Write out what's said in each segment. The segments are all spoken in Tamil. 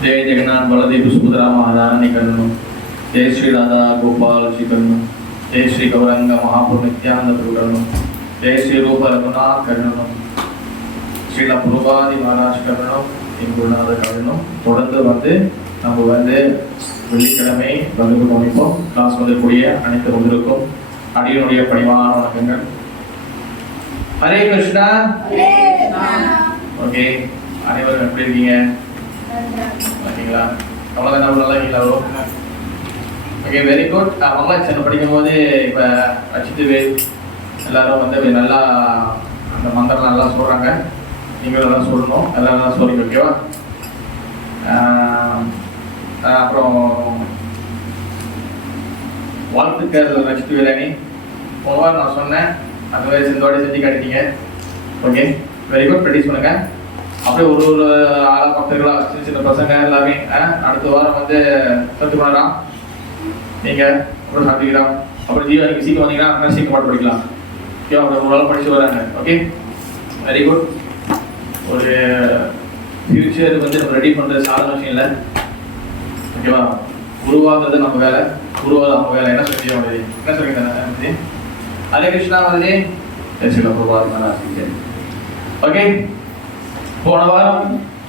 जय जगन्नाथ बलदेव सुभद्रा महारानी कर्ण, जय श्री राधा गोपाल जी कर्ण, जय श्री गौरंग महापुर नित्यानंद प्रभु कर्ण, जय श्री रूप रघुनाथ कर्ण, श्री प्रभुपादी महाराज कर्ण, गुरुनाथ कर्ण. தொடர்ந்து வந்து நம்ம வந்து வெள்ளிக்கிழமை வகுப்பு கவனிப்போம். கிளாஸ் வந்திருக்கூடிய அனைத்து வந்திருக்கும் அடியனுடைய பணிவான வணக்கங்கள். ஹரே கிருஷ்ணா. ஓகே, அனைவரும் எப்படி இருக்கீங்க? ஓகேங்களா? அவ்வளோதான், நல்லா இருக்கீங்களா? Okay, very good. அவங்க சின்ன படிக்கும் போது இப்போ அச்சித்து எல்லாரும் வந்து நல்லா அந்த மந்திரம் நல்லா சொல்கிறாங்க. நீங்களும் நல்லா சொல்லணும், எல்லாம் நல்லா சொல்லுங்க. ஓகேவா? அப்புறம் வாழ்த்துக்கள் ரச்சித்து வேலனி. போன வாரம் நான் சொன்னேன், அந்த மாதிரி செஞ்சோட செஞ்சு காட்டிட்டீங்க. Okay, very good. ப்ராக்டிஸ் பண்ணுங்க. அப்படியே ஒரு ஒரு ஆளா பக்கங்களா சின்ன சின்ன பசங்க எல்லாமே அடுத்த வாரம் வந்து சத்துக்குமாரா நீங்க அப்புறம் சாப்பிட்டீங்களா, அப்புறம் ஜீவா நீங்க சீக்கிரம் வந்தீங்கன்னா சீக்கிரம் பாட்டு படிக்கலாம். ஓகே, அவங்க ஒரு நாள் படிச்சு வராங்க. Okay, very good. ஒரு ஃபியூச்சர் வந்து நம்ம ரெடி பண்ணுறது சாதாரண விஷயம் இல்லை. ஓகேவா? உருவாக்குறது நம்ம வேலை, உருவாத அவங்க வேலை. என்ன சொல்லி வருது, என்ன சொல்லி ஹரே கிருஷ்ணா வருது. சில உருவாக்குறேன். ஓகே, போன வாரம்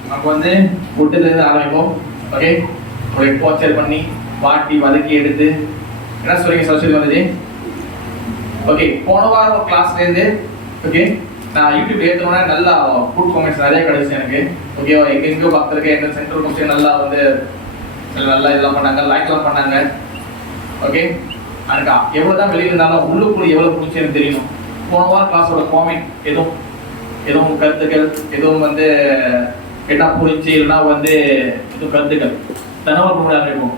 நம்ம வந்து விட்டதுலேருந்து ஆரம்பிப்போம். ஓகே, உங்களை போச்சர் பண்ணி வாட்டி வதக்கி எடுத்து என்ன சொல்றீங்க சரஸ்வதி வந்துச்சு. ஓகே, போன வாரம் கிளாஸ்லேருந்து ஓகே நான் யூடியூப் ஏற்றோன்னா நல்லா ஃபுட் காமெண்ட்ஸ் நிறைய கிடைச்சி எனக்கு. ஓகேவா? எங்கெங்கோ பார்த்துருக்கேன், எங்கள் சென்ட்ரல் கொஸ்டின் நல்லா வந்து நல்லா இதெல்லாம் பண்ணாங்க, லைக்லாம் பண்ணாங்க. ஓகே, எனக்கு எவ்வளோ தான் வெளியில் இருந்தாலும் உள்ளுக்குள்ள எவ்வளோ பிடிச்சி எனக்கு தெரியணும். போன வாரம் கிளாஸோட காமெண்ட் எதுவும் கருத்துக்கள் எதுவும் வந்து கேட்டா புரிஞ்சு இல்லைன்னா வந்து எதுவும் கருத்துக்கள் தகவல் பண்ண இருக்கும்,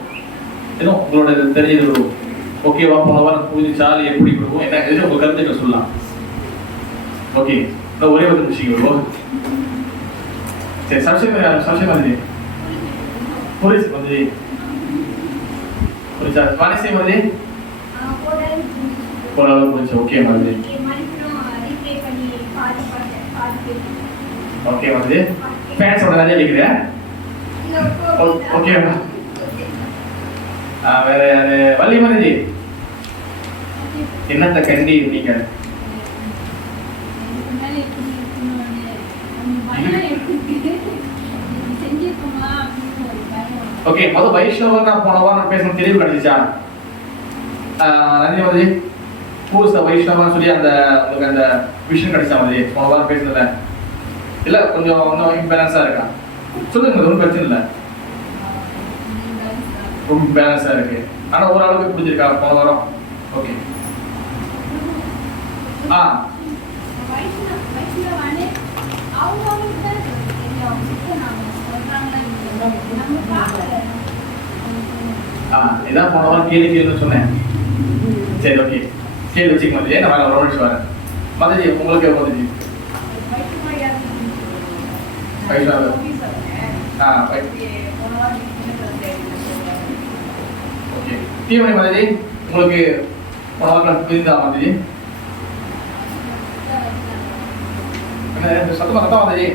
எதுவும் உங்களோட தெரிஞ்சது கொடுக்கும். ஓகேவா? போன வாரம் புரிஞ்சால் எப்படி கொடுக்கும், என்ன எதுவும் உங்கள் கருத்துக்கள் சொல்லலாம். ஓகே, ஒரே ஒரு விஷயம். சரி, சம்சயம் வந்து புரிச்சு வந்து புரிச்சா மனசே வந்து ஓரளவு புரிச்சு. ஓகே வந்து ஓகே வந்து ஃபேன்ஸோட நிறைய கேட்குறேன். ஓகே, வேற யாரு? வள்ளி மருதி என்னத்த கண்டி நீங்க? ஓகே, முதல் வைஷ்ணவர் நான் போன வாரம் பேசணும் தெளிவு கிடைச்சிச்சா? நன்றி மருதி. பூஸ் வைஷ்ணவன் சொல்லி அந்த உங்களுக்கு அந்த விஷயம் கிடைச்சா மருதி போன வாரம் பேசுனதுல? இல்லை, கொஞ்சம் இன்னும் இம்பேலன்ஸாக இருக்கா? சொல்லுங்க, ஒன்றும் பிரச்சனை இல்லை. ரொம்ப பேலன்ஸாக இருக்கு. ஆனால் ஓரளவுக்கு புரிஞ்சிருக்கா போன வாரம்? ஓகே. இதான் போன வாரம் கேள்வின்னு சொன்னேன். சரி, ஓகே, கேள்வி வச்சுக்க மாதிரி நான் ஒரு நிமிஷம் வரேன். மதுஜி, உங்களுக்கு மதுஜி ஓகே. தீவனை மதுஜி, உங்களுக்கு போன வாரம் புரியுதா மதுஜி? சத்தமாக சத்தம் மதுஜி,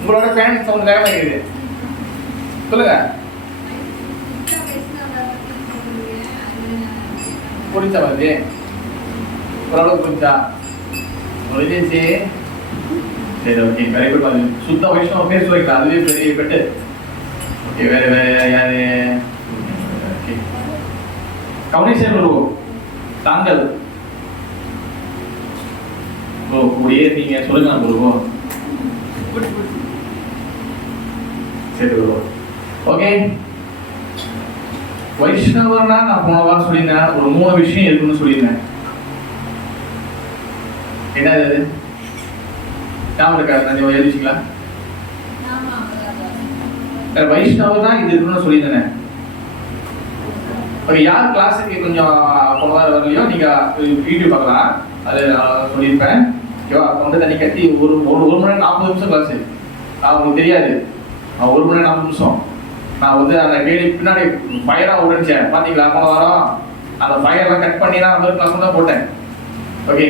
உங்களோட ஃபேன் சவுண்ட் வேகமாக இருக்குது. சொல்லுங்க. புரிஞ்சா மதுஜி? ஓரளவுக்கு புரிஞ்சா முடிஞ்சிச்சு. சரி, ஓகே, வெரி குட் மதுஜி. சுத்த வைஷ்ணவ பேர் சொல்லிக்கலாம், அதுவே பெரிய பெட்டு. ஓகே, வேற யாரு? ஓகே, கவனிசேன் குரு தாங்கள் கூடியே நீங்க சொல்லுங்க நான் குருவோ. சரி குரு. ஓகே, வைஷ்ணவர்னா நான் போன வாரம் சொல்லியிருந்தேன் ஒரு 3 விஷயம் இருக்குன்னு சொல்லியிருந்தேன். என்ன அது ஞாபகம் இருக்கா? நான் எழுதிச்சிங்களா? வைஷ்ணவர் தான் இது இருக்குன்னு சொல்லியிருந்தேன். ஓகே, யார் கிளாஸுக்கு கொஞ்சம் போன வாரம் வரலையோ நீங்க யூடியூப் பார்க்கலாம், அது சொல்லியிருப்பேன். ஓகேவா? தொண்டை தண்ணி கட்டி ஒரு மணி நேரம் 40 நிமிஷம் கிளாஸ். அவங்களுக்கு தெரியாது, 1 மணி நேரம் 40 நிமிஷம். நான் வந்து அந்த கேள்வி பின்னாடி ஃபயராக உடனேன் பார்த்தீங்களா? போன வாரம் அந்த ஃபயர்லாம் கட் பண்ணி தான் அந்த கிளாஸ் தான் போட்டேன். ஓகே,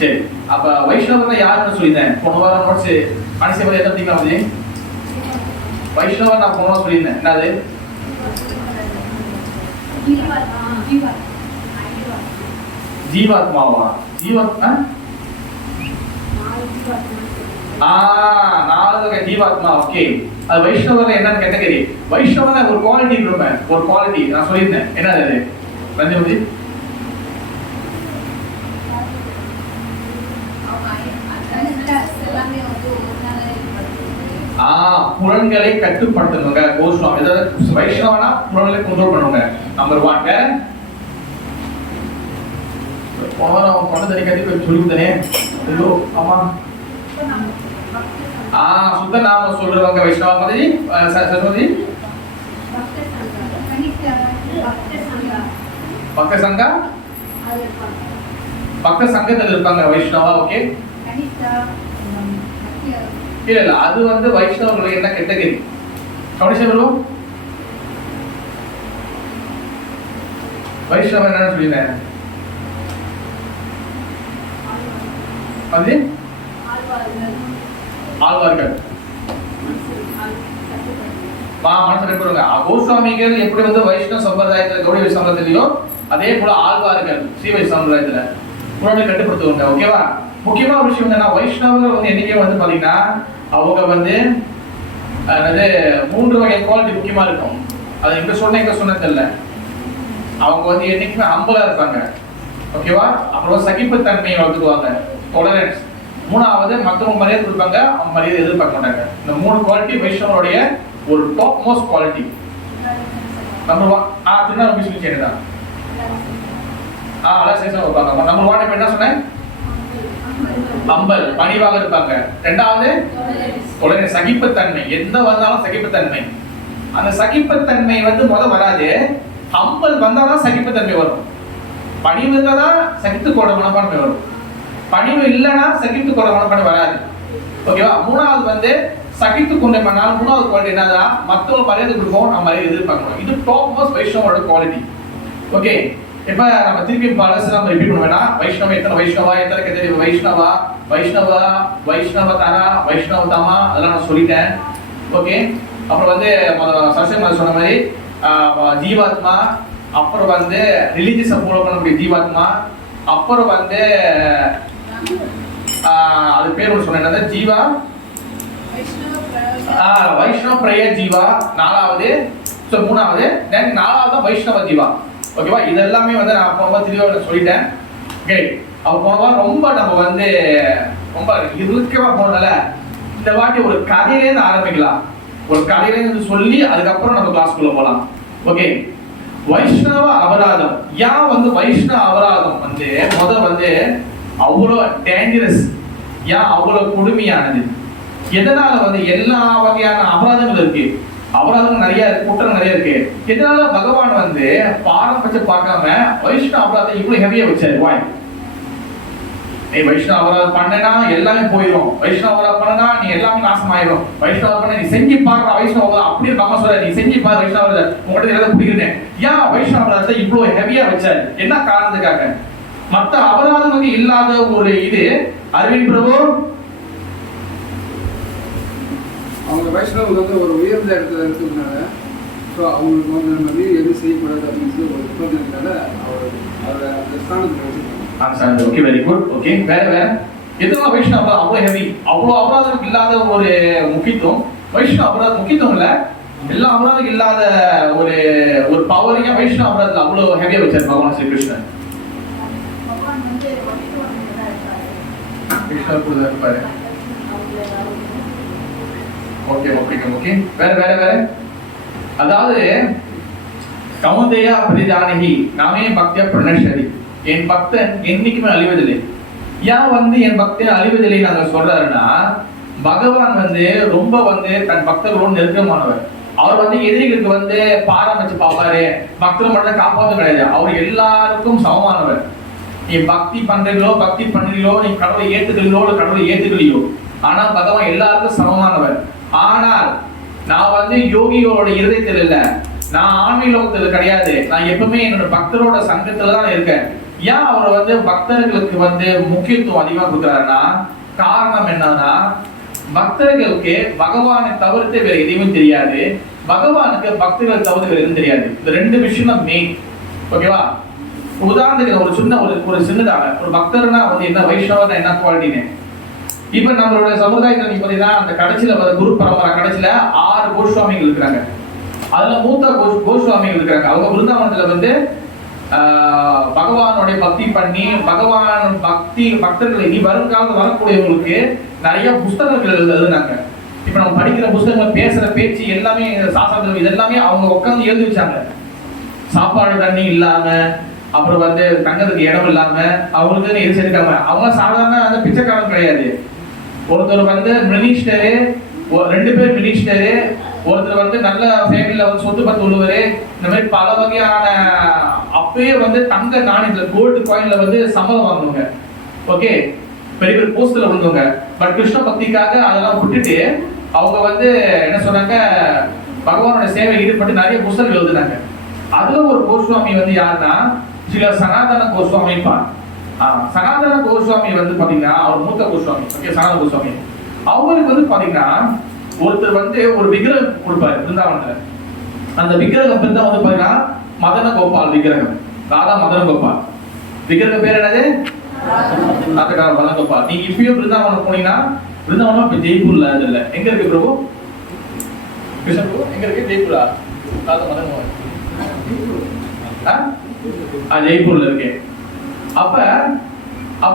சரி. அப்ப வைஷ்ணவ யாருன்னு சொல்லியிருந்தேன் போன வாரம் நோட்ஸ் மனுஷன் எதை பத்திக்கலாம் வந்து வைஷ்ணவ நான் போன சொல்லியிருந்தேன். என்னது? ஜீவாத்மாவா? ஜீவாத்மா 4 வகை ஜீவாத்மா. ஓகே, அது வைஷ்ணவர்ல என்னன்னு கேட்டகரி. வைஷ்ணவன ஒரு குவாலிட்டி இருக்குமே, ஒரு குவாலிட்டி நான் சொல்லியிருந்தேன். என்னது அது? ரஞ்சமுதி புலன்களை கட்டுப்படுத்தணுங்க. கோஸ்வாமி ஏதாவது வைஷ்ணவனா புலன்களை கண்ட்ரோல் பண்ணுவாங்க. நம்பர் 1. வேற போனவன் பண்ணதை கட்டி சொல்லிவிட்டனே. ஐயோ ஆமா, சுத்த நாம சொல்றவங்க வைஷ்ணவ மாதிரி சரஸ்வதி பக்க சங்கா பக்க சங்கத்தில் இருப்பாங்க வைஷ்ணவா. ஓகே, இல்ல அது வந்து வைஷ்ணவர்கள் என்ன கேட்டகரி கவனிச்சு வருவோம். வைஷ்ணவ என்ன சொல்லினேன்? அது ஆழ்வார்கள் மனசு கட்டுவாங்க. கோஸ்வாமிகள் எப்படி வந்து வைஷ்ணவ சம்பிரதாயத்துல கௌடிய சம்பிரதாயத்திலயோ அதே போல ஆழ்வார்கள் ஸ்ரீவை சம்பிரதாயத்துல புலனை கட்டுப்படுத்துவாங்க. ஓகேவா? முக்கியமான விஷயம் என்னன்னா வைஷ்ணவர்கள் வந்து என்னைக்கே வந்து பாத்தீங்கன்னா அவங்க வந்து அதாவது 3 வகை குவாலிட்டி முக்கியமா இருக்கும். அது எங்க சொன்னது இல்லை. அவங்க வந்து என்னைக்குமே ஹம்பிளா இருப்பாங்க. ஓகேவா? அப்புறம் சகிப்புத்தன்மையை வளர்த்துக்குவாங்க, டொலரன்ஸ். 3வது மற்றவங்க மரியாதை கொடுப்பாங்க, அவங்க மரியாதை எதிர்பார்க்க மாட்டாங்க. இந்த 3 குவாலிட்டி வைஷ்ணவருடைய ஒரு டாப் மோஸ்ட் குவாலிட்டி. நம்பர் 1 திருநாள் சொல்லிச்சேன் தான். அதான் சேஷம் வைப்பாங்க. நம்பர் 1 இப்ப என்ன சொன்னேன்? ஹம்பல், பணிவாக இருப்பாங்க. 2வது டொலரன்ஸ், சகிப்புத்தன்மை. எந்த வந்தாலும் சகிப்புத்தன்மை. அந்த சகிப்புத்தன்மை வந்து வராது. ஹம்பல் வந்தாதான் சகிப்புத்தன்மை வரும். பணிவு இருந்தாதான் சகித்து கொட மனப்பான்மை வரும். பணிவு இல்லைன்னா சகித்து கொட மனப்பான்மை வராது. ஓகேவா? 3வது வந்து சகித்து கொண்டே பண்ணாலும் 3வது குவாலிட்டி என்னதான் மற்றவங்க மரியாதை கொடுப்போம், நம்ம மரியாதை எதிர்பார்க்கணும். இது டாப் மோஸ்ட் வைஷ்ணவோட குவாலிட்டி. ஓகே, இப்ப நம்ம திருப்பி பலசு நம்ம ரிப்பீட் பண்ண வேணாம். வைஷ்ணவ எத்தனை வைஷ்ணவா, எத்தனை கதை வைஷ்ணவா, வைஷ்ணவதானா, வைஷ்ணவதாமா, அதெல்லாம் நான் சொல்லிட்டேன். ஓகே, அப்புறம் வந்து சரஸ்வதி சொன்ன மாதிரி ஜீவாத்மா, அப்புறம் வந்து ரிலீஜியஸை ஃபாலோ பண்ணக்கூடிய ஜீவாத்மா, அப்புறம் வந்து அது பேர் ஒன்று சொன்னேன், ஜீவா வைஷ்ணவ பிரய ஜீவா 4வது, 3வது, தென் 4வது வைஷ்ணவ ஜீவா. ஓகேவா? இது எல்லாமே வந்து நான் போன தெளிவாக சொல்லிட்டேன். ஓகே, அப்போ போனவா ரொம்ப நம்ம வந்து ரொம்ப இருக்கவா போனால இந்த வாட்டி ஒரு கதையிலேருந்து ஆரம்பிக்கலாம். ஒரு கதையிலேருந்து சொல்லி அதுக்கப்புறம் நம்ம கிளாஸ்க்குள்ள போகலாம். ஓகே, வைஷ்ணவ அபராதம். ஏன் வந்து வைஷ்ணவ அபராதம் வந்து வந்து அவ்வளோ டேஞ்சரஸ், ஏன் அவ்வளோ கொடுமையானது, எதனால வந்து எல்லா வகையான அபராதங்கள் இருக்கு, அபராதங்கள் நிறைய இருக்கு, குற்றம் நிறைய இருக்கு. எதனால பகவான் வந்து பாரம்பரியம் பார்க்காம வைஷ்ணவ அபராதம் இவ்வளவு ஹெவியா வச்சாரு? வாய் நீ வைஷ்ணவ அபராதம் பண்ணனா எல்லாமே போயிடும், வைஷ்ணவ அபராதம் பண்ணனா நீ எல்லாமே நாசம் ஆயிடும், வைஷ்ணவ பண்ண நீ செஞ்சு பாக்குற வைஷ்ணவ அபராதம் அப்படியே பகவான் சொல்ற நீ செஞ்சு பாரு வைஷ்ணவ அபராதம் உங்கள்கிட்ட எதாவது பிடிக்கிறேன். ஏன் வைஷ்ணவ அபராதத்தை இவ்வளவு ஹெவியா வச்சாரு? என்ன காரணத்துக்காக? மற்ற அபராதம் வந்து இல்லாத ஒரு இது அரவிந்த் பிரபு அவங்க வைஷ்ணவர்கள் வந்து ஒரு உயர்ந்த இடத்துல இருக்கிறதுனால ஸோ அவங்களுக்கு வந்து நம்ம வீடு எதுவும் செய்யக்கூடாது அப்படின்னு ஒரு நிபந்தனைனால அவர் அந்த ஸ்தானத்தில் வச்சுருக்காங்க. Okay, very good. ஓகே, வேற எதுவும் வைஷ்ணவ அவ்வளோ ஹெவி, அவ்வளோ அபராதம் இல்லாத ஒரு முக்கியத்துவம் வைஷ்ணவ அபராதம் முக்கியத்துவம் இல்லை, எல்லா அபராதம் இல்லாத ஒரு ஒரு பவரையும் வைஷ்ணவ அபராதத்தில் அவ்வளோ ஹெவியா வச்சார் பகவான் ஸ்ரீ கிருஷ்ணன். கிருஷ்ணர் கூட இருப்பாரு. ஓகே ஓகே ஓகே, வேற அதாவது கௌந்தேயா பிரதிஜானகி நாமே பக்தியா பிரணஷதி, என் பக்தன் என்னைக்குமே அழிவதில்லை. ஏன் வந்து என் பக்தன் அழிவதில்லை நாங்க சொல்றாருன்னா பகவான் வந்து ரொம்ப வந்து தன் பக்தர்களோடு நெருக்கமானவர். அவர் வந்து எதிரிகளுக்கு வந்து பாரம் வச்சு பார்ப்பாரு, பக்தர்கள் மட்டும் காப்பாற்ற கிடையாது, அவர் எல்லாருக்கும் சமமானவர். நீ பக்தி பண்றீங்களோ நீ கடவுளை ஏத்துக்கிறீங்களோ கடவுளை ஏத்துக்கலையோ, ஆனா பகவான் எல்லாருக்கும் சமமானவர். ஆனால் நான் வந்து யோகிகளோட இருதயத்தில் இல்லை, நான் ஆன்மீக லோகத்தில் கிடையாது, நான் எப்பவுமே என்னோட பக்தரோட சங்கத்துல தான் இருக்கேன். ஏன் அவர் வந்து பக்தர்களுக்கு வந்து முக்கியத்துவம் அதிகமா கொடுக்குறாருன்னா காரணம் என்னன்னா பக்தர்களுக்கு பகவானை தவிர்த்து வேற எதையும் தெரியாது, பகவானுக்கு பக்தர்கள் தவிர்த்து வேற எதுவும் தெரியாது. இந்த ரெண்டு விஷயம் தான் மெயின். ஓகேவா? உதாரணத்துக்கு ஒரு சின்ன ஒரு சின்னதாக ஒரு பக்தர்னா வந்து என்ன, வைஷ்ணவனா என்ன குவாலிட்டின்னு. இப்ப நம்மளோட சமுதாயத்துல நீங்க பாத்தீங்கன்னா அந்த கடைசியில குரு பரம்பரை கடைசியில 6 கோஸ்வாமிகள் இருக்கிறாங்க. அதுல மூத்த கோஸ்வாமிகள் இருக்கிறாங்க. அவங்க விருந்தாவனத்துல வந்து பகவானுடைய பக்தி பண்ணி பகவான் பக்தர்களை இனி வருங்காலத்தில் வரக்கூடியவங்களுக்கு நிறைய புஸ்தகங்கள் எழுதுனாங்க. இப்ப நம்ம படிக்கிற புஸ்தகங்கள், பேசுற பேச்சு எல்லாமே சாஸ்திரம் இதெல்லாமே அவங்க உட்காந்து எழுதி வச்சாங்க. சாப்பாடு தண்ணி இல்லாம, அப்புறம் வந்து தங்கறதுக்கு இடம் இல்லாம அவங்களுக்கு எது செஞ்சுக்காம. அவங்க சாதாரண அந்த பிச்சைக்காரன் கிடையாது. ஒருத்தர் வந்து மினிஸ்டரு, 2 பேர் மினிஸ்டரு, ஒருத்தர் வந்து நல்ல ஃபேமிலியில வந்து சொத்து பத்து உள்ளவரு. இந்த மாதிரி பல வகையான அப்பயே வந்து தங்க நாணயத்துல கோல்டு காயின்ல வந்து சம்பளம் வாங்குவாங்க. ஓகே, பெரிய பெரிய போஸ்ட்ல விழுந்தவங்க. பட் கிருஷ்ண பக்திக்காக அதெல்லாம் விட்டுட்டு அவங்க வந்து என்ன சொன்னாங்க, பகவானோட சேவை ஈடுபட்டு நிறைய புஸ்தகங்கள் எழுதுனாங்க. அதுல ஒரு கோஸ்வாமி வந்து யாருன்னா ஸ்ரீ சனாதன கோஸ்வாமி. சனாதன கோஸ்வாமி வந்து பாத்தீங்கன்னா அவர் மூத்த கோஸ்வாமி. ஓகே, சனாதன கோஸ்வாமி அவங்களுக்கு வந்து பாத்தீங்கன்னா ஒருத்தர் வந்து ஒரு விக்கிரகம் கொடுப்பாரு பிருந்தாவனத்துல. அந்த விக்கிரகம் வந்து பாத்தீங்கன்னா மதன கோபால் விக்கிரகம், ராதா மதன கோபால் விக்கிரகம். பேர் என்னது? ராதா மதன கோபால். நீங்க இப்பயும் பிருந்தாவனம் போனீங்கன்னா, பிருந்தாவனம் இப்ப ஜெய்ப்பூர்ல இல்ல, எங்க இருக்கு பிரபு? கிருஷ்ண பிரபு எங்க இருக்கு? ஜெய்ப்பூரா? ராதா மதன கோபால் ஜெய்ப்பூர்ல இருக்கு. அப்ப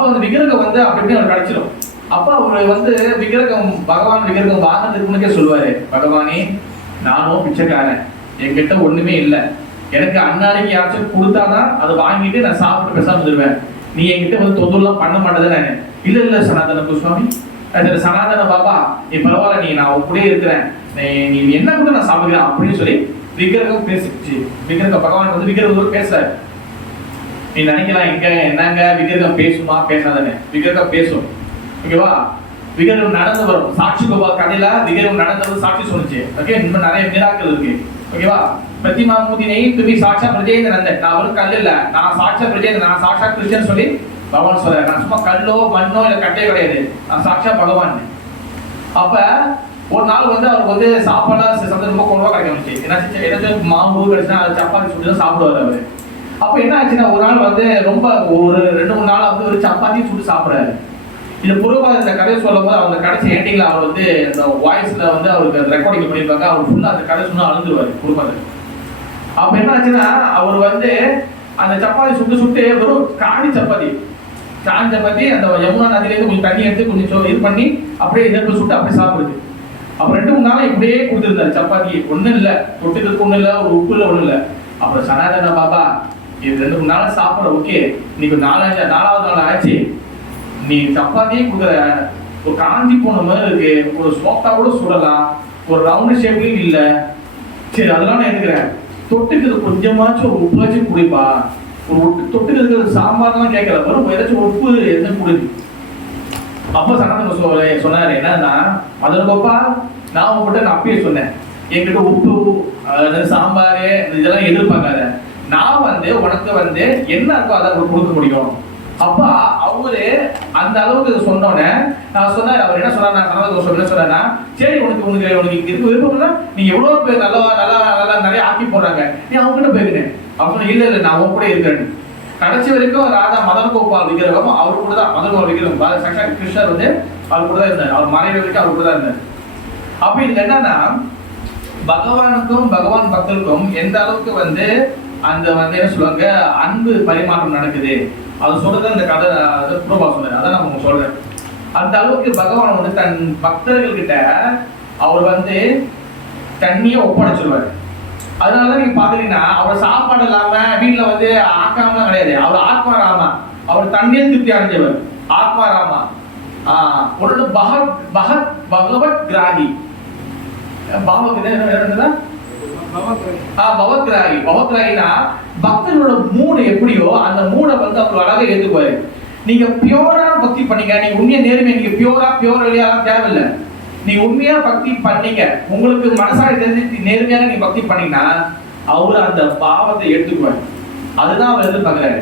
அந்த விக்கிரகம் வந்து அப்படி அவர் கிடைச்சிடும். அப்ப அவரு வந்து விக்கிரகம், பகவான் விக்கிரகம் வாங்கினதுக்கு முன்னே சொல்லுவாரு, பகவானே நானும் பிச்சைக்காரன், என்கிட்ட ஒண்ணுமே இல்லை, எனக்கு அன்னாடிக்கு யாராச்சும் கொடுத்தாதான் அதை வாங்கிட்டு நான் சாப்பிட்டு பேசாம வந்துடுவேன், நீ என்கிட்ட வந்து தொந்தரவுலாம் பண்ண மாட்டேதான். நானு இல்ல சனாதன கோஸ்வாமி, சனாதன பாபா நீ பரவாயில்ல, நான் அப்படியே இருக்கிறேன், நீ என்ன கூட நான் சாப்பிடுறேன் அப்படின்னு சொல்லி விக்கிரகம் பேசிச்சு. விக்கிரகம் பகவான் வந்து விக்கிரகம் பேசுறாரு. நீ நினைக்கலாம் இங்க என்னங்க விக்கிரகம் பேசுமா? பேசாதானே, விக்கிரகம் பேசும். ஓகேவா? விக்கிரகம் நடந்து வரும். சாட்சி கோபால் கதையில விக்கிரகம் நடந்தது சாட்சி சொல்லுச்சு. ஓகே, இன்னும் நிறைய மிராக்கள் இருக்கு. ஓகேவா? பிரதிமா மூதினை துமி சாட்சா பிரஜேந்திர நந்தன், நான் ஒரு கல் இல்ல, நான் சாட்சா பிரஜேந்திர, நான் சாட்சா கிருஷ்ணன் சொல்லி பகவான் சொல்றாரு. நான் சும்மா கல்லோ மண்ணோ இல்ல கட்டையோ கிடையாது, நான் சாட்சா பகவான். அப்ப ஒரு நாள் வந்து அவருக்கு வந்து சாப்பாடு ரொம்ப குறைவா கிடைக்க, ஏதாச்சும் மாவு கிடைச்சுன்னா அதை சப்பாத்தி சுட்டு தான் சாப்பிடுவாரு அவரு. அப்ப என்ன ஆச்சுன்னா ஒரு நாள் வந்து ரொம்ப ஒரு 2-3 நாள் வந்து ஒரு சப்பாத்தி சுட்டு சாப்பிடுறாரு. இது பொதுவாக இந்த கதையை சொல்லும் போது அவங்க கடைசி எண்டிங்ல அவர் வந்து இந்த வாய்ஸ்ல வந்து அவருக்கு அந்த ரெக்கார்டிங் பண்ணியிருப்பாங்க. அவர் ஃபுல்லா அந்த கதை சொன்னா அழுந்துருவாரு குடும்பத்தை. அப்ப என்ன ஆச்சுன்னா அவர் வந்து அந்த சப்பாத்தி சுட்டு வெறும் காணி சப்பாத்தி அந்த யமுனா நதியிலேருந்து கொஞ்சம் தண்ணி எடுத்து கொஞ்சம் இது பண்ணி அப்படியே நெருப்பு சுட்டு அப்படியே சாப்பிடுது. அப்ப 2-3 நாள் இப்படியே கொடுத்துருந்தாரு சப்பாத்தி. ஒண்ணும் இல்லை, தொட்டுக்கிறதுக்கு ஒண்ணும் இல்லை, ஒரு உப்பு இல்லை, ஒண்ணும் இல்லை. அப்புறம் சனாதன பாபா இது 2-3 நாள் சாப்பிட, ஓகே இன்னைக்கு 4வது நாள் ஆச்சு, நீ சப்பாத்தியே கொடுக்குற, ஒரு காஞ்சி போன மாதிரி இருக்கு, ஒரு சோத்தா கூட சுடலாம், ஒரு ரவுண்ட் ஷேப்லயும் இல்ல, சரி அதெல்லாம் நான் எடுக்கிறேன், தொட்டுக்கிறது கொஞ்சமாச்சும் ஒரு உப்பாச்சும் குடிப்பா, ஒரு தொட்டுக்கிறது சாம்பார்லாம் கேட்கல, வரும் ஏதாச்சும் உப்பு என்ன குடிக்கு. அப்ப சனாதன சொன்னாரு என்னன்னா, மதன கோபால் நான் உங்ககிட்ட நான் அப்பயே சொன்னேன், என்கிட்ட உப்பு சாம்பார் இதெல்லாம் எதிர்பார்க்காத, நான் வந்து உனக்கு வந்து என்ன இருக்கோ அதை கொடுக்க முடியும். அப்ப அவரு அந்த அளவுக்கு சொன்னோன்னே நான் சொன்னார், அவர் என்ன சொன்னார், நான் என்ன சொன்னா, சரி உனக்கு இருக்கு விருப்பம்னா நீ எவ்வளவு பேர் நல்லா நிறைய ஆக்கி போடுறாங்க, நீ அவங்க கிட்ட போயிருக்கேன். அவங்க இல்ல நான் உங்க கூட இருக்கிறேன். கடைசி வரைக்கும் ராதா மதன கோபால் விக்கிரகம் அவர் கூட தான், மதன கோபால் விக்கிரகம் சாக்ஷாத் கிருஷ்ணர் வந்து அவர் கூட தான் இருந்தார், அவர் மறைவு வரைக்கும் அவர் கூட தான் இருந்தார். அப்ப இது என்னன்னா பகவானுக்கும் பகவான் பக்தருக்கும் எந்த அளவுக்கு வந்து அந்த வந்து என்ன சொல்லுவாங்க அன்பு பரிமாற்றம் நடக்குது, அது சொல்றது அந்த கதை புரோபா சொன்னாரு. அதான் நான் உங்களுக்கு சொல்றேன். அந்த அளவுக்கு பகவான் வந்து தன் பக்தர்கள் கிட்ட அவர் வந்து தண்ணியை ஒப்படைச்சிருவாரு. அதனாலதான் நீங்க பாத்தீங்கன்னா அவர் சாப்பாடு இல்லாம வீட்டுல வந்து ஆக்காம கிடையாது, அவர் ஆத்மாராமா, அவர் தண்ணியை திருப்தி அடைஞ்சவர் ஆத்மாராமா. ஒரு பகவத் கிராகி, பகவத்ராகினா பக்தர்களோட மூடு எப்படியோ அந்த மூடை வந்து அவர் அழகா ஏத்துக்குவாரு. நீங்க பியூரா பக்தி பண்ணீங்க, நீங்க உண்மையா நேர்மையா, நீங்க பியூர் வெளியா தேவையில்லை, நீங்க உண்மையா பக்தி பண்ணீங்க, உங்களுக்கு மனசார தெரிஞ்சு நேர்மையாக நீங்க பக்தி பண்ணீங்கன்னா அவரு அந்த பாவத்தை எடுத்துக்குவாரு. அதுதான் அவர் எதிர்பார்க்கிறாரு,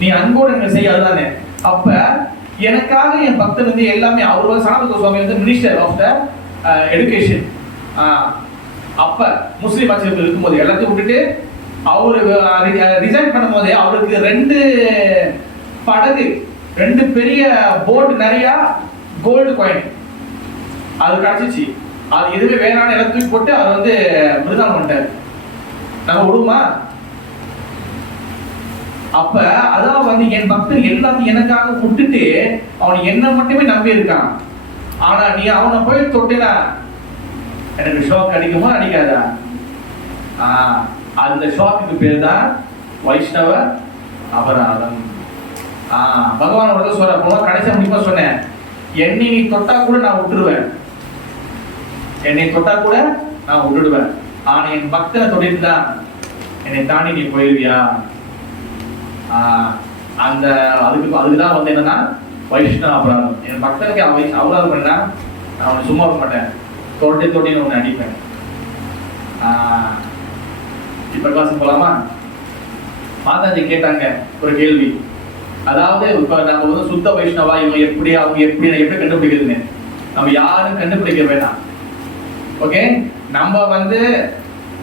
நீ அன்போடு என்ன செய்ய, அதுதானே. அப்ப எனக்காக என் பக்தர் வந்து எல்லாமே, அவர் வந்து சனாதன கோஸ்வாமி வந்து மினிஸ்டர் ஆஃப் த எடுகேஷன். அப்ப முஸ்லீம் ஆட்சியில் இருக்கும்போது எல்லாத்தையும் விட்டுட்டு அவரு ரிசைன் பண்ணும்போது அவருக்கு 2 படகு, 2 பெரிய போட் நிறைய கோல்டு காயின் அது கிடைச்சிச்சு. அது எதுவுமே வேணான்னு எல்லாம் தூக்கி போட்டு அவர் வந்து மிருதானம் பண்ணிட்டாரு. நம்ம விடுமா? அப்ப அதான் வந்து என் பக்தர் எல்லாத்தையும் எனக்காக விட்டுட்டு அவன் என்ன மட்டுமே நம்பி இருக்கான். ஆனா நீ அவனை போய் தொட்டினா எனக்கு ஷாக் அடிக்குமா அடிக்காதா? அந்த ஷாக்குக்கு பேர் தான் வைஷ்ணவ அபராதம். பகவானோட சொல்ற கடைசி முடிப்பா சொன்னேன், என்னை நீ தொட்டா கூட நான் விட்டுடுவேன், என்னை தொட்டா கூட நான் விட்டுடுவேன். ஆனா என் பக்தனை தொட்டிருந்தா என்னை தாண்டி நீ போயிருவியா? அந்த அதுக்குதான் வந்து என்னன்னா வைஷ்ணவ அபராதம். என் பக்தனுக்கு அபராதம் பண்ணா அவனை சும்மா இருக்க மாட்டேன், தொட்டின்னு ஒன்று அடிப்பேன். இப்ப கிளாஸ் போலாமா? மாதாஜி கேட்டாங்க ஒரு கேள்வி, அதாவது இப்ப நம்ம வந்து சுத்த வைஷ்ணவா இவங்க எப்படி அவங்க எப்படி கண்டுபிடிக்கிறதுன்னு நம்ம யாரும் கண்டுபிடிக்க வேண்டாம். ஓகே, நம்ம வந்து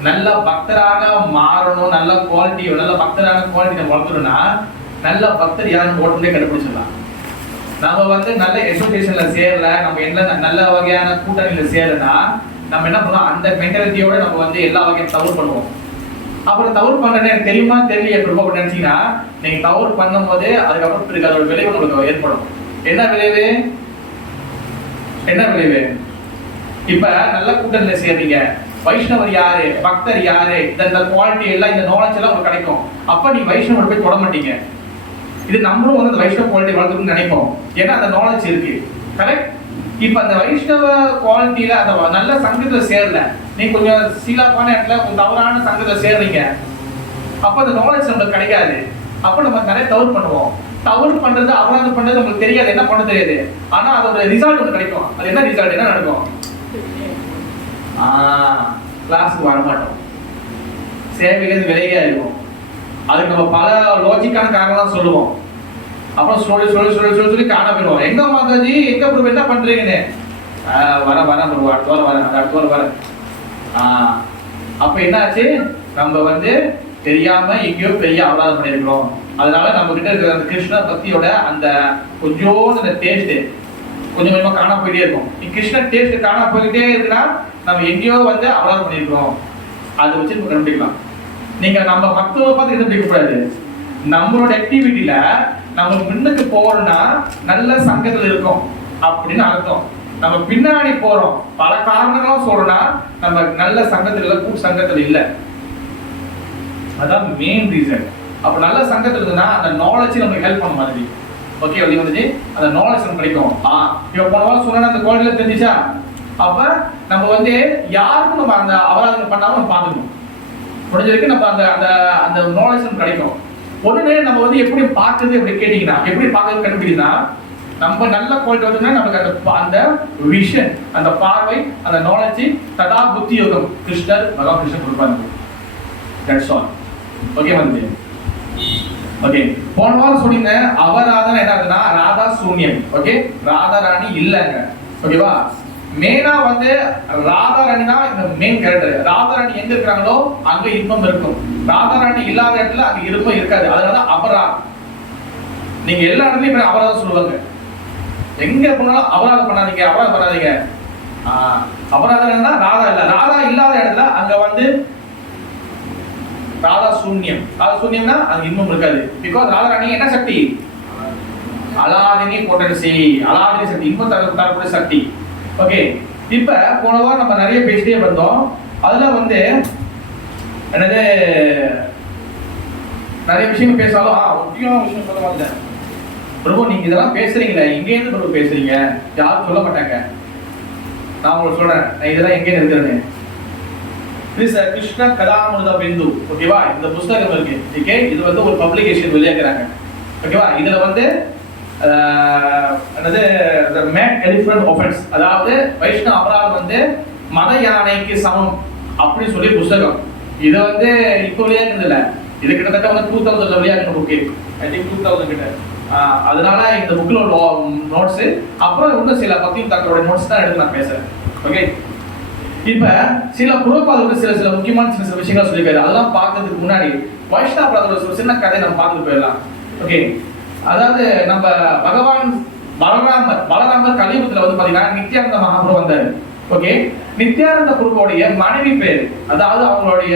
நல்ல பக்தராக மாறணும், நல்ல பக்தரான குவாலிட்டி நம்ம வளர்த்துறோம்னா நல்ல பக்தர் யாரும் ஓட்டுமே கண்டுபிடிச்சிடலாம். நம்ம வந்து நல்ல அசோசியேஷன்ல சேரல, நம்ம என்ன நல்ல வகையான கூட்டணியில சேரலன்னா நம்ம என்ன பண்ணுவோம், அந்த மென்டாலிட்டியோட நம்ம வந்து எல்லா வகையும் தவறு பண்ணுவோம். அப்புறம் தவறு பண்றேன்னு எனக்கு தெரியுமா தெரியல எப்படி நினைச்சீங்கன்னா நீங்க தவறு பண்ணும் போது அதுக்கப்புறம் இருக்கு அதோட விளைவு உங்களுக்கு ஏற்படும். என்ன விளைவு? இப்ப நல்ல கூட்டணியில சேர்றீங்க, வைஷ்ணவர் யாரு, பக்தர் யாரு, இந்த குவாலிட்டி எல்லாம் இந்த நாலேஜ் எல்லாம் உங்களுக்கு கிடைக்கும். அப்ப நீ வைஷ்ணவர் போய் தொட மாட்டீங்க. இது நம்மளும் வந்து அந்த வைஷ்ணவ குவாலிட்டி வளர்த்துக்கணும்னு நினைப்போம், ஏன்னா அந்த நாலேஜ் இருக்கு. கரெக்ட்? இப்ப அந்த வைஷ்ணவ குவாலிட்டியில அந்த நல்ல சங்கத்துல சேரல, நீ கொஞ்சம் சீலாப்பான இடத்துல கொஞ்சம் தவறான சங்கத்துல சேர்றீங்க, அப்ப அந்த நாலேஜ் நம்மளுக்கு கிடைக்காது. அப்ப நம்ம நிறைய தவறு பண்ணுவோம். தவறு பண்றது அபராதம் பண்றது நம்மளுக்கு தெரியாது, என்ன பண்ண தெரியாது. ஆனா அதோட ரிசல்ட் ஒன்று கிடைக்கும். அது என்ன ரிசல்ட், என்ன நடக்கும்? கிளாஸுக்கு வரமாட்டோம், சேவையிலேருந்து விலகி ஆயிடுவோம். அதுக்கு நம்ம பல லாஜிக்கான காரணம் சொல்லுவோம். அப்புறம் சொல்லி காண போயிடுவோம். எங்க மாதாஜி, எங்க ப்ரோ என்ன பண்றீங்கன்னு, வரேன் ப்ரோ, அடுத்த வாரம் வரேன். அப்ப என்னாச்சு, நம்ம வந்து தெரியாம எங்கேயோ பெரிய அபராதம் பண்ணிருக்கிறோம். அதனால நம்ம கிட்ட இருக்கிற அந்த கிருஷ்ண பக்தியோட அந்த கொஞ்சோண்டு அந்த டேஸ்ட் கொஞ்சம் கொஞ்சமா காண போயிட்டே இருக்கும். கிருஷ்ண டேஸ்ட் காண போயிட்டே இருக்குன்னா நம்ம எங்கேயோ வந்து அபராதம் பண்ணிருக்கிறோம். அதை வச்சு கண்டுபிடிக்கலாம். நீங்க நம்ம மக்களை பார்த்து கண்டுபிடிக்க கூடாது. நம்மளோட ஆக்டிவிட்டியில நம்ம முன்னுக்கு போறோம்னா நல்ல சங்கத்துல இருக்கும் அப்படின்னு அர்த்தம். நம்ம பின்னாடி போறோம் பல காரணங்களும் சொல்றோம்னா நம்ம நல்ல சங்கத்துல இல்ல, கூட்டு சங்கத்துல இல்ல. அதான் மெயின் ரீசன். அப்ப நல்ல சங்கத்துல இருக்குன்னா அந்த நாலேஜ் நமக்கு ஹெல்ப் பண்ண மாதிரி. ஓகே, அப்படி வந்துச்சு அந்த நாலேஜ் நமக்கு கிடைக்கும். இப்ப போன வாரம் சொன்னா அந்த குவாலிட்டியில தெரிஞ்சிச்சா? அப்ப நம்ம வந்து யாருக்கும் நம்ம அந்த அபராதம் பண்ணாம நம்ம பாத்துக்கணும். முடிஞ்சிருக்கு நம்ம அந்த அந்த அந்த நாலேஜ் நமக்கு கிடைக்கும். உடனே நம்ம வந்து எப்படி பார்க்குறது எப்படி கேட்டீங்கன்னா, எப்படி பார்க்கறது கண்டுபிடிக்குதுன்னா, நம்ம நல்ல குவாலிட்டி வந்துன்னா நமக்கு அந்த விஷன், அந்த பார்வை, அந்த நாலேஜ், ததா புத்தி யோகம் கிருஷ்ணர் பகவான் கிருஷ்ணர் கொடுப்பாங்க. That's all. ஓகே வந்து ஓகே, போன வாரம் சொல்லியிருந்தேன் அபராதம் என்ன ஆகுதுன்னா ராதா சூன்யம். ஓகே, ராதா ராணி இல்லைங்க. ஓகேவா? மெயினா வந்து ராதா ராணி தான் இந்த மெயின் கேரக்டர். ராதா ராணி எங்க இருக்கிறாங்களோ அங்க இன்பம் இருக்கும், ராதா ராணி இல்லாத இடத்துல அங்க இன்பம் இருக்காது. அதனால அபராதம். நீங்க எல்லா இடத்துலயும் அபராதம் சொல்லுவாங்க, எங்க போனாலும் அபராதம் பண்ணாதீங்க, அபராதம் பண்ணாதீங்க. அபராதம் என்னன்னா ராதா இல்ல, ராதா இல்லாத இடத்துல அங்க வந்து ராதா சூன்யம். ராதா சூன்யம்னா அங்க இன்பம் இருக்காது. பிகாஸ் ராதா ராணி என்ன சக்தி? அலாதினி பொட்டன்சி, அலாதினி சக்தி, இன்பம் தரக்கூடிய சக்தி. ஓகே, இப்ப போன வாரம் நம்ம நிறைய பேசிட்டே வந்தோம். அதுல வந்து என்னது நிறைய விஷயங்கள் பேசாலும் முக்கியமான விஷயம் சொல்ல மாட்டேன். பிரபு நீங்க இதெல்லாம் பேசுறீங்களே, எங்க இருந்து பிரபு பேசுறீங்க? யாரும் சொல்ல மாட்டாங்க. நான் உங்களுக்கு சொல்றேன், நான் இதெல்லாம் எங்க இருக்கிறேன்னு. கிருஷ்ண கதாமிருத பிந்து. ஓகேவா? இந்த புத்தகம் இருக்கு. ஓகே, இது வந்து ஒரு பப்ளிகேஷன் வெளியாக்குறாங்க. ஓகேவா? இதுல வந்து என்னது மேட் எலிஃபண்ட் ஆஃபென்ஸ், அதாவது வைஷ்ணவ அபராதம் வந்து மத யானைக்கு சமம் அப்படி சொல்லி புத்தகம். இது வந்து இப்போ வெளியாக்குறது இல்ல, இது கிட்டத்தட்ட வந்து 2000 வெளியாகின புக். ஐ திங்க் 2000 கிட்ட அதனால இந்த புக்ல உள்ள நோட்ஸ் அப்புறம் இன்னும் சில பக்தியும் தங்களோட நோட்ஸ் தான் எடுத்து நான் பேசுறேன். ஓகே, இப்ப சில புரோபாதர்கள் சில முக்கியமான சில விஷயங்கள் சொல்லியிருக்காரு. அதெல்லாம் பார்க்கறதுக்கு முன்னாடி வைஷ்ணவ பிரதரோட ஒரு சின்ன கதை நம்ம பார்த்துட்டு போயிடலாம். ஓகே, அதாவது நம்ம பகவான் பலராமர் கலியுகத்துல வந்து பாத்தீங்கன்னா நித்யானந்த மகாபிரபு வந்தாரு. ஓகே, நித்யானந்த குருவோடைய மனைவி பேர், அதாவது அவங்களுடைய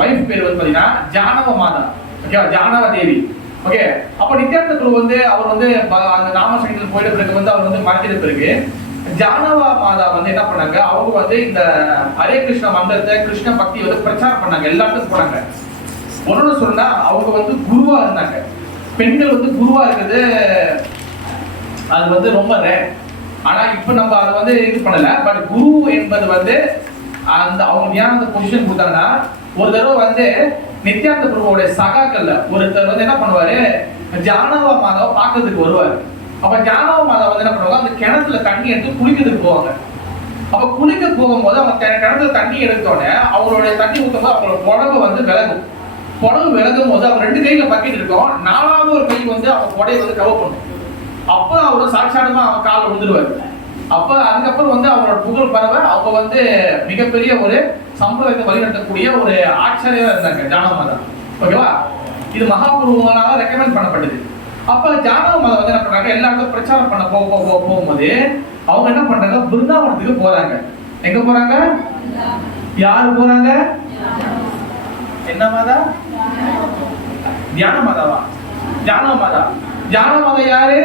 வைஃப் பேர் வந்து பாத்தீங்கன்னா ஜானவ மாதா. ஓகேவா, ஜானவ தேவி. ஓகே, அப்ப நித்யானந்த குரு வந்து அவர் வந்து அந்த நாமசங்கத்தில் போயிட்ட பிறகு வந்து அவர் வந்து மறைஞ்சிட்ட பிறகு ஜானவா மாதா வந்து என்ன பண்ணாங்க, அவங்க வந்து இந்த ஹரே கிருஷ்ண மந்திரத்தை கிருஷ்ண பக்தி வந்து பிரச்சாரம் பண்ணாங்க, எல்லாத்துக்கும் போனாங்க. ஒன்னு சொன்னா அவங்க வந்து குருவா இருந்தாங்க. பெண்கள் வந்து குருவா இருக்கிறது அது வந்து ரொம்ப ரேர். ஆனா இப்ப நம்ம அதை வந்து இது பண்ணல. பட் குரு என்பது வந்து அந்த அவங்க ஏன் அந்த பொசிஷன் கொடுத்தாங்கன்னா, ஒரு தடவை வந்து நித்யானந்த குருவோட சகாக்கள்ல ஒருத்தர் வந்து என்ன பண்ணுவாரு, ஜானவா மாதாவை பார்க்கறதுக்கு வருவாரு. அப்ப ஜானவ மாதா வந்து என்ன பண்ணுவாங்க, அந்த கிணத்துல தண்ணி எடுத்து குளிக்கிறதுக்கு போவாங்க. அப்ப குளிக்க போகும்போது அவங்க கிணத்துல தண்ணி எடுத்தோடனே அவங்களுடைய தண்ணி ஊற்றும் போது அவங்களோட புடவை வந்து விலகும். புடவை விலகும் போது அவங்க 2 கையில பக்கெட் இருக்கும், 4வது ஒரு கை வந்து அவங்க புடையை வந்து கவர் பண்ணும். அப்ப அவரோட சாட்சாடமா அவங்க காலை விழுந்துருவாரு. அப்ப அதுக்கப்புறம் வந்து அவங்களோட புகழ் பரவ அவங்க வந்து மிகப்பெரிய ஒரு சம்பிரதாயத்தை வழிநடத்தக்கூடிய ஒரு ஆச்சாரியா இருந்தாங்க ஜானவ மாதா. ஓகேவா, இது மகாபுருவங்களால ரெக்கமெண்ட் பண்ணப்பட்டது. அப்ப ஜானவ மாதா வந்து என்ன பண்றாங்க, எல்லா இடத்துல பிரச்சாரம் பண்ண போகும்போது அவங்க என்ன பண்றாங்க, பிருந்தாவனத்துக்கு போறாங்க. எங்க போறாங்க, யாரு போறாங்க, என்ன மாதா, தியான மாதாவா, ஜானவ மாதா. ஜானவ மாதா யாரு,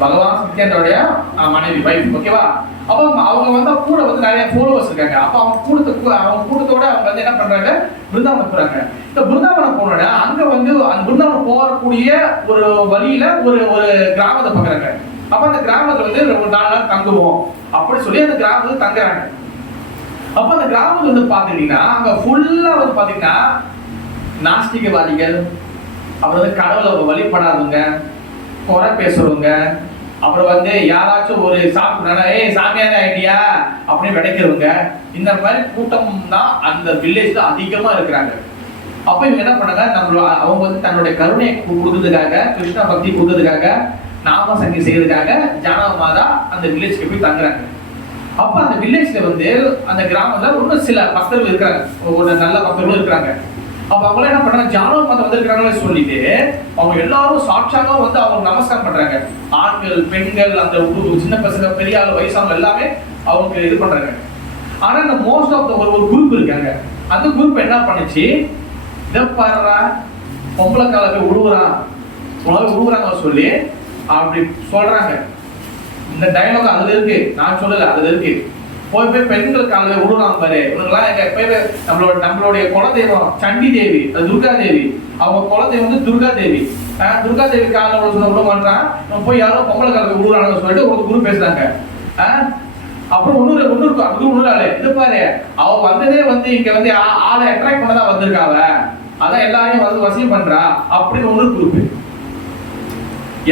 பகவான் சத்யேந்திரோடைய மனைவி, வைஃப். ஓகேவா, அப்ப அவங்க வந்து கூட வந்து நிறைய ஃபாலோவர்ஸ் இருக்காங்க. அப்ப அவங்க கூட்டத்தோட அவங்க வந்து என்ன பண்றாங்க, பிருந்தாவனம் போறாங்க. இந்த பிருந்தாவனம் போனோட அங்க வந்து அந்த பிருந்தாவனம் போகக்கூடிய ஒரு வழியில ஒரு கிராமத்தை பாக்குறாங்க. அப்ப அந்த கிராமத்துல வந்து ஒரு 4 நாள் தங்குவோம் அப்படி சொல்லி அந்த கிராமத்துல தங்குறாங்க. அப்ப அந்த கிராமத்துல வந்து பாத்தீங்கன்னா அங்க ஃபுல்லா வந்து பாத்தீங்கன்னா நாஸ்திகவாதிகள், அப்புறம் வந்து கடவுளை வழிபடாதவங்க, குறை பேசுறவங்க, அப்புறம் வந்து யாராச்சும் ஒரு சாப்பிடுறாங்க, ஏய் சாமியாரே ஐடியா அப்படின்னு விடைக்கிறவங்க, இந்த மாதிரி கூட்டம் தான் அந்த வில்லேஜ்ல அதிகமா இருக்கிறாங்க. அப்ப இவங்க என்ன பண்ணாங்க, அவங்க வந்து தன்னுடைய கருணையை கொடுக்கறதுக்காக, கிருஷ்ண பக்தி கொடுக்கறதுக்காக, நாம சங்கி செய்யறதுக்காக ஜானவ மாதா அந்த வில்லேஜ்க்கு போய் தங்குறாங்க. அப்ப அந்த வில்லேஜ்ல வந்து அந்த கிராமத்துல இன்னும் சில பக்தர்கள் இருக்கிறாங்க, ஒரு நல்ல பக்தர்களும் இருக்கிறாங்க. அப்ப அவங்க என்ன பண்றாங்க, ஜானவ மாதா வந்திருக்காங்கன்னு சொல்லிட்டு அவங்க எல்லாரும் சாட்சாக வந்து அவங்க நமஸ்காரம் பண்றாங்க. ஆண்கள், பெண்கள், அந்த சின்ன பசங்க, பெரிய ஆள், வயசானவங்க எல்லாமே அவங்க இது பண்றாங்க. ஆனா இந்த மோஸ்ட் ஆஃப் த ஒரு குரூப் இருக்காங்க. அந்த குரூப் என்ன பண்ணுச்சு, இதை பாருடா பொம்பளை கால போய் உழுவுறாங்க சொல்லி அப்படி சொல்றாங்க. இந்த டைலாக் அதுல இருக்கு, நான் சொல்லல, அதுல இருக்கு. போய் பெண்கள் கால போய் உழுவுறாங்க பாரு, இவங்கெல்லாம் எங்க போய் நம்மளுடைய குலதெய்வம் சண்டி தேவி, அது துர்கா தேவி, அவங்க குலதெய்வம் வந்து துர்கா தேவி. துர்கா தேவி கால விட மாட்டான், போய் யாரோ பொம்பளை கால போய் உழுவுறாங்கன்னு சொல்லிட்டு ஒரு குரு பேசுறாங்க. அப்புறம் ஒண்ணு ஆளு இது பாரு, அவ வந்ததே வந்து இங்க வந்து ஆளை அட்ராக்ட் பண்ணதான் வந்திருக்காவ, அதான் எல்லாரையும் வந்து வசியம் பண்றா அப்படின்னு ஒண்ணு குரூப்.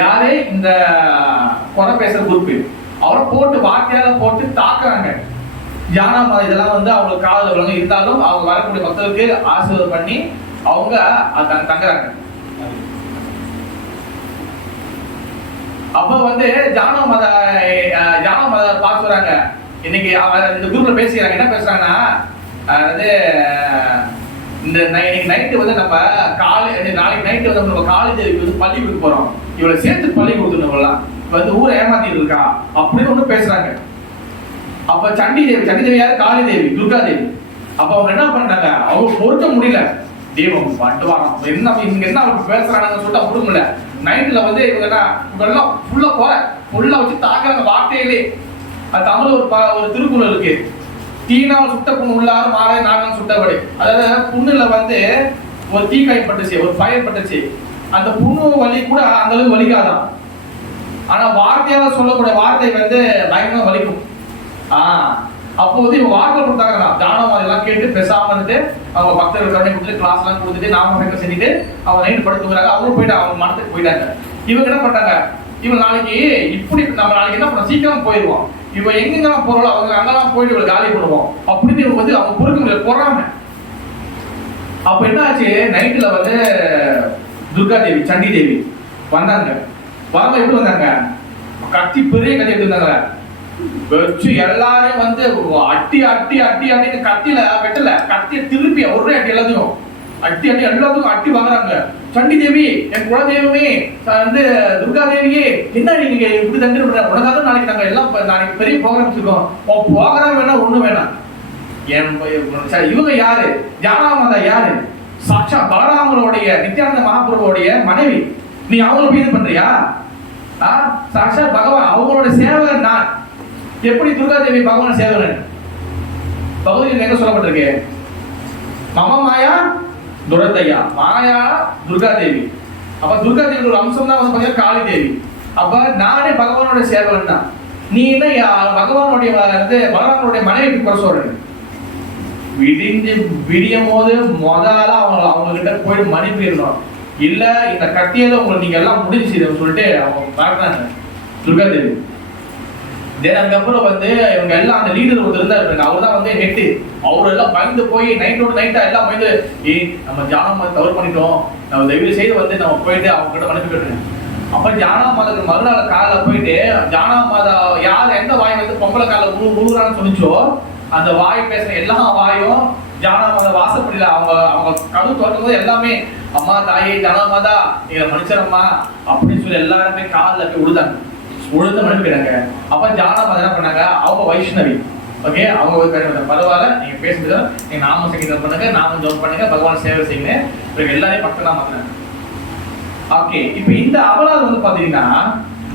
யாரு, இந்த குறை பேசுற குரூப். அவரை போட்டு வார்த்தையால போட்டு தாக்குறாங்க. ஜானவ மாதா இதெல்லாம் வந்து அவங்க காதல விளங்க இருந்தாலும் அவங்க வரக்கூடிய மக்களுக்கு ஆசீர்வாதம் பண்ணி அவங்க தங்குறாங்க. அப்ப வந்து ஜானவ மாதா பாக்குறாங்க. இன்னைக்கு இந்த குரூப்ல பேசிக்கிறாங்க. என்ன பேசுறாங்கன்னா, அதாவது இந்த நைட்டு வந்து நம்ம நாளைக்கு நைட்டு வந்து நம்ம காலேஜ் வந்து பள்ளி கொடுக்க போறோம், இவளை சேர்த்து பள்ளி கொடுத்துருவோம்லாம் வந்து ஊரை ஏமாத்திட்டு இருக்கா அப்படின்னு ஒண்ணு பேசுறாங்க. அப்ப சண்டி தேவி யாரு, காளி தேவி, துர்கா தேவி. அப்ப அவங்க என்ன பண்றாங்க, அவங்க பொறுக்க முடியல, தெய்வம் பட்டுவாங்க என்ன இங்க என்ன அவங்க பேசுறாங்கன்னு சொல்லிட்டு அவங்க கொடுக்க முடியல. நைட்ல வந்து இவங்க எல்லாம் ஃபுல்லா வச்சு தாக்குறாங்க வார்த்தையிலே. அது தமிழ் ஒரு திருக்குறள் இருக்கு, தீனால் சுட்ட புண்ணு உள்ளாரு மாறே நாகம் சுட்டபடி. அதாவது புண்ணுல வந்து ஒரு தீக்காய் பட்டுச்சு, ஒரு ஃபயர் பட்டுச்சு, அந்த புண்ணு வலி கூட அந்த அளவுக்கு வலிக்காதான். ஆனா வார்த்தையால சொல்லக்கூடிய வார்த்தை வந்து பயங்கரமா வலிக்கும். அப்போ வந்து இவங்க வார்த்தை கொடுத்தாங்க. ஜானவ மாதா எல்லாம் கேட்டு பேசாம இருந்துட்டு அவங்க பக்தர்கள் கருணை கொடுத்துட்டு கிளாஸ் எல்லாம் கொடுத்துட்டு நாம செஞ்சுட்டு அவங்க நைட்டு படுத்துக்கிறாங்க. அவரும் போயிட்டு அவங்க மனத்துக்கு போயிட்டாங்க. இவங்க என்ன பண்ணாங்க, இவங்க நாளைக்கு இப்படி நம்ம நாளைக்கு என்ன பண்ணோம், சீக்கிரம் போயிடுவோம், இவங்க எங்கெங்கெல்லாம் போறோம் அவங்க அங்கெல்லாம் போயிட்டு இவங்க காலி பண்ணுவோம் அப்படின்னு இவங்க வந்து அவங்க பொறுக்க முடியல, போறாங்க. அப்ப என்ன ஆச்சு, நைட்டுல வந்து துர்கா தேவி, சண்டி தேவி வந்தாங்க. வரவங்க எப்படி வந்தாங்க? கத்தி, பெரிய கத்தி எடுத்து வந்தாங்க. வச்சு எல்லாரையும் வந்து அட்டி அட்டி அட்டி அட்டி, கத்தியில வெட்டல, கத்திய திருப்பி ஒரே அட்டி எல்லாத்தையும் அட்டி அட்டி எல்லாத்துக்கும் அட்டி வாங்குறாங்க. சண்டி தேவி, என் குலதெய்வமே, வந்து துர்கா தேவியே, என்ன நீங்க இப்படி தண்டு பண்ற? உனக்காக நாளைக்கு நாங்க எல்லாம் நாளைக்கு பெரிய ப்ரோக்ராம் வச்சிருக்கோம். ப்ரோக்ராம் வேணா ஒண்ணு வேணாம். இவங்க யாரு? ஜானாமாதா யாரு? சாட்சா பலராமனுடைய, நித்யானந்த மகாபிரபுடைய மனைவி. நீ அவங்கள போய் இது பண்றியா? சாட்சா பகவான், அவங்களோட சேவகன் நான். எப்படி துர்கா தேவி பகவான் சேவகன்? பகவத்கீதை எங்க சொல்லப்பட்டிருக்கு? மம மாயா துரத்தையா, மாயா துர்கா தேவி. அப்ப துர்கா தேவி ஒரு அம்சம் தான் வந்து பாத்தீங்கன்னா காளி தேவி. அப்ப நானே பகவானோட சேவகன் தான். நீ என்ன பகவானுடைய வந்து பலராமனுடைய மனைவி குறை சொல்ற? விடியும் போது முதல்ல அவங்க கிட்ட போயிட்டு மன்னிப்பு இருக்கணும். இல்ல இந்த கட்டியதை உங்களுக்கு நீங்க எல்லாம் முடிஞ்சிச்சு சொல்லிட்டு அவங்க பாக்குறாங்க துர்கா தேவி. அதுக்கப்புறம் வந்து இவங்க எல்லாம் அந்த லீடர் ஒருத்தர் இருந்தாரு, அவர் தான் வந்து ஹெட். அவரு எல்லாம் பயந்து போய் நைட்டோட நைட்டா எல்லாம் பயந்து, நம்ம ஜானாமாதை தவறு பண்ணிட்டோம், நம்ம தயவு செய்து வந்து நம்ம போயிட்டு அவங்க கிட்ட மன்னிப்பு கேட்டுருங்க. அப்ப ஜானாமாதாக்கு மறுநாள் காலைல போயிட்டு, ஜானாமாதா யார் எந்த வாய் வந்து பொம்பளை கால உருகுறான்னு சொன்னிச்சோ அந்த வாய் பேசுற எல்லா வாயும் ஜானாமாதா வாசப்படியில அவங்க அவங்க கதவு திறக்கும்போது எல்லாமே அம்மா தாயே ஜானாமாதா நீங்க மனுஷரம்மா அப்படின்னு சொல்லி எல்லாருமே காலில் போய் விழுதாங்க. உழுந்து மனுப்பிடுறாங்க. அப்ப ஜானாமாதா என்ன பண்ணாங்க? அவங்க வைஷ்ணவி. ஓகே, அவங்க பரவாயில்ல, நீங்க பேசுறது நீங்க நாம சங்கீதம் பண்ணுங்க, நாம ஜோம் பண்ணுங்க, பகவான் சேவை செய்யுங்க, எல்லாரையும் பக்கமா மாத்தினாங்க. ஓகே, இப்ப இந்த அபராதம் வந்து பாத்தீங்கன்னா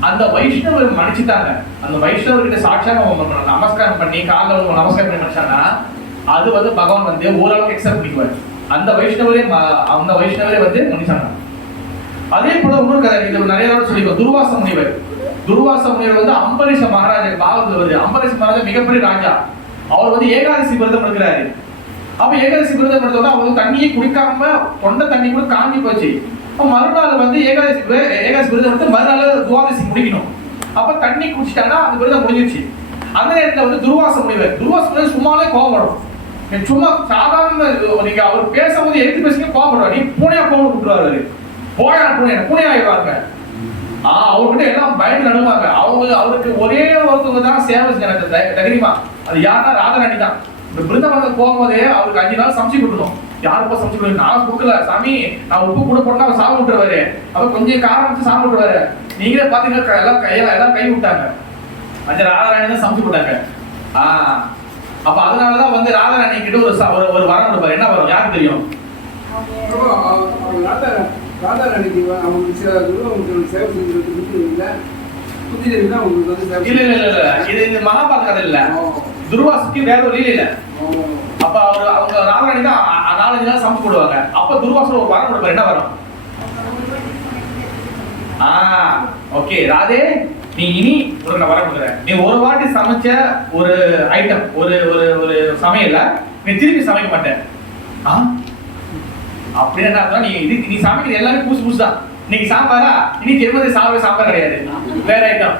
அந்த வைஷ்ணவர் மன்னிச்சுட்டாங்க. அந்த வைஷ்ணவர்கிட்ட சாட்சியாக நமஸ்காரம் பண்ணி காலில் நமஸ்காரம் பண்ணி மனுஷாங்கன்னா அது வந்து பகவான் வந்து ஓரளவுக்கு எக்ஸப்ட் பண்ணிக்குவார். அந்த வைஷ்ணவரே வந்து மன்னிச்சாங்க. அதே போல இன்னொரு கதை இது நிறைய தடவை சொல்லிருக்கோம். துர்வாச முனிவர். துர்வாச முனிவர் வந்து அம்பரீஷ மகாராஜா பாகவத்தில் வருது. அம்பரீஷ மகாராஜா மிகப்பெரிய ராஜா. அவர் வந்து ஏகாதசி விரதம் எடுக்கிறாரு. அப்ப ஏகாதசி விரதம் எடுத்தோம்னா அவங்க தண்ணியை குடிக்காம தொண்டை தண்ணி கூட காஞ்சி போச்சு. மறுநாள் வந்து ஏகாதசி விரதம் எடுத்து மறுநாள் துவாதசி முடிக்கணும். அப்ப தண்ணி குடிச்சிட்டாங்கன்னா அந்த விரதம் முடிஞ்சிருச்சு. அந்த நேரத்தில் வந்து துர்வாச முனிவர் சும்மாவே கோபப்படும். சும்மா சாதாரண நீங்க அவர் பேசும்போது எடுத்து பேசுங்க கோபப்படுவார். நீ பூனையா கோபம் விட்டுருவாரு. பூனை ஆயிடுவாங்க. அவர்கிட்ட எல்லாம் பயந்து நடுவாங்க. அவருக்கு ஒரே ஒருத்தவங்க தான் சேவை செஞ்சாங்க தகுதிமா. அது யாருன்னா ராதாராணி தான். இந்த பிருந்தாவனத்துக்கு போகும்போதே அவருக்கு 5 நாள் சமைச்சு கொடுக்கணும். யாருப்பா சமைச்சு கொடுக்கணும்? நான் கொடுக்கல சாமி, நான் உப்பு கூட போட்டா அவர் சாப்பிட்டு விட்டுருவாரு. அவர் கொஞ்சம் காரம் வச்சு சாப்பிட்டு விட்டுருவாரு. நீங்களே பாத்தீங்கன்னா எல்லாம் கை விட்டாங்க. அந்த ராதாராணி தான் சமைச்சு விட்டாங்க. அப்ப அதனாலதான் வந்து ராதாராணி கிட்ட ஒரு வரம் கொடுப்பாரு. என்ன வரும் யாருக்கு தெரியும்? ராதாராணிக்கு அவங்களுக்கு சேவை செஞ்சுருக்கு இல்ல, இது மகாபாரத கதை இல்ல, துர்வாசுக்கு வேற ஒரு லீலை இல்ல. அப்ப அவங்க ராதாராணி தான் 4-5 நாள் சமைச்சு போடுவாங்க. அப்ப துர்வாசு ஒரு வரம் கொடுப்பாரு. என்ன வரும்? ஓகே ராதே, நீ இனி உனக்கு நான் வர கொடுக்குறேன். நீ ஒரு வாட்டி சமைச்ச ஒரு ஐட்டம் ஒரு ஒரு சமையல்ல நீ திருப்பி சமைக்க மாட்டேன். அப்படின்னா நீ சமைக்கிறது எல்லாமே புதுசு தான். இன்னைக்கு சாம்பாரா, இன்னைக்கு திரும்ப சாம்பார் கிடையாது, வேற ஐட்டம்.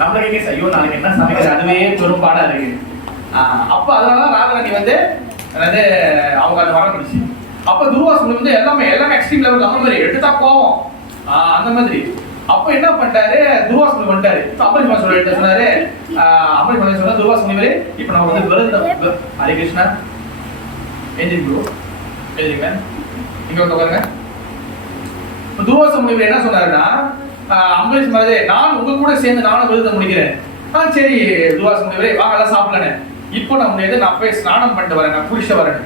நம்மளுக்கு ஐயோ நாளைக்கு என்ன சமைக்கிறது, அதுவே பெரும்பாடா இருக்கு. அப்ப அதனாலதான் ராதாராணி வந்து அவங்க அந்த வரம் பிடிச்சி. அப்ப துர்வாசு வந்து எல்லாமே எக்ஸ்ட்ரீம் லெவல் அந்த மாதிரி எடுத்தா போவோம் அந்த மாதிரி. அப்ப என்ன பண்ணிட்டாரு, துர்வாசு முனிவர் வந்துட்டாரு. இப்ப அம்பரீஷ் சொல்லிட்டு சொன்னாரு, அம்பரீஷ் சொன்னா துர்வாசு முனிவரே இப்ப நம்ம வந்து விரதம். ஹரே கிருஷ்ணா, எழுதிங்க இங்க வந்து பாருங்க. துர்வாச முனிவர் என்ன சொன்னாருன்னா, அம்பரீஷ் மகாராஜே நான் உங்க கூட சேர்ந்து நானும் விரதம் முடிக்கிறேன். சரி துர்வாச முனிவரே வாங்க எல்லாம் சாப்பிடலானே. இப்போ நான் போய் ஸ்நானம் பண்ணிட்டு வரேன், நான் குளிச்ச வரேன்.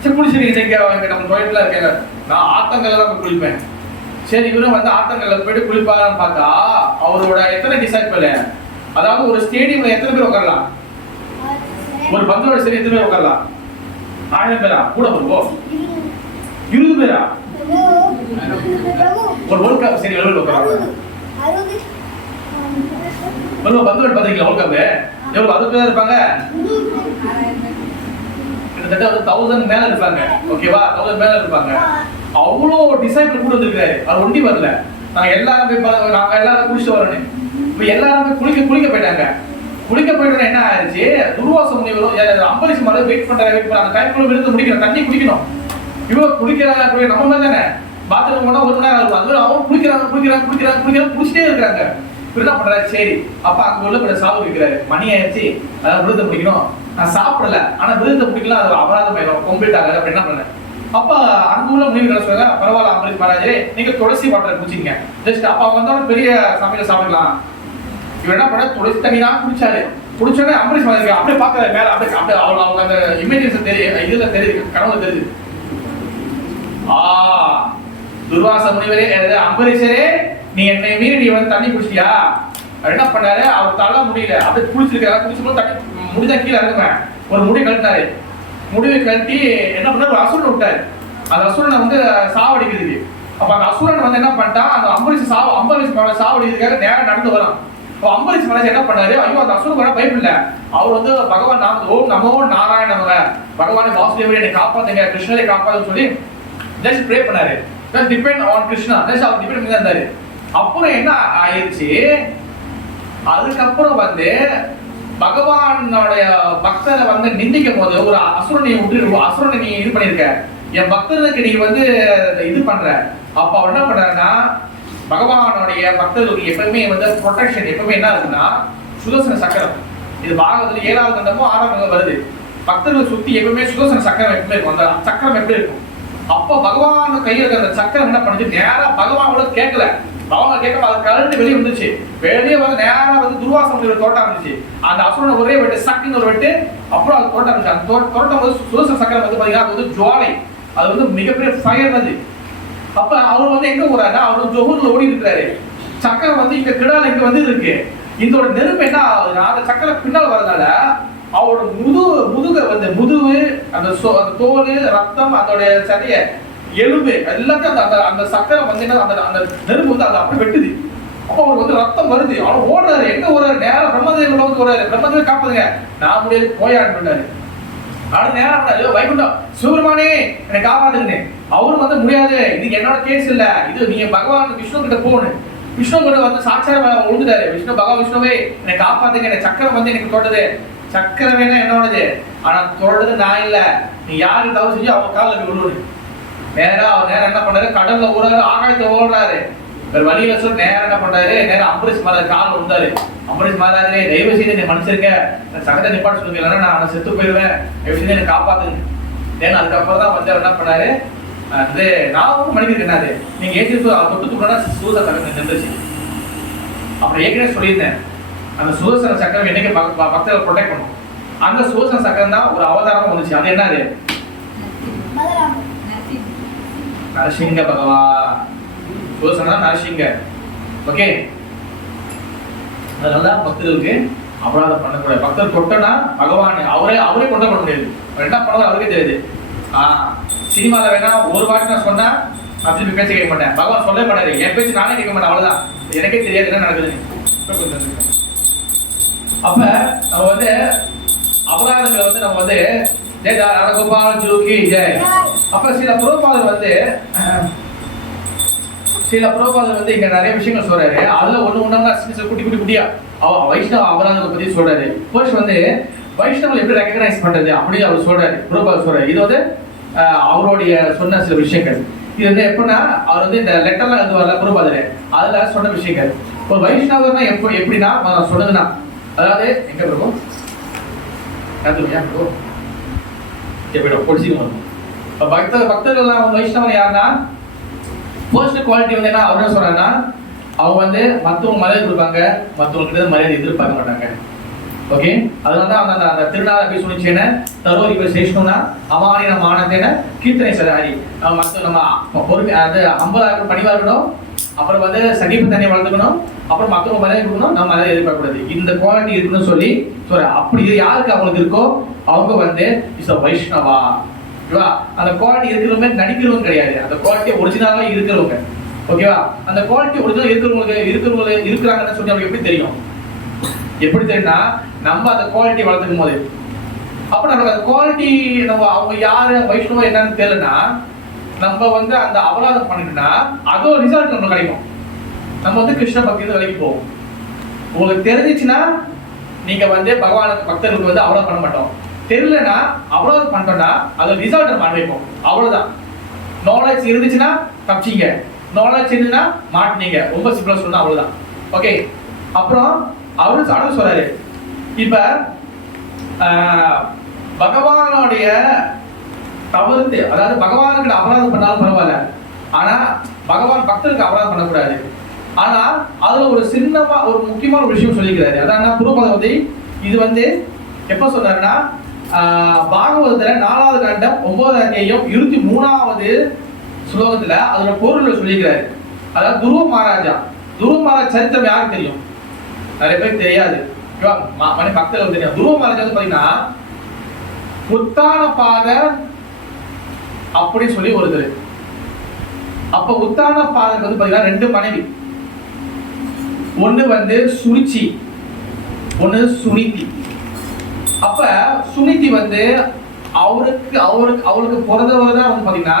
சரி குளிச்சிருக்கீங்க, நம்ம டொய்லெட்ல இருக்கேங்க, நான் ஆத்தங்கள்ல தான் போய் குளிப்பேன். சரி இவரும் வந்து ஆத்தங்கள்ல போயிட்டு குளிப்பாங்கன்னு பார்த்தா அவரோட எத்தனை டிசைபிள், அதாவது ஒரு ஸ்டேடியம்ல எத்தனை பேர் உட்காரலாம்? ஒரு பந்தோட சரி எத்தனை பேர் உட்காரலாம்? 1000 பேரா? கூட வருவோம் 20 பேரா? ஒரு வேர்ல்ட் கப் சரி எவ்வளவு உட்காருவாங்க? பந்தோட பாத்தீங்களா வேர்ல்ட் கப் எவ்வளவு 60 பேர் இருப்பாங்க. கிட்டத்தட்ட வந்து 1000 மேல இருப்பாங்க. ஓகேவா, 1000 மேல இருப்பாங்க. அவ்வளோ டிசைபிள் கூட வந்திருக்காரு. அவர் ஒண்டி வரல. நாங்க எல்லாரும் குளிச்சுட்டு வரணும். இப்ப எல்லாருமே குளிக்க போயிட்டாங்க. குளிக்க போயிட்டு என்ன ஆயிடுச்சு, துர்வாச முனிவரும் அம்பரீஷ் மகாராஜ் வெயிட் பண்றாங்க. அந்த டைம்குள்ள விருந்து முடிக்கணும், தண்ணி குடிக்கணும். இவங்க குடிக்கிறாங்க நம்ம தானே பாத்ரூம் போனா 1 மணி நேரம் ஆகும். அது அவங்க குளிக்கிறாங்க குளிச்சுட்டே இருக்காங்க. இவர் என்ன பண்றாரு, சரி அப்ப அங்க உள்ள கூட சாவு வைக்கிறாரு. மணி ஆயிடுச்சு, அதாவது விருதை முடிக்கணும், நான் சாப்பிடல ஆனா விருதை முடிக்கலாம், அது அபராதம் ஆயிடும், கம்ப்ளீட் ஆகாது. அப்ப என்ன பண்ணேன், அப்ப அங்க உள்ள முனிவர் சொல்லுங்க, பரவாயில்ல அம்பரீஷ் மகாராஜே, நீங்க துளசி வாட்டர் குடிச்சிங்க ஜஸ்ட். அப்ப அவங்க வந்தோட பெரிய சமையல சாப்பிடலாம். இவர் என்ன பண்ண, துளசி தண்ணி தான் குடிச்சாரு. குடிச்சோடனே அம்பரீஷ் மகாராஜ் அப்படியே பாக்குறாரு மேல, அப்படியே அவங்க அந்த இமேஜஸ் தெரியும், இதுல தெரியுது, கனவுல தெரியுது. துர்வாச முனிவரே, அம்பரீஷரே, நீ என்னை மீறி நீ வந்து தண்ணி குடிச்சியா? என்ன பண்ணாரு, அவர் தலை முடியல, அப்படியே குளிச்சிருக்காரு. குளிச்சும்போது தண்ணி முடிதான் கீழே இறங்குவேன், ஒரு முடி கழட்டினாரு. முடிவை கழட்டி என்ன பண்ணாரு, ஒரு அசுரனை விட்டாரு. அந்த அசுரனை வந்து சாவடிக்கிறதுக்கு. அப்ப அந்த அசுரன் வந்து என்ன பண்ணிட்டான், அந்த அம்பரீஷ் சாவடிக்கிறதுக்காக நேரம் நடந்து வரான். அம்பரீஷ் மகாராஜ் என்ன பண்ணாரு, ஐயோ அந்த அசுரன் கூட பயப்படல. அவர் வந்து பகவான் நாம ஓம் நமோ நாராயணவங்க, பகவானை வாசுதேவரே என்னை காப்பாத்துங்க, கிருஷ்ணரை காப்பாதுன்னு சொல்லி ஜஸ்ட் ப்ரே பண்ணாரு. Just depend on Krishna, just அவர் டிபெண்ட் பண்ணி தான் இருந்தாரு. அப்புறம் என்ன ஆயிடுச்சு, அதுக்கப்புறம் வந்து பகவானுடைய பக்தரை வந்து நிந்திக்கும் போது ஒரு அசுரனை நீ இது பண்ணிருக்க, என் பக்தர்களுக்கு நீ வந்து இது பண்ற. அப்ப அவர் என்ன பண்றாருன்னா, பகவானுடைய பக்தர்களுக்கு எப்பவுமே வந்து ப்ரொடெக்ஷன் எப்பவுமே என்ன இருக்குன்னா சுதர்சன சக்கரம். இது பாகவத்துல 7வது கண்டமோ 6வது கண்டம் வருது. பக்தர்களை சுத்தி எப்பவுமே சுதர்சன சக்கரம் எப்பவுமே இருக்கும். அந்த சக்கரம் எப்படி இருக்கும், அப்ப பகவான் கையில் இருக்கிற அந்த சக்கரம் என்ன பண்ணுச்சு, நேரா பகவானோட கேட்கல, பகவான் கேட்க அது கலந்து வெளியே வந்துச்சு. வெளியே வந்து நேரா வந்து துர்வாச முனிவர் தோட்ட ஆரம்பிச்சு. அந்த அசுரனை ஒரே வெட்டு, சக்குன்னு ஒரு வெட்டு, அப்புறம் அது தோட்ட ஆரம்பிச்சு. அந்த தோட்டம் போது சுதர்சன சக்கரம் வந்து பாத்தீங்கன்னா அது வந்து ஜுவாலை, அது வந்து மிகப்பெரிய ஃபயர் அது. அப்ப அவர் வந்து எங்க போறாருன்னா, அவர் ஜொஹூர்ல ஓடி இருக்கிறாரு. சக்கரம் வந்து இங்க கிடால இங்க வந்து இருக்கு. இதோட நெருப்பு என்ன ஆகுதுன்னா, அந்த சக்கரம் பின்னால் வரதுனால அவரோட முதுக வந்து முதுகு, அந்த தோல், ரத்தம், அதோட சதைய, எலும்பு எல்லாத்தையும் அந்த சக்கரம் வந்து அந்த நெருப்பு வந்து அதை அப்படி வெட்டுது. அப்போ அவருக்கு வந்து ரத்தம் வருது. அவர் ஓடுறாரு, எங்க ஓடுறாரு, நேரம் பிரம்மதேவன் வந்து ஓடுறாரு. பிரம்மதேவன் காப்பாதுங்க, நான் முடியாது போயான்னு பண்ணாரு. ஆனா நேரம் பண்ணாரு, வைகுண்டம் சிவபெருமானே என்னை காப்பாத்துங்க. அவரும் வந்து முடியாது, இது என்னோட கேஸ் இல்ல, இது நீங்க பகவான் விஷ்ணு கிட்ட போகணும். விஷ்ணு கிட்ட வந்து சாட்சாரம் விழுந்துட்டாரு. பகவான் விஷ்ணுவே என்னை காப்பாத்துங்க, என்னை சக்கரம் வந்து எனக்கு தோட்டது. சக்கரம் வேணா என்னோடது, ஆனா தோட்டது நான் இல்ல, நீ யாருக்கு தவறு செஞ்சு அவங்க காலில் விழுவுது. அவர் நேரம் என்ன பண்றாரு, கடல்ல ஓடுறாரு, ஆகாயத்தை ஓடுறாரு. வேற வழியில சொல்லி நேரம் என்ன பண்றாரு, நேரம் அம்பரீஷ் மகாராஜ் கால் வந்தாரு. அம்பரீஷ் மகாராஜே, தயவு செய்து என்னை மன்னிச்சிருக்க, சகத்தை நிப்பாட்டு சொல்லுங்க, இல்லைன்னா நான் செத்து போயிடுவேன், எப்படி செய்து என்னை காப்பாத்துங்க. ஏன்னா அதுக்கப்புறம் தான் வந்து என்ன பண்ணாரு, அது நான் ஒன்றும் மன்னிக்கிறேன், என்னது நீங்க ஏற்றி தொட்டு தூக்கினா சூச சக்கரம் நின்றுச்சு. அப்புறம் ஏற்கனவே சொல்லியிருந்தேன், அந்த சுதர்சன சக்கரம் என்னைக்கு பக்தர்களை ப்ரொடெக்ட் பண்ணும். அந்த சுதர்சன சக்கரம் தான் ஒரு அவதாரமா வந்துச்சு. அது என்னது, நரசிங்க பகவான். சுதர்சனா நரசிங்க. ஓகே, அதனாலதான் பக்தர்களுக்கு அபராதம் பண்ணக்கூடாது. பக்தர் தொட்டனா பகவான் அவரே கொண்ட பண்ண முடியாது. என்ன பண்ணுவது அவருக்கே தெரியுது. சினிமால வேணா ஒரு வாட்டி நான் சொன்னா அப்படி பேச்ச கேட்க மாட்டேன், பகவான் சொல்லவே மாட்டாரு, என் பேச்சு நானே கேட்க மாட்டேன், அவ்வளவுதான். எனக்கே தெரியாது என்ன நடக்குதுன்னு. அப்ப நம்ம வந்து அபராதங்களை வந்து நம்ம வந்து கோபால் ஜூக்கி ஜெய். அப்ப சில புரோபாதர் வந்து இங்க நிறைய விஷயங்கள் சொல்றாரு. அதுல ஒண்ணு குட்டியா வைஷ்ணவ அபராதத்தை பத்தி சொல்றாரு. ஃபர்ஸ்ட் வந்து வைஷ்ணவ எப்படி ரெகக்னைஸ் பண்றது அப்படின்னு அவர் சொல்றாரு. புரோபாதர் சொல்றாரு. இது வந்து அவருடைய சொன்ன சில விஷயங்கள். இது வந்து எப்படின்னா, அவர் வந்து இந்த லெட்டர்ல இருந்து வரல புரோபாதர், அதுல சொன்ன விஷயங்கள். ஒரு வைஷ்ணவர்னா எப்படின்னா சொல்லுதுன்னா, அதாவது எங்க பிரபு பக்தர்கள் வைஷ்ணவர் யாருன்னா, ஃபர்ஸ்ட் குவாலிட்டி வந்து என்ன அவர் சொல்றாருன்னா, அவங்க வந்து மற்றவங்க மரியாதை கொடுப்பாங்க, மற்றவங்க கிட்ட மரியாதை எதிர்பார்க்க மாட்டாங்க. ஓகே, அதனாலதான் அந்த திருநாள் அப்படி சொல்லிச்சேன்னு தரோரி போய் சேஷணும்னா அமானின மானத்தேன கீர்த்தனை சதாரி. நம்ம பொறுமை அது அம்பலா இருக்கணும், பணிவா இருக்கணும், அப்புறம் வந்து சகிப்பு தண்ணியை வளர்த்துக்கணும், அப்புறம் மற்றவங்க மரியாதை கொடுக்கணும், நம்ம மரியாதை எதிர்பார்க்கக்கூடாது. இந்த குவாலிட்டி இருக்குன்னு சொல்லி அப்படி யாருக்கு அவங்களுக்கு இருக்கோ அவங்க வந்து இஸ் வைஷ்ணவா. ஓகேவா, அந்த குவாலிட்டி இருக்கிறவங்க நடிக்கிறவங்க கிடையாது, அந்த குவாலிட்டி ஒரிஜினலா இருக்கிறவங்க. ஓகேவா, அந்த குவாலிட்டி ஒரிஜினல் இருக்கிறவங்க இருக்கிறாங்கன்னு சொல்லி அவங்களுக்கு எப்படி தெரியும்? எப்படி தெரியும்னா, நம்ம அந்த குவாலிட்டி வளர்த்துக்கும் போது, அப்ப நமக்கு அந்த குவாலிட்டி நம்ம அவங்க யாரு வைஷ்ணவ என்னன்னு தெரியலன்னா, நம்ம வந்து அந்த அபராதம் பண்ணிட்டோம்னா அதோ ரிசல்ட் நமக்கு கிடைக்கும். நம்ம வந்து கிருஷ்ண பக்தி விலைக்கு போவோம். உங்களுக்கு தெரிஞ்சிச்சுன்னா நீங்க வந்து பகவானுக்கு பக்தர்களுக்கு வந்து அவ்வளவு பண்ண மாட்டோம். தெரியலன்னா அவ்வளவு பண்ணிட்டோம்னா அது ரிசல்ட் நம்ம அனுபவிப்போம். அவ்வளவுதான். நாலேஜ் இருந்துச்சுன்னா தப்பிச்சிங்க, நாலேஜ் இருந்துன்னா மாட்டினீங்க. ரொம்ப சிம்பிளா சொன்னா அவ்வளவுதான். ஓகே, அப்புறம் அவரு அடுத்து சொல்றாரு, இப்ப பகவானுடைய தவிர்த்து, அதாவது பகவானுக்கு அபராதம் பண்ணாலும் பரவாயில்ல, ஆனா பகவான் பக்தருக்கு அபராதம் பண்ணக்கூடாது. ஆனா அதுல ஒரு சின்னமா ஒரு முக்கியமான ஒரு விஷயம் சொல்லிக்கிறாரு. அதான் குருபகவதி இது வந்து எப்ப சொன்னாருன்னா, பாகவதத்துல 4வது கண்டம் 9வது அத்தியாயம் 23வது ஸ்லோகத்துல அதோட பொருள் சொல்லிக்கிறாரு. அதாவது துருவ மகாராஜா சரித்திரம் யாருக்கு தெரியும்? நிறைய பேருக்கு தெரியாது. பக்தர்களுக்கு தெரியும். துருவ மகாராஜா வந்து பாத்தீங்கன்னா உத்தானபாதர் அப்படின்னு சொல்லி ஒருத்தர். அப்ப உத்தானபாதர் வந்து பாத்தீங்கன்னா 2 மனைவி. ஒண்ணு வந்து சுருச்சி, ஒண்ணு சுனிதி. அப்ப சுனிதி வந்து அவளுக்கு பிறந்தவர் தான் வந்து பாத்தீங்கன்னா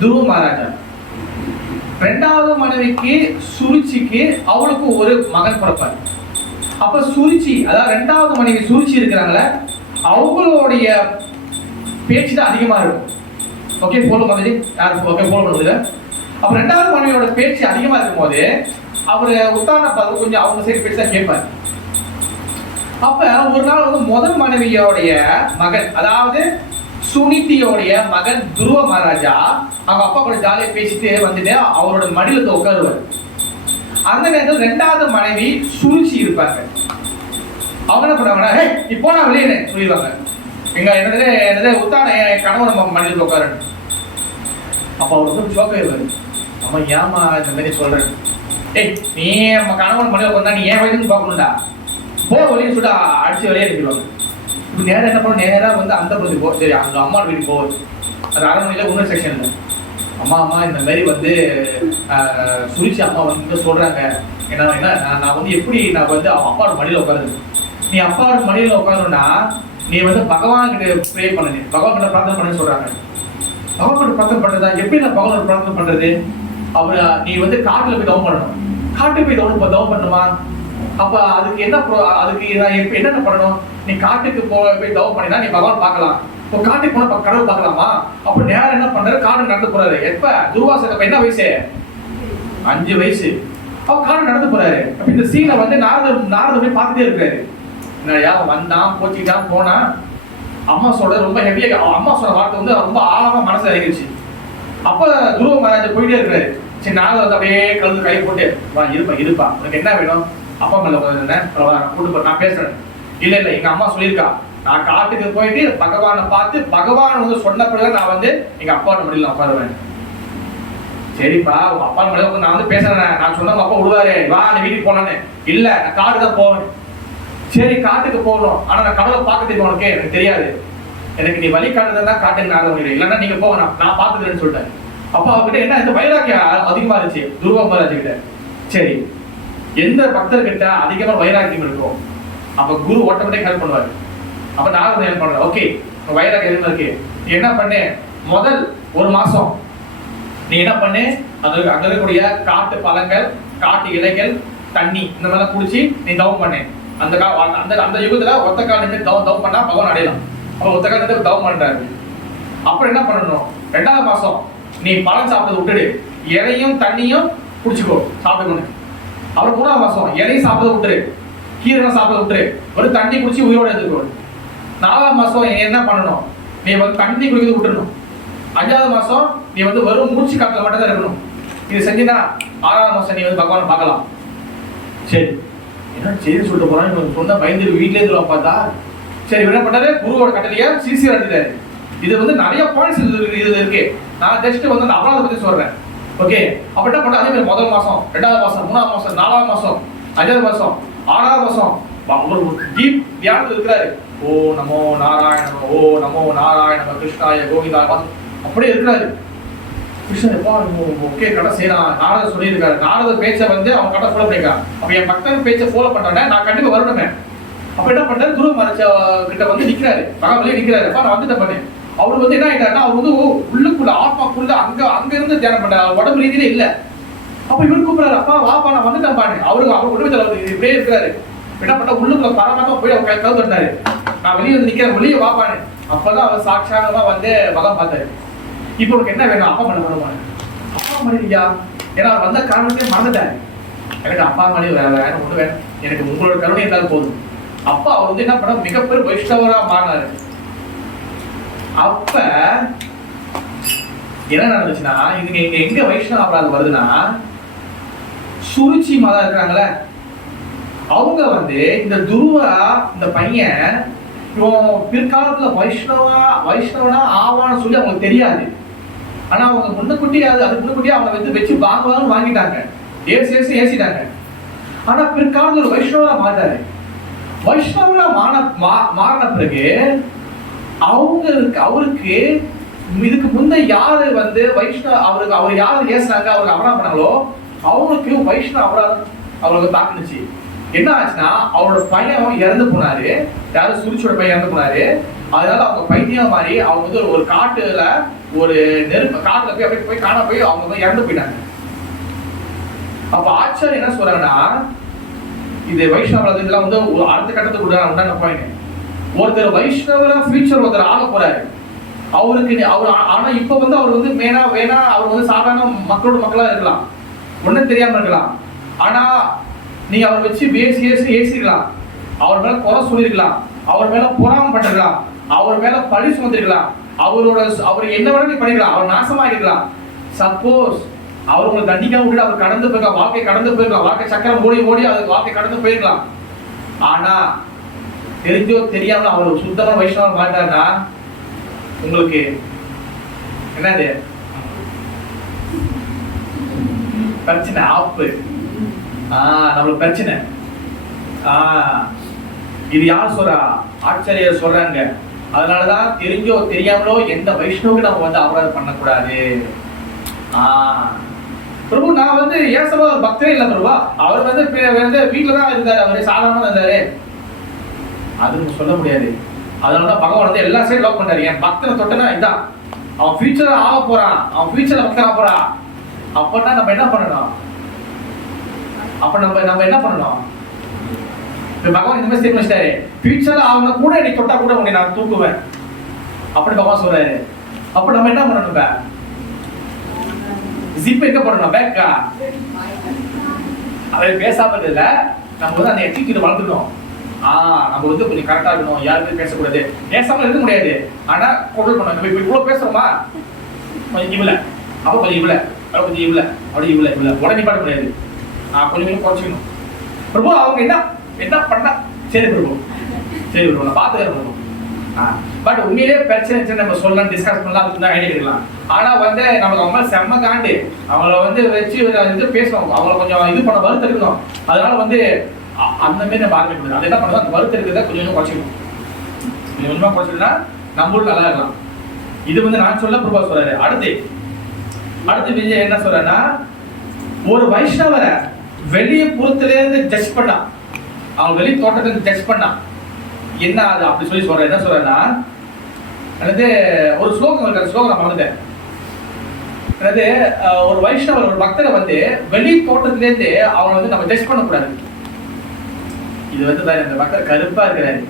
துருவ மகாராஜா. 2வது மனைவிக்கு சுருச்சிக்கு அவளுக்கு ஒரு மகன் பிறப்பார். அப்ப சுருச்சி, அதாவது 2வது மனைவி சுருச்சி இருக்கிறாங்களே, அவங்களுடைய பேச்சு தான் அதிகமா இருக்கும். ஓகே, ஃபாலோ பண்ணுது யார்? ஓகே, ஃபாலோ பண்ணுது. அப்ப 2வது மனைவியோட பேச்சு அதிகமா இருக்கும் போது அவரு உத்தானபாதர் கொஞ்சம் அவங்க சைடு பேச்சு தான் கேட்பாரு. அப்ப ஒரு நாள் வந்து முதல் மனைவியோடைய மகன், அதாவது சுனிதியோடைய மகன் துருவ மகாராஜா அவங்க அப்பா கூட ஜாலியா பேசிட்டு வந்துட்டு அவரோட மடியில உட்காருவார். அந்த நேரத்தில் 2வது மனைவி சுருச்சி இருப்பாங்க. அவங்க என்ன பண்ணுவாங்கன்னா, இப்போ நான் வெளியே சொல்லிடுவாங்க, எங்க என்னது உத்தான கணவன் மடியில உட்காரு. அப்ப அவர் வந்து சோக்காயிருவாரு. அம்மா ஏமா இந்த மாதிரி சொல்றேன்? நீ நம்ம கணவன் மடியில உட்காந்தா நீ ஏன் வயதுன்னு பார்க்கணும்டா, போ வெளியே சொல்லிட்டு அடிச்சு வெளியே அனுப்பிடுவாங்க. இப்போ நேரம் என்ன பண்ணும், நேராக வந்து அந்த பகுதிக்கு போ. சரி, அங்கே அம்மா வீட்டுக்கு போகுது. அது அரண்மனையில் இன்னொரு செக்ஷன்ல அம்மா இந்த மாதிரி வந்து சுரிச்சி அம்மா வந்து சொல்றாங்க, என்ன நான் வந்து எப்படி நான் வந்து அப்பாவோட மடியில் உட்காருது. நீ அப்பாவோட மடியில் உட்காரணும்னா நீ வந்து பகவான்கிட்ட ப்ரே பண்ணு, பகவான்கிட்ட பிரார்த்தனை பண்ணு சொல்றாங்க. பகவான்கிட்ட பிரார்த்தனை பண்றதா? எப்படி நான் பகவானோட பிரார்த்தனை பண்றது? அவரு நீ வந்து காட்டுல போய் தவம் பண்ணணும். காட்டுக்கு போய் தவம் பண்ணுமா? அப்ப அதுக்கு என்னென்ன பண்ணணும்? நீ காட்டுக்கு போய் தவம் பண்ணினா நீ பகவான் பார்க்கலாம். இப்போ காட்டுக்கு போனா கடவுள் பார்க்கலாமா? அப்ப நேரம் என்ன பண்றாரு, காடு நடந்து போறாரு. எப்ப துர்வாசனுக்கு என்ன வயசு? 5 வயசு. அவ காடு நடந்து போறாரு. அப்ப இந்த சீனை வந்து நாரதர் போய் பார்த்துட்டே இருக்காரு. என்னையா வந்தான், போச்சுக்கிட்டான், போனா அம்மா சொல்றது ரொம்ப ஹெவியா, அம்மா சொன்ன வார்த்தை வந்து ரொம்ப ஆழமா மனசு இறங்கிருச்சு. அப்ப துருவ மகாராஜா போயிட்டே இருக்காரு. சரி, நாரதர் வந்து அப்படியே கலந்து கை போட்டு, வா இருப்பா உனக்கு என்ன வேணும்? அப்பா மேல கூட்டு நான் பேசுறேன். இல்ல எங்க அம்மா சொல்லியிருக்கா, நான் காட்டுக்கு போயிட்டு பகவானை பார்த்து பகவான் வந்து சொன்ன பிறகு நான் வந்து எங்க அப்பாவோட மடியில் நான் உட்காருவேன். சரிப்பா, உங்க அப்பா மடியில் நான் வந்து பேசுறேன், நான் சொன்ன அப்பா விடுவாரு, வா நீ வீட்டுக்கு போனான்னு. இல்ல நான் காட்டு தான் போவேன். சரி, காட்டுக்கு போகணும், ஆனா நான் கடவுளை பார்க்க தெரியும் உனக்கு? எனக்கு தெரியாது. எனக்கு நீ வழி காட்டுறதா காட்டுன்னு நான் முடியல, இல்லைன்னா நீங்க போகணும், நான் பார்த்துக்கிறேன்னு சொல்லிட்டேன். அப்பா அவர்கிட்ட என்ன இந்த வைராக்கியம் அதிகமா இருந்துச்சு துருவ மகாராஜா கிட்ட. சரி, எந்த பக்தர்கிட்ட அதிகமா வைராக்கியம் இருக்கும் அப்ப குரு ஆட்டோமேட்டிக் ஹெல்ப் பண்ணுவாரு. அப்ப நாரதர் ஹெல்ப் பண்றாரு. ஓகே, வைராக்கியம் எதுவும் இருக்கு, நீ என்ன பண்ணு, முதல் 1 மாசம் நீ என்ன பண்ணு, அங்க இருக்கக்கூடிய காட்டு பழங்கள், காட்டு இலைகள், தண்ணி இந்த மாதிரிலாம் குடிச்சு நீ தவம் பண்ணு. அந்த யுகத்துல ஒத்த கால் நின்று தவம் பண்ணா பகவான் அடையலாம். அப்ப ஒத்த கால் நின்று தவம் பண்றாரு. அப்புறம் என்ன பண்ணணும், 2வது மாசம் நீ பழம் சாப்பிட்டு விட்டுடு, இலையும் தண்ணியும் குடிச்சுக்கோ, சாப்பிட்டுக்கணும். அப்புறம் 3வது மாசம் இலையும் சாப்பிட விட்டுரு, கீரை சாப்பிட விட்டுரு, ஒரு தண்ணி குடிச்சு உயிரோட எடுத்துக்கோ. 4வது மாசம் என்ன பண்ணணும், நீ வந்து தண்ணி குடிக்கிறது விட்டுறணும். 5வது மாசம் நீ வந்து வெறும் மூச்சு காத்துல மட்டும் தான் இருக்கணும். இது செஞ்சினா 6வது மாசம் நீ வந்து பகவான் பார்க்கலாம். சரி, என்ன செய்தி சொல்லிட்டு போறான்னு சொன்ன பயந்துட்டு வீட்ல இருந்து பார்த்தா, சரி என்ன பண்றாரு, குருவோட கட்டளையா சிசியர் எடுத்துட்டாரு. இது வந்து நிறைய பாயிண்ட்ஸ் இதுல இருக்கு. நான் ஜஸ்ட் வந்து அந்த அபராதத்தை பத்தி சொல்றேன். ஓகே, அப்ப என்ன பண்ண, அதே மாதிரி 1வது மாசம், 2வது மாசம், 3வது மாசம், 4வது மாசம், 5வது மாசம், 6வது மாசம் ஒரு டீப் தியானத்தில் இருக்கிறாரு. ஓ நமோ நாராயண, ஓ நமோ நாராயண கிருஷ்ணாய கோவிந்தா, அப்படியே இருக்கிறாரு. கிருஷ்ணன் எப்பா ஓகே கரெக்டாக செய்யறான். நாரதர் சொல்லியிருக்காரு, நாரதர் பேச்சை வந்து அவன் கரெக்டாக ஃபாலோ பண்ணிருக்கான். அப்ப என் பக்தன் பேச்சை ஃபாலோ பண்றேன், நான் கண்டிப்பா வரணுமே. அப்ப என்ன பண்றாரு, துருவ மகாராஜா கிட்ட வந்து நிக்கிறாரு, பகவான் நிக்கிறாரு. அப்ப நான் வந்துட்டேன் பண்ணேன். அவர் வந்து என்ன ஆயிட்டாருன்னா, அவர் வந்து உள்ளுக்குள்ள ஆத்மாக்குள்ள அங்க இருந்து தியானம் பண்றாரு, உடம்பு ரீதியில இல்ல. அப்ப இவரு கூப்பிடுறாரு, அப்பா வாப்பா நான் வந்துட்டேன் பாரு. அவர் உடம்புல இப்படியே இருக்கிறாரு. என்ன பண்ண, உள்ளுக்குள்ள பரமாத்மா போய் அவர் கவு தட்டாரு, நான் வெளியே வந்து நிக்கிறேன், வெளியே வாப்பானு. அப்பதான் அவர் சாட்சாகமா வந்து பகவான் பார்த்தாரு. இப்போ உனக்கு என்ன வேணும், அப்பா பண்ண பண்ணுவாங்க. அப்பா மாதிரி இல்லையா? ஏன்னா அவர் வந்த காரணத்தையே மறந்துட்டாரு. எனக்கு அப்பா மாதிரி வேற ஒண்ணு வேணும், எனக்கு உங்களோட கருணை இருந்தாலும் போதும். அப்பா அவர் வந்து என்ன பண்ண மிகப்பெரிய வைஷ்ணவரா மாறினாரு. அப்ப என்ன நடந்துச்சுன்னா, இதுங்க இங்க எங்க வைஷ்ணவ அபராதம் வருதுன்னா, சுருச்சி மாதா இருக்கிறாங்களே அவங்க வந்து இந்த துருவா இந்த பையன் இவன் பிற்காலத்துல வைஷ்ணவனா ஆவான்னு சொல்லி அவங்களுக்கு தெரியாது. ஆனா அவங்க முன்னக்கூட்டியே அதுக்கு முன்னக்கூட்டியே அவங்க வந்து வச்சு வாங்கிட்டாங்க, ஏசிட்டாங்க. ஆனா பிற்காலத்துல ஒரு வைஷ்ணவரா மாட்டாரு. வைஷ்ணவரா மாறின பிறகு அவருக்கு இதுக்கு முந்தைய யாரு வந்து அவர் யாரு ஏசுனாங்க, அவருக்கு அபராதம் பண்ணாங்களோ அவங்களுக்கு வைஷ்ணவ அபராதம் அவங்களுக்கு தாக்குனுச்சு. என்ன ஆச்சுன்னா, அவரோட பையன் இறந்து போனாரு, யாரும் சுருச்சியோட பையன் இறந்து போனாரு. அதனால அவங்க பைத்தியம் மாதிரி அவங்க வந்து ஒரு காட்டுல ஒரு நெருப்பு காட்டுல போய் அப்படியே போய் காண போய் அவங்க வந்து இறந்து போயிட்டாங்க. அப்ப ஆச்சாரியர் என்ன சொல்றாங்கன்னா, இது வைஷ்ணவ இதெல்லாம் வந்து ஒரு அடுத்த கட்டத்துக்கு உண்டான பாயிண்ட். ஒருத்தர் வைஷ்ணவரா ஃபியூச்சர் ஒருத்தர் ஆக போறாரு. அவருக்கு ஆனா இப்ப வந்து அவர் வந்து வேணா அவர் வந்து சாதாரண மக்களோட மக்களா இருக்கலாம், ஒன்னும் தெரியாம இருக்கலாம். ஆனா நீங்க அவர் வச்சு ஏசிக்கலாம், அவர் மேல குறை சொல்லிருக்கலாம், அவர் மேல பொறாம பண்ணிருக்கலாம், அவர் மேல பழி சுமந்திருக்கலாம், அவர் என்ன வேணா நீ பண்ணிக்கலாம், அவர் நாசமா இருக்கலாம். சப்போஸ் அவர் உங்களை தண்டிக்காம விட்டு அவர் கடந்து போயிருக்கலாம், வாழ்க்கை கடந்து போயிருக்கலாம், வாழ்க்கை சக்கரம் ஓடி அது வாழ்க்கை கடந்து போயிருக்கலாம். ஆனா தெரிஞ்சோ தெரியாம அவர் சுத்தமா வைஷ்ணவன் மாட்டாருன்னா உங்களுக்கு என்னது பிரச்சனை? ஆப்பு நம்மளுக்கு பிரச்சனை. இது யார் சொல்றா? ஆச்சாரியர் சொல்றாங்க. அதனாலதான் தெரிஞ்சோ தெரியாமலோ எந்த வைஷ்ணவுக்கு நம்ம வந்து அபராதம் பண்ணக்கூடாது. பிரபு நான் வந்து ஏன் சொல்ல ஒரு பக்தரே இல்ல பிரபா, அவர் வந்து வீட்டுலதான் இருந்தாரு, அவரு சாதாரணமா இருந்தாரு, அது சொல்ல முடியாது. அதனாலதான் பகவான் வந்து எல்லா சைடும் லவ் பண்றாரு. என் பக்தனை தொட்டனா இதான் அவன் ஃபியூச்சர்ல ஆக போறான், அவன் ஃபியூச்சர்ல பக்தர் ஆக போறான். அப்பன்னா நம்ம என்ன பண்ணணும்? நம்ம என்ன பண்ணணும்? பகவான் இந்த மாதிரி ஸ்டேட்மெண்ட் வச்சிட்டாரு, ஃபியூச்சர்ல அவங்க கூட என்னை தொட்டா கூட உன்னை நான் தூக்குவேன் அப்படி பகவான் சொல்றாரு. அப்ப நம்ம என்ன பண்ணணும்? ஜிப் எங்க பண்ணணும்? பேக்கா அதை பேசாம இல்ல, நம்ம வந்து அந்த எட்டிட்யூட் வளர்த்துக்கணும். நம்ம வந்து கொஞ்சம் கரெக்டா இருக்கணும், யாருமே பேசக்கூடாது, பேசாம இருக்க முடியாது. ஆனா கண்ட்ரோல் பண்ணணும். இப்ப இவ்வளவு பேசுறோமா, கொஞ்சம் இவ்வளவு, அப்ப கொஞ்சம் இவ்வளவு, கொஞ்சம் இவ்வளவு, அப்படி இவ்வளவு உடனே பாட முடியாது. கொஞ்சம் குறைச்சிக்கணும். பிரபு அவங்க என்ன பண்ணா சரி பிரபு நான் பாத்துக்கிறேன் பிரபு. பட் உண்மையிலே பிரச்சனை நம்ம சொல்லலாம், டிஸ்கஸ் பண்ணலாம், அதுக்கு தான் ஐடியா எடுக்கலாம். ஆனா வந்து நமக்கு அவங்க செம்ம காண்டு, அவங்கள வந்து வச்சு இது பேசணும், அவங்கள கொஞ்சம் இது பண்ண வருத்தம் இருக்கணும். அதனால வந்து அந்த மாதிரி நம்ம ஆரம்பிக்கணும். அது என்ன பண்ணுவோம், அந்த வருத்தம் இருக்கிறத கொஞ்சம் குறைச்சிக்கணும். கொஞ்சமா குறைச்சிட்டா நம்மளும் நல்லா இருக்கலாம். இது வந்து நான் சொல்ல பிரபா சொல்றாரு. அடுத்து விஜய் என்ன சொல்றேன்னா, ஒரு வைஷ்ணவரை வெளிய புறத்துல இருந்து ஜட்ஜ் பண்ணா, அவன் வெளி தோட்டத்துல ஜட்ஜ் பண்ணா என்ன அது அப்படி சொல்லி சொல்றேன். என்ன சொல்றேன்னா, அதாவது ஒரு ஸ்லோகம் இருக்கு, அந்த ஸ்லோகம் நான் மறந்துட்டேன். அதாவது ஒரு வைஷ்ணவர் ஒரு பக்தரை வந்து வெளி தோட்டத்துல இருந்து அவனை வந்து நம்ம ஜட்ஜ் பண்ணக்கூடாது. இது வந்து இந்த பக்தர் கருப்பா இருக்கிறாரு,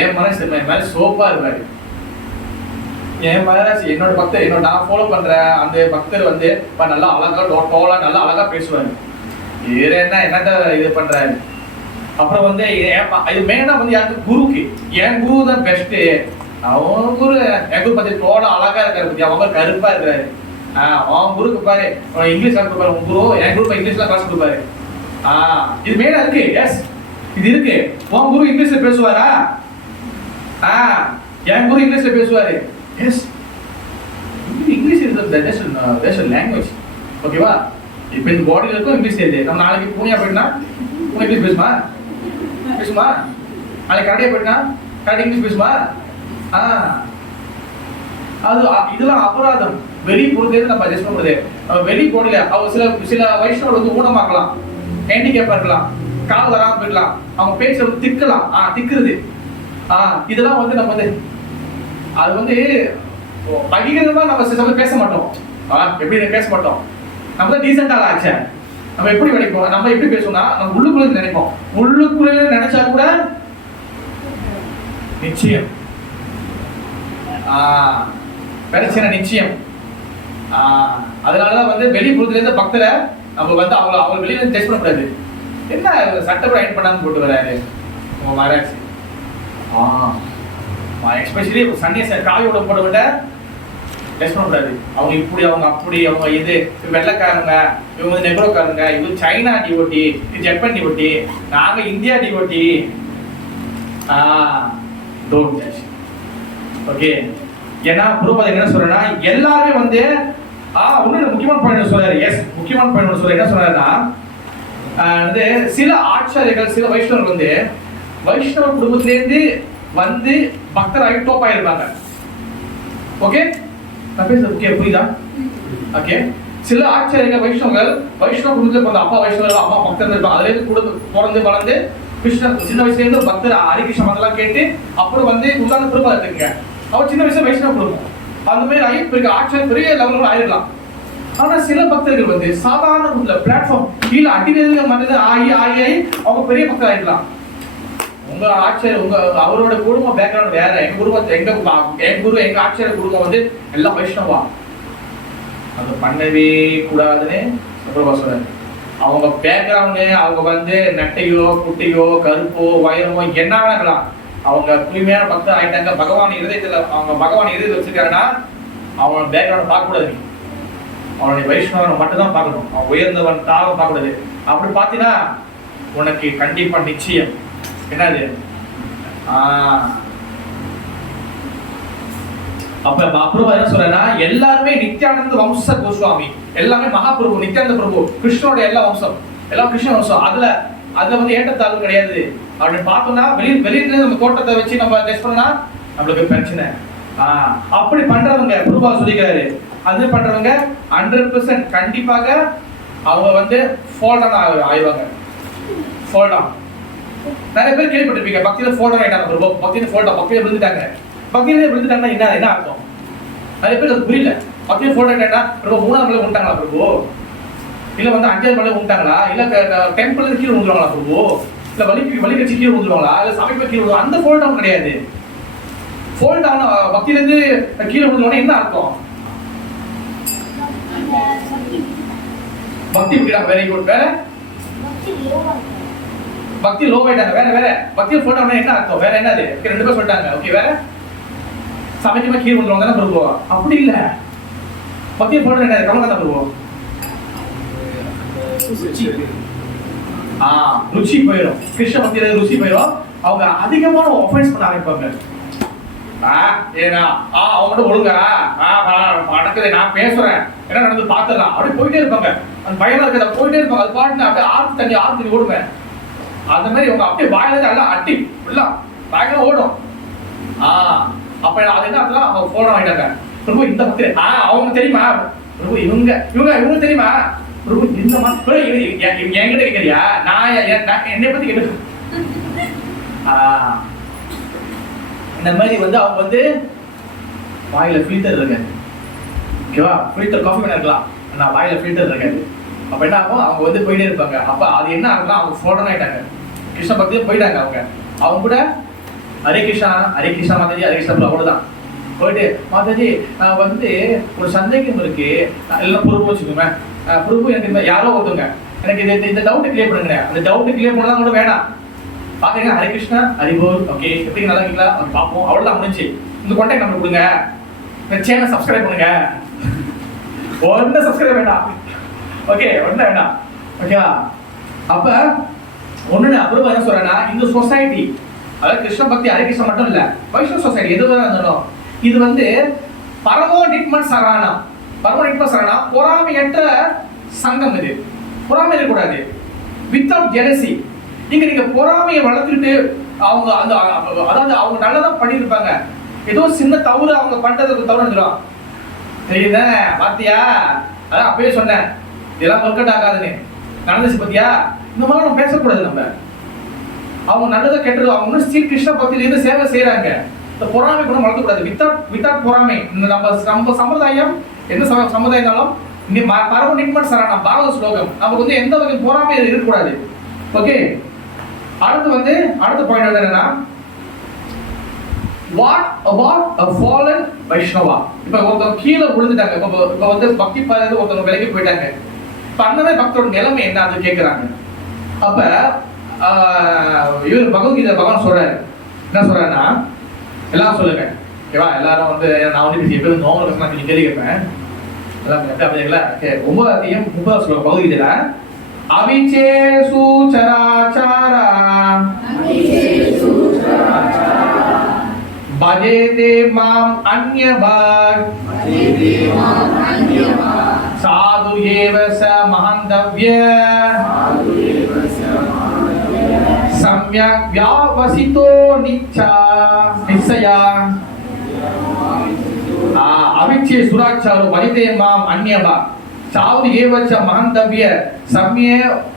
என் மனசு மேல சோப்பா இருப்பாரு, என் மனசு என்னோட பக்தர் நான் ஃபாலோ பண்ற அந்த பக்தர் வந்து நல்லா அழகா டோலா நல்லா அழகா பேசுவாரு, வேற என்னத்த இது பண்றாரு. அப்புறம் வந்து இது மெயினா வந்து யாருக்கு குருக்கு, என் குரு தான் பெஸ்ட், அவன் குரு என் குரு பத்தி டோலா அழகா இருக்காரு பத்தி, அவங்க கருப்பா இருக்கிறாரு. அவன் குருக்கு பாரு இங்கிலீஷ் கிளாஸ் கொடுப்பாரு, உன் குரு என் குரு இங்கிலீஷ்ல கிளாஸ் கொடுப்பாரு. இது மெயினா இருக்கு. எஸ் இது இருக்கு. உன் குரு இங்கிலீஷ்ல பேசுவாரா? என் குரு இங்கிலீஷ்ல பேசுவாரு. Yes English is language. ஓகேவா? இப்போ இந்த பாடியில இருக்கும் இங்கிலீஷ் தெரியுது. நம்ம நாளைக்கு பூனியா போயிட்டா பூனை இங்கிலீஷ் பேசுமா? நாளைக்கு கரடியா போயிட்டா கரடி இங்கிலீஷ் பேசுமா? அது இதெல்லாம் அபராதம். வெளி பொருள் நம்ம அட்ஜஸ்ட் பண்ண முடியாது. நம்ம வெளி போடல அவங்க சில வைஷ்ணவர் வந்து ஊனமாக்கலாம், ஹேண்டிகேப்பா இருக்கலாம், கால் வராம போயிடலாம், அவங்க பேச்ச வந்து திக்கலாம், திக்குறது. இதெல்லாம் வந்து நம்ம வந்து அது வந்து பகிரமா நம்ம சில பேச மாட்டோம். எப்படி பேச மாட்டோம், நம்ம தான் டீசெண்டா ஆச்சே. நம்ம எப்படி நினைப்போம், நம்ம எப்படி பேசுவோம்னா நம்ம உள்ளுக்குள்ள நினைப்போம். உள்ளுக்குள்ள நினைச்சா கூட நிச்சயம் பிரச்சனை நிச்சயம். அதனாலதான் வந்து வெளி புறத்துல இருந்து பக்தரை நம்ம வந்து அவங்க வெளியில இருந்து டெஸ்ட் பண்ணக்கூடாது. என்ன சட்டப்படி அயன் பண்ணாம போட்டு வராரு உங்க மகாராஜ். எஸ்பெஷலி சன்னியாச காயோட போட விட டெஸ்ட் பண்ணக்கூடாது. அவங்க இப்படி அவங்க அப்படி அவங்க இது வெள்ளைக்காரங்க, இவங்க வந்து நெக்ரோக்காரங்க, இவங்க சைனா டிவோட்டி, இது ஜப்பான் டிவோட்டி, நாங்க India devotee. Don't touch. Okay. ஏன்னா பிரபுபாதர் என்ன சொல்றேன்னா எல்லாருமே வந்து இன்னொரு முக்கியமான பாயிண்ட் சொல்றாரு. எஸ், முக்கியமான பாயிண்ட் சொல்ற என்ன சொல்றாருன்னா வந்து சில ஆச்சாரியர்கள் சில வைஷ்ணவர்கள் வந்து வைஷ்ணவ குடும்பத்திலேருந்து வந்து பக்தராகி டோப் ஆயிருப்பாங்க. ஓகே, நான் பேசுறது ஓகே புரியுதா? ஓகே. சில ஆச்சாரியர்கள் வைஷ்ணவ குடும்பத்தில் பிறந்த அப்பா வைஷ்ணவர்கள் அம்மா பக்தர் இருப்பாங்க. அதுல இருந்து குடும்பம் பிறந்து வளர்ந்து கிருஷ்ணன் சின்ன வயசுல இருந்து பக்தர் ஹரிகிருஷ்ண மதெல்லாம் கேட்டு அப்புறம் வந்து உதாரண பிரபுபாதர் இருக்குங்க. அவர் சின்ன வயசுல வைஷ்ணவ குடும்பம் அந்த மாதிரி ஆகி பெரிய ஆச்சாரிய பெரிய லெவலில் ஆயிடலாம். ஆனா சில பக்தர்கள் வந்து சாதாரண பிளாட்ஃபார்ம் கீழே அடிவேல மனித ஆகி அவங்க பெரிய பக்தர் ஆயிடலாம். உங்க ஆச்சாரியர் அவரோட குடும்பம் பேக்ரவுண்ட் வேற. எங்க குடும்பத்தை எங்க ஆச்சாரிய குடும்பம் வந்து எல்லாம் வைஷ்ணவா, அது பண்ணவே கூடாதுன்னு பிரபுபாதர் சொல்றாரு. அவங்க பேக்ரவுண்டு அவங்க வந்து நட்டையோ குட்டையோ கருப்போ வயரமோ என்ன வேணாம், அவங்க தூய்மையான பக்தர் ஆயிட்டாங்க. பகவான் இருதயத்துல அவங்க பகவான் இருதயத்தில் வச்சிருக்காங்கன்னா அவனோட பேக்ரவுண்ட் பார்க்க கூடாது. நீ அவனுடைய வைஷ்ணவனை மட்டும் தான் பார்க்கணும். அவன் உயர்ந்தவன் தாழ்வு பார்க்க கூடாது. அப்படி பார்த்தீங்கன்னா உனக்கு கண்டிப்பா நிச்சயம் என்னது அப்ப பிரபு என்ன சொல்றேன்னா எல்லாருமே நித்யானந்த வம்ச கோஸ்வாமி, எல்லாமே மகாபிரபு நித்யானந்த பிரபு கிருஷ்ணனோட எல்லா வம்சம் எல்லாம் கிருஷ்ண வம்சம். அதுல வந்து ஏற்றத்தாழ்வு கிடையாது. அப்படின்னு பார்த்தோம்னா வெளியில நம்ம தோட்டத்தை வச்சு நம்ம டெஸ்ட் பண்ணா நம்மளுக்கு பிரச்சனை. அப்படி பண்றவங்க பிரபுபாதர் சொல்லிக்கிறாரு, அது பண்றவங்க 100% கண்டிப்பாக அவங்க வந்து ஃபால் டவுன் ஆயிடுவாங்க. ஃபால் டவுன் நிறைய பேர் கேள்விப்பட்டிருப்பீங்க. பக்தியில ஃபால் டவுன் ஆயிட்டாங்க பிரபு, பக்தியில ஃபால் டவுன், பக்தியில விழுந்துட்டாங்கன்னா என்ன அர்த்தம்? நிறைய பேர் அது புரியல. பக்தியில ஃபால் டவுன் ஆயிட்டா பிரபு 3ஆவது மலை விட்டாங்களா பிரபு, இல்ல வந்து 5ஆவது மலை விட்டாங்களா, இல்ல டெம்பிள் கீழே விழுந்துருவாங்களா பிரபு, இல்ல வலி கட்சி கீழே விழுந்துருவாங்களா, இல்ல சமைப்பை கீழே விழுவாங்க, அந்த ஃபால் டவுன் கிடையாது. ஃபால் டவுன் பக்தியில இருந்து கீழே விழுந்தோன்னா என்ன அர்த்தம்? பக்தி விட்டுட்டாங்க. Very good. வேற பக்தி லோ ஆயிட்டாங்க. வேற பக்தியில ஃபால் டவுன் என்ன அர்த்தம்? வேற என்னது? ரெண்டு பேர் சொல்லிட்டாங்க. ஓகே. வேற சமைக்கமா கீழே விழுந்துருவாங்க தானே பிரபு? அப்படி இல்ல. பக்தியில ஃபால் டவுன் என்ன கவனம் தான் பிரபு? ருச்சி போயிடும். கிருஷ்ண பக்தியில ருச்சி போயிடும். அவங்க அதிகமான ஒஃபென்ஸ் பண்ண ஆரம்பிப்பாங்க. அவங்க ஒழுங்கா நடக்குது, நான் பேசுறேன், என்ன நடந்து பாத்துடலாம் அப்படி போயிட்டே இருப்பாங்க. அந்த பயமா இருக்கிறத போயிட்டே இருப்பாங்க. அது பாட்டு அப்படியே ஆற்று தண்ணி ஓடுவேன். அந்த மாதிரி அவங்க அப்படியே வாயில எல்லாம் அட்டி எல்லாம் பயங்கரம் ஓடும். அப்ப அது என்ன அர்த்தம்? அவங்க போன ஆயிட்டாங்க. பிரபு இந்த பக்தி அவங்க தெரியுமா பிரபு, இவங்க தெரியுமா பிரபு, இந்த மாதிரி என்கிட்ட கேட்கறியா? நான் என்னை பத்தி கேட்டு இந்த மாதிரி வந்து அவங்க வந்து வாயில ஃபில்டர் இருக்காது. ஓகேவா? ஃபில்டர் காஃபி வேணா இருக்கலாம், நான் வாயில ஃபில்டர் இருக்காது. அப்ப என்ன ஆகும்? அவங்க வந்து போயிட்டே இருப்பாங்க. அப்ப அது என்ன ஆகுதுன்னா அவங்க ஃபோர்டன் ஆயிட்டாங்க. கிருஷ்ண பக்தியே போயிட்டாங்க. அவங்க கூட ஹரே கிருஷ்ணா மாதாஜி, ஹரே கிருஷ்ணா அவ்வளவுதான். போயிட்டு மாதாஜி நான் வந்து ஒரு சந்தேகம் இருக்கு, எல்லாம் பிரபு வச்சுக்கோங்க பிரபு, எனக்கு யாரோ ஒருத்தவங்க எனக்கு இந்த டவுட் கிளியர் பண்ணுங்க. அந்த டவுட் கிளியர் பண்ணலாம் கூட வேணாம். பாக்குறீங்க ஹரே கிருஷ்ணா ஹரிபோல், ஓகே எப்படி நல்லா இருக்கீங்களா பார்ப்போம், அவ்வளவுதான் முடிஞ்சு. இந்த கான்டாக்ட் நம்பர் கொடுங்க, சேனல் சப்ஸ்கிரைப் பண்ணுங்க. ஒன்னும் சப்ஸ்கிரைப் வேண்டாம். ஓகே, ஒன்னும் வேண்டாம். ஓகேவா? அப்ப ஒண்ணு அப்புறம் என்ன சொல்றேன்னா இந்த சொசைட்டி, அதாவது கிருஷ்ண பக்தி ஹரே கிருஷ்ணா மட்டும் இல்ல, வைஷ்ணவ சொசைட்டி எதுவாக இருந்தாலும் இது வந்து பரமோனிட்மன் சரணா பொறாமையற்ற சங்கம். இது பொறாமை இருக்கக்கூடாது. Without jealousy. நீங்க பொறாமையை வளர்த்துக்கிட்டு அவங்க அதாவது அவங்க நல்லதா பண்ணிருப்பாங்க, ஏதோ சின்ன தவறு அவங்க பண்றதுக்கு தவறு வந்துடும். தெரியுதானே? பாத்தியா? அதான் அப்பயே சொன்னேன், இதெல்லாம் ஒர்க் அவுட் ஆகாதுன்னு. நடந்துச்சு பாத்தியா? இந்த மாதிரி நம்ம பேசக்கூடாது. நம்ம அவங்க நல்லதா கெட்டது அவங்க இன்னும் ஸ்ரீ கிருஷ்ண பக்தியில இருந்து சேவை செய்யறாங்க. இந்த பொறாமை கூட வளர்க்கக்கூடாது. வித்தவுட் பொறாமை. நம்ம சம்பிரதாயம் எந்த சமுதாயம்னாலும் பரமநிட்மன் சரணா பாரத ஸ்லோகம், நமக்கு வந்து எந்த வகை பொறாமை இருக்கக்கூடாது. ஓகே. அடுத்த பாயிண்ட் வந்து என்னன்னா what about a fallen Vaishnava? இப்போ ஒருத்தர் கீழே விழுந்துட்டாங்க, இப்போ வந்து பக்தி பாதையில ஒருத்தவங்க விலகி போயிட்டாங்க. இப்போ அந்த மாதிரி பக்தரோட நிலைமை என்ன அது கேட்குறாங்க. அப்ப இவர் பகவத்கீதை பகவான் சொல்றாரு, என்ன சொல்றாருன்னா, எல்லாம் சொல்லுங்க ஓகேவா, எல்லாரும் வந்து நான் வந்து எப்போது நோவல் நான் கொஞ்சம் கேள்வி கேட்பேன் எல்லாம் அப்படிங்களா. ரொம்ப அதிகம் 30 சொல்லுவாங்க பகவத்கீதையில, அவிச்சேசு சராச்சாரா பஜேதே மாம் அன்யபாக் சாது ஏவச மஹந்தவ்ய சம்யக் வியாவசிதோ நிச்சயா அவிச்சே சுராச்சாரோ பஜேதே மாம் அன்யபாக் சாது ஏவச மஹந்தவ்ய சம்ய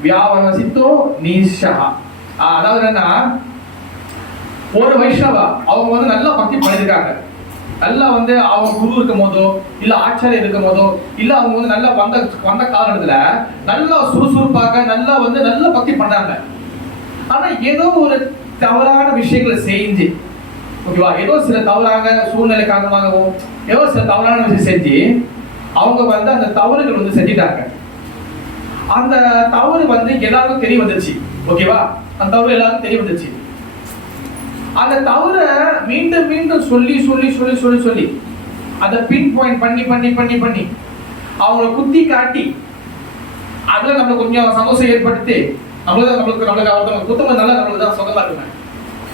வியாவசிதோ நிச்சயா. அதாவது என்னன்னா, ஒரு வைஷ்ணவா அவங்க வந்து நல்லா பக்தி பண்ணிருக்காங்க, நல்லா வந்து அவங்க குரு இருக்கும் போதோ இல்ல ஆச்சாரியர் இருக்கும் போதோ இல்ல அவங்க வந்து நல்லா வந்த காலத்துல நல்லா சுறுசுறுப்பாக நல்லா வந்து நல்ல பக்தி பண்றாங்க. ஆனா ஏதோ ஒரு தவறான விஷயங்களை செஞ்சு ஓகேவா, ஏதோ சில தவறாக சூழ்நிலை காரணமாகவும் ஏதோ சில தவறான விஷயம் செஞ்சு அவங்க வந்து அந்த தவறுகள் வந்து செஞ்சிட்டாங்க. அந்த தவறு வந்து எல்லாருக்கும் தெரிய வந்துச்சு ஓகேவா, அந்த தவறு எல்லாருக்கும் தெரிய வந்துச்சு. அந்த தவற மீண்டும் மீண்டும் சொல்லி சொல்லி சொல்லி சொல்லி சொல்லி அதை பின் பாயிண்ட் பண்ணி பண்ணி பண்ணி பண்ணி அவங்களை குத்தி காட்டி அதுல நம்மளுக்கு கொஞ்சம் சந்தோஷம் ஏற்படுத்தி நம்மளுக்கு அவருக்கு குத்தம் நல்லா நம்மளுக்கு தான் சொந்தமா இருக்குங்க.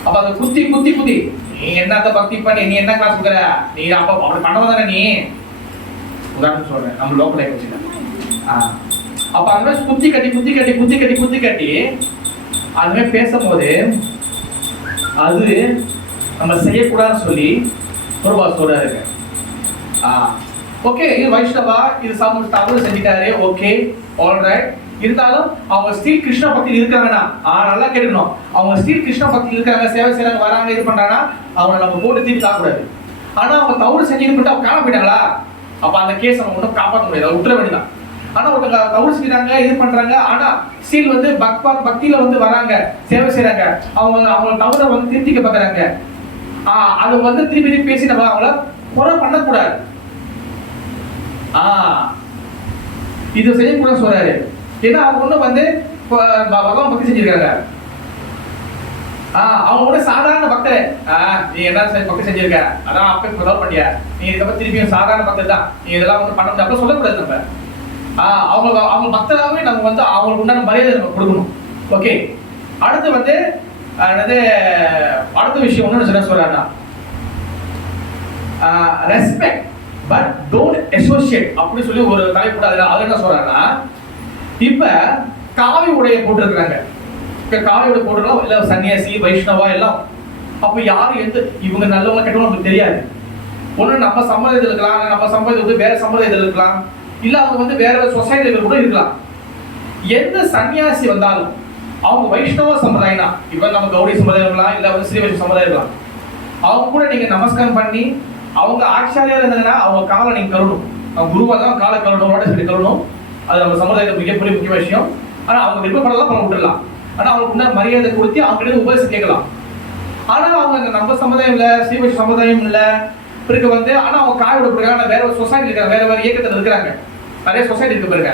அப்ப அதை குத்தி குத்தி குத்தி நீ என்னத்த பக்தி பண்ணி நீ என்ன கிளாஸ் கொடுக்குற, நீ அப்ப அப்படி பண்ணவ தானே நீ, உதாரணம் சொல்றேன் நம்ம லோக்கல் வச்சுக்க. அப்ப அந்த மாதிரி குத்தி கட்டி குத்தி கட்டி குத்தி கட்டி குத்தி கட்டி அது மாதிரி பேசும்போது அது நம்ம செய்யக்கூடாதுன்னு சொல்லி பிரபா சொல்றாரு. ஓகே, இது வைஷ்ணவா, இது தவறு செஞ்சிட்டாரு, ஓகே ஆல்ரைட். இருந்தாலும் அவங்க ஸ்ரீ கிருஷ்ண பக்தி இருக்காங்கன்னா நல்லா கேட்கணும், அவங்க ஸ்ரீ கிருஷ்ண பக்தி இருக்காங்க, சேவை செய்யறாங்க, வராங்க, இது பண்றாங்கன்னா அவங்க நம்ம போட்டு தீர்த்து தாக்கூடாது. ஆனா அவங்க தவறு செஞ்சுட்டு போட்டு அவங்க காண போயிட்டாங்களா, அப்ப அந்த கேஸ் நம்ம ஒன்றும் காப்பாற்ற முடியாது, விட்டுற வேண்டியதான். ஆனா ஒருத்தங்க தவறு செய்யறாங்க, இது பண்றாங்க, ஆனா ஸ்டீல் வந்து பக்தியில வந்து வராங்க, சேவை செய்யறாங்க, அவங்க தவறை வந்து திருத்திக்க பார்க்கறாங்க. அது வந்து திருப்பி திருப்பி பேசி நம்ம அவங்கள குறை பண்ணக்கூடாது. இது செய்யக்கூடாது சொல்றாரு. ஏன்னா அவங்க ஒண்ணு வந்து பகவான் பக்தி செஞ்சிருக்காங்க, அவங்க கூட சாதாரண பக்தரே, நீ என்ன பக்தி செஞ்சிருக்க, அதான் அப்ப ஃபாலோ பண்ணியா, நீ இதுக்கப்புறம் திருப்பியும் சாதாரண பக்தர் தான், நீ இதெல்லாம் வந்து பண்ண முடியாது சொல்லக்கூடாது. நம்ம அவங்க பக்தராகவே நம்ம வந்து அவங்களுக்கு உண்டான மரியாதை நம்ம கொடுக்கணும். ஓகே, அடுத்து வந்து அடுத்த விஷயம் ஒன்று என்ன சொல்றாருன்னா, ரெஸ்பெக்ட் பட் டோன்ட் அசோசியேட் அப்படி சொல்லி ஒரு தலைப்பு. அது என்ன சொல்றாருன்னா, இப்ப காவி உடைய போட்டுருக்காங்க, காவி உடை போட்டுருக்கோம் இல்ல சன்னியாசி வைஷ்ணவா எல்லாம். அப்ப யாரு எந்த இவங்க நல்லவங்க கெட்டவங்க நமக்கு தெரியாது. ஒண்ணு நம்ம சம்பிரதாயத்தில் இருக்கலாம், நம்ம சம்பிரதாயம் வந்து வேற சம்பிரதாயத்தில் இருக்கலாம், இல்ல அவங்க வந்து வேற சொசைட்டில கூட இருக்கலாம். எந்த சன்னியாசி வந்தாலும் அவங்க வைஷ்ணவ சம்பிரதாயம்னா, இப்ப நம்ம கௌடி சம்பிரதாயம் இருக்கலாம், இல்ல வந்து ஸ்ரீ வைஷ்ணவ சம்பிரதாயம் இருக்கலாம், அவங்க கூட நீங்க நமஸ்காரம் பண்ணி அவங்க ஆச்சாரியா இருந்தாங்கன்னா அவங்க காலை நீங்க கழுவணும். அவங்க குருவா தான் காலை கழுவணும், சொல்லி கழுவணும். அது நம்ம சமுதாயத்துக்கு மிகப்பெரிய முக்கிய விஷயம். ஆனா அவங்க விருப்பப்படலாம் பண்ண விட்டுடலாம். ஆனா அவங்களுக்கு உண்டான மரியாதை கொடுத்து அவங்க கிட்ட உபதேசம் கேட்கலாம். ஆனா அவங்க நம்ம சமுதாயம் இல்ல, ஸ்ரீ வைஷ்ணவ சமுதாயம் இல்ல பிறகு வந்து, ஆனா அவங்க காயோட பிறகு வேற ஒரு சொசைட்டி இருக்காங்க, வேற வேற இயக்கத்தில் இருக்கிறாங்க, நிறைய சொசைட்டி இருக்கு பிறகு.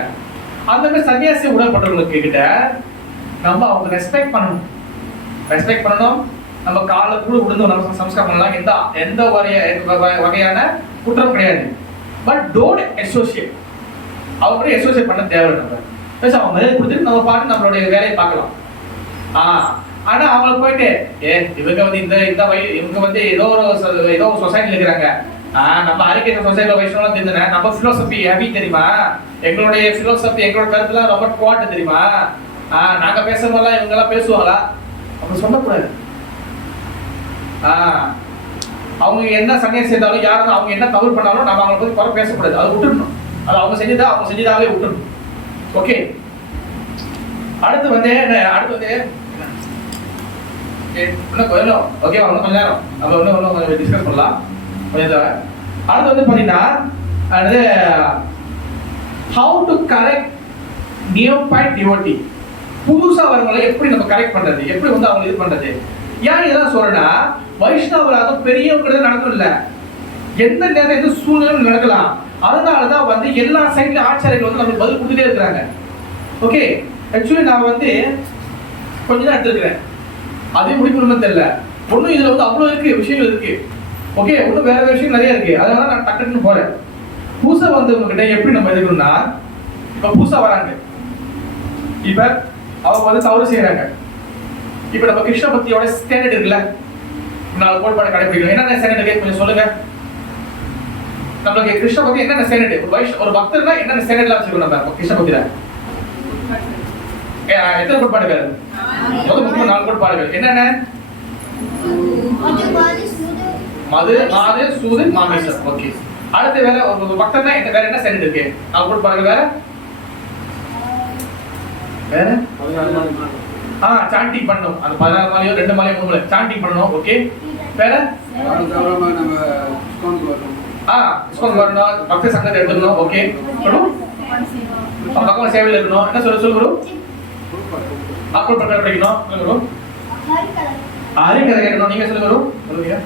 அந்த மாதிரி சன்னியாசி உடன்பட்டவங்களுக்கு கிட்ட நம்ம அவங்க ரெஸ்பெக்ட் பண்ணணும், ரெஸ்பெக்ட் பண்ணணும். நம்ம காலை கூட விழுந்து நம்ம சம்ஸ்காரம் பண்ணலாம், எந்த வகையான குற்றம் கிடையாது. பட் டோன்ட் அசோசியேட், அவங்க கூட அசோசியேட் பண்ண தேவையில்லை. நம்ம அவங்க மரியாதை கொடுத்துட்டு நம்ம பாட்டு நம்மளுடைய வேலையை பார்க்கலாம். ஆனா அவங்களுக்கு போயிட்டு இவங்க வந்து இவங்க வந்து ஏதோ ஒரு சொசைட்டில இருக்கிறாங்க, நம்ம அறிக்கை சொசைட்டில வைஷ்ணவம் தெரிஞ்சன, நம்ம பிலோசபி ஹெவி தெரியுமா, எங்களுடைய பிலோசபி எங்களோட கருத்துலாம் ரொம்ப குவாட் தெரியுமா, நாங்க பேசுறதெல்லாம் இவங்க எல்லாம் பேசுவாங்களா அப்படி சொல்லக்கூடாது. அவங்க என்ன சன்னியாசி செய்தாலும் யாரும் அவங்க என்ன தவறு பண்ணாலும் நம்ம அவங்களை பத்தி குறை பேசக்கூடாது, அதை விட்டுடணும். அது அவங்க செஞ்சதாவே விட்டுடணும். ஓகே, அடுத்து வந்து இன்னும் கொஞ்சம் ஓகேவா, இன்னும் கொஞ்ச நேரம் நம்ம இன்னும் கொஞ்சம் டிஸ்கஸ் பண்ணலாம். அடுத்து வந்து பாத்தீங்கன்னா ஹவு டு கரெக்ட் நியோபைட் டிவோட்டி. புதுசா வரவங்களை எப்படி நம்ம கரெக்ட் பண்றது, எப்படி வந்து அவங்க இது பண்றது. ஏன் இதெல்லாம் சொல்றேன்னா, வைஷ்ணவராக பெரியவங்க நடக்கும் இல்ல, எந்த நேரம் எந்த சூழ்நிலையும் நடக்கலாம். அதனாலதான் வந்து எல்லா சைட்ல ஆச்சாரியர்கள் வந்து நமக்கு பதில் கொடுத்துட்டே இருக்கிறாங்க. ஓகே, ஆக்சுவலி நான் வந்து கொஞ்ச நேரம் எடுத்துருக்கிறேன், அதே முடிக்கணும்னு தெரியல. ஒன்றும் இதுல வந்து அவ்வளோ இருக்கு, விஷயங்கள் இருக்கு. ஓகே, ஒன்றும் வேற விஷயம் நிறைய இருக்கு. அதனால நான் டக்குன்னு போறேன். பூசா வந்து உங்ககிட்ட எப்படி நம்ம எதுக்கணும்னா, இப்ப பூசா வராங்க, இப்ப அவங்க வந்து தவறு செய்யறாங்க. இப்ப நம்ம கிருஷ்ண பக்தியோட ஸ்டாண்டர்ட் இருக்குல்ல, 4 கோட்பாடு கடைபிடிக்கணும். என்னென்ன ஸ்டாண்டர்ட் கொஞ்சம் சொல்லுங்க. நம்மளுக்கு கிருஷ்ண பக்தி என்னென்ன ஸ்டாண்டர்ட், ஒரு பக்தர்னா என்னென்ன ஸ்டாண்டர்ட்லாம் வச்சுக்கணும் நம்ம கிருஷ்ண பக்தியில? எத்தனை கோட்பாடுகள்? முதல் 4 கோட்பாடுகள் என்னென்ன? மது, மாது, சூது, மாமேசம். ஓகே, அடுத்து வேற ஒரு பக்தர்னா வேற என்ன ஸ்டாண்டர்ட் இருக்கு? 4 கோட்பாடுகள் வேற வேற சாண்டிங் பண்ணணும். அந்த 16 மாலையோ 2 மாலையோ 3 மாலையோ சாண்டிங் பண்ணணும். ஓகே, வேற இஸ்கான் வரணும், பக்த சங்கத்தை எடுத்துக்கணும். ஓகே, பகவான் சேவையில் இருக்கணும். என்ன சொல்லுங்க? ஆக்கள் பிரகாரம் படிக்கணும். சொல்லுங்க, ஹரிகதை கேட்கணும். நீங்க சொல்லுங்க,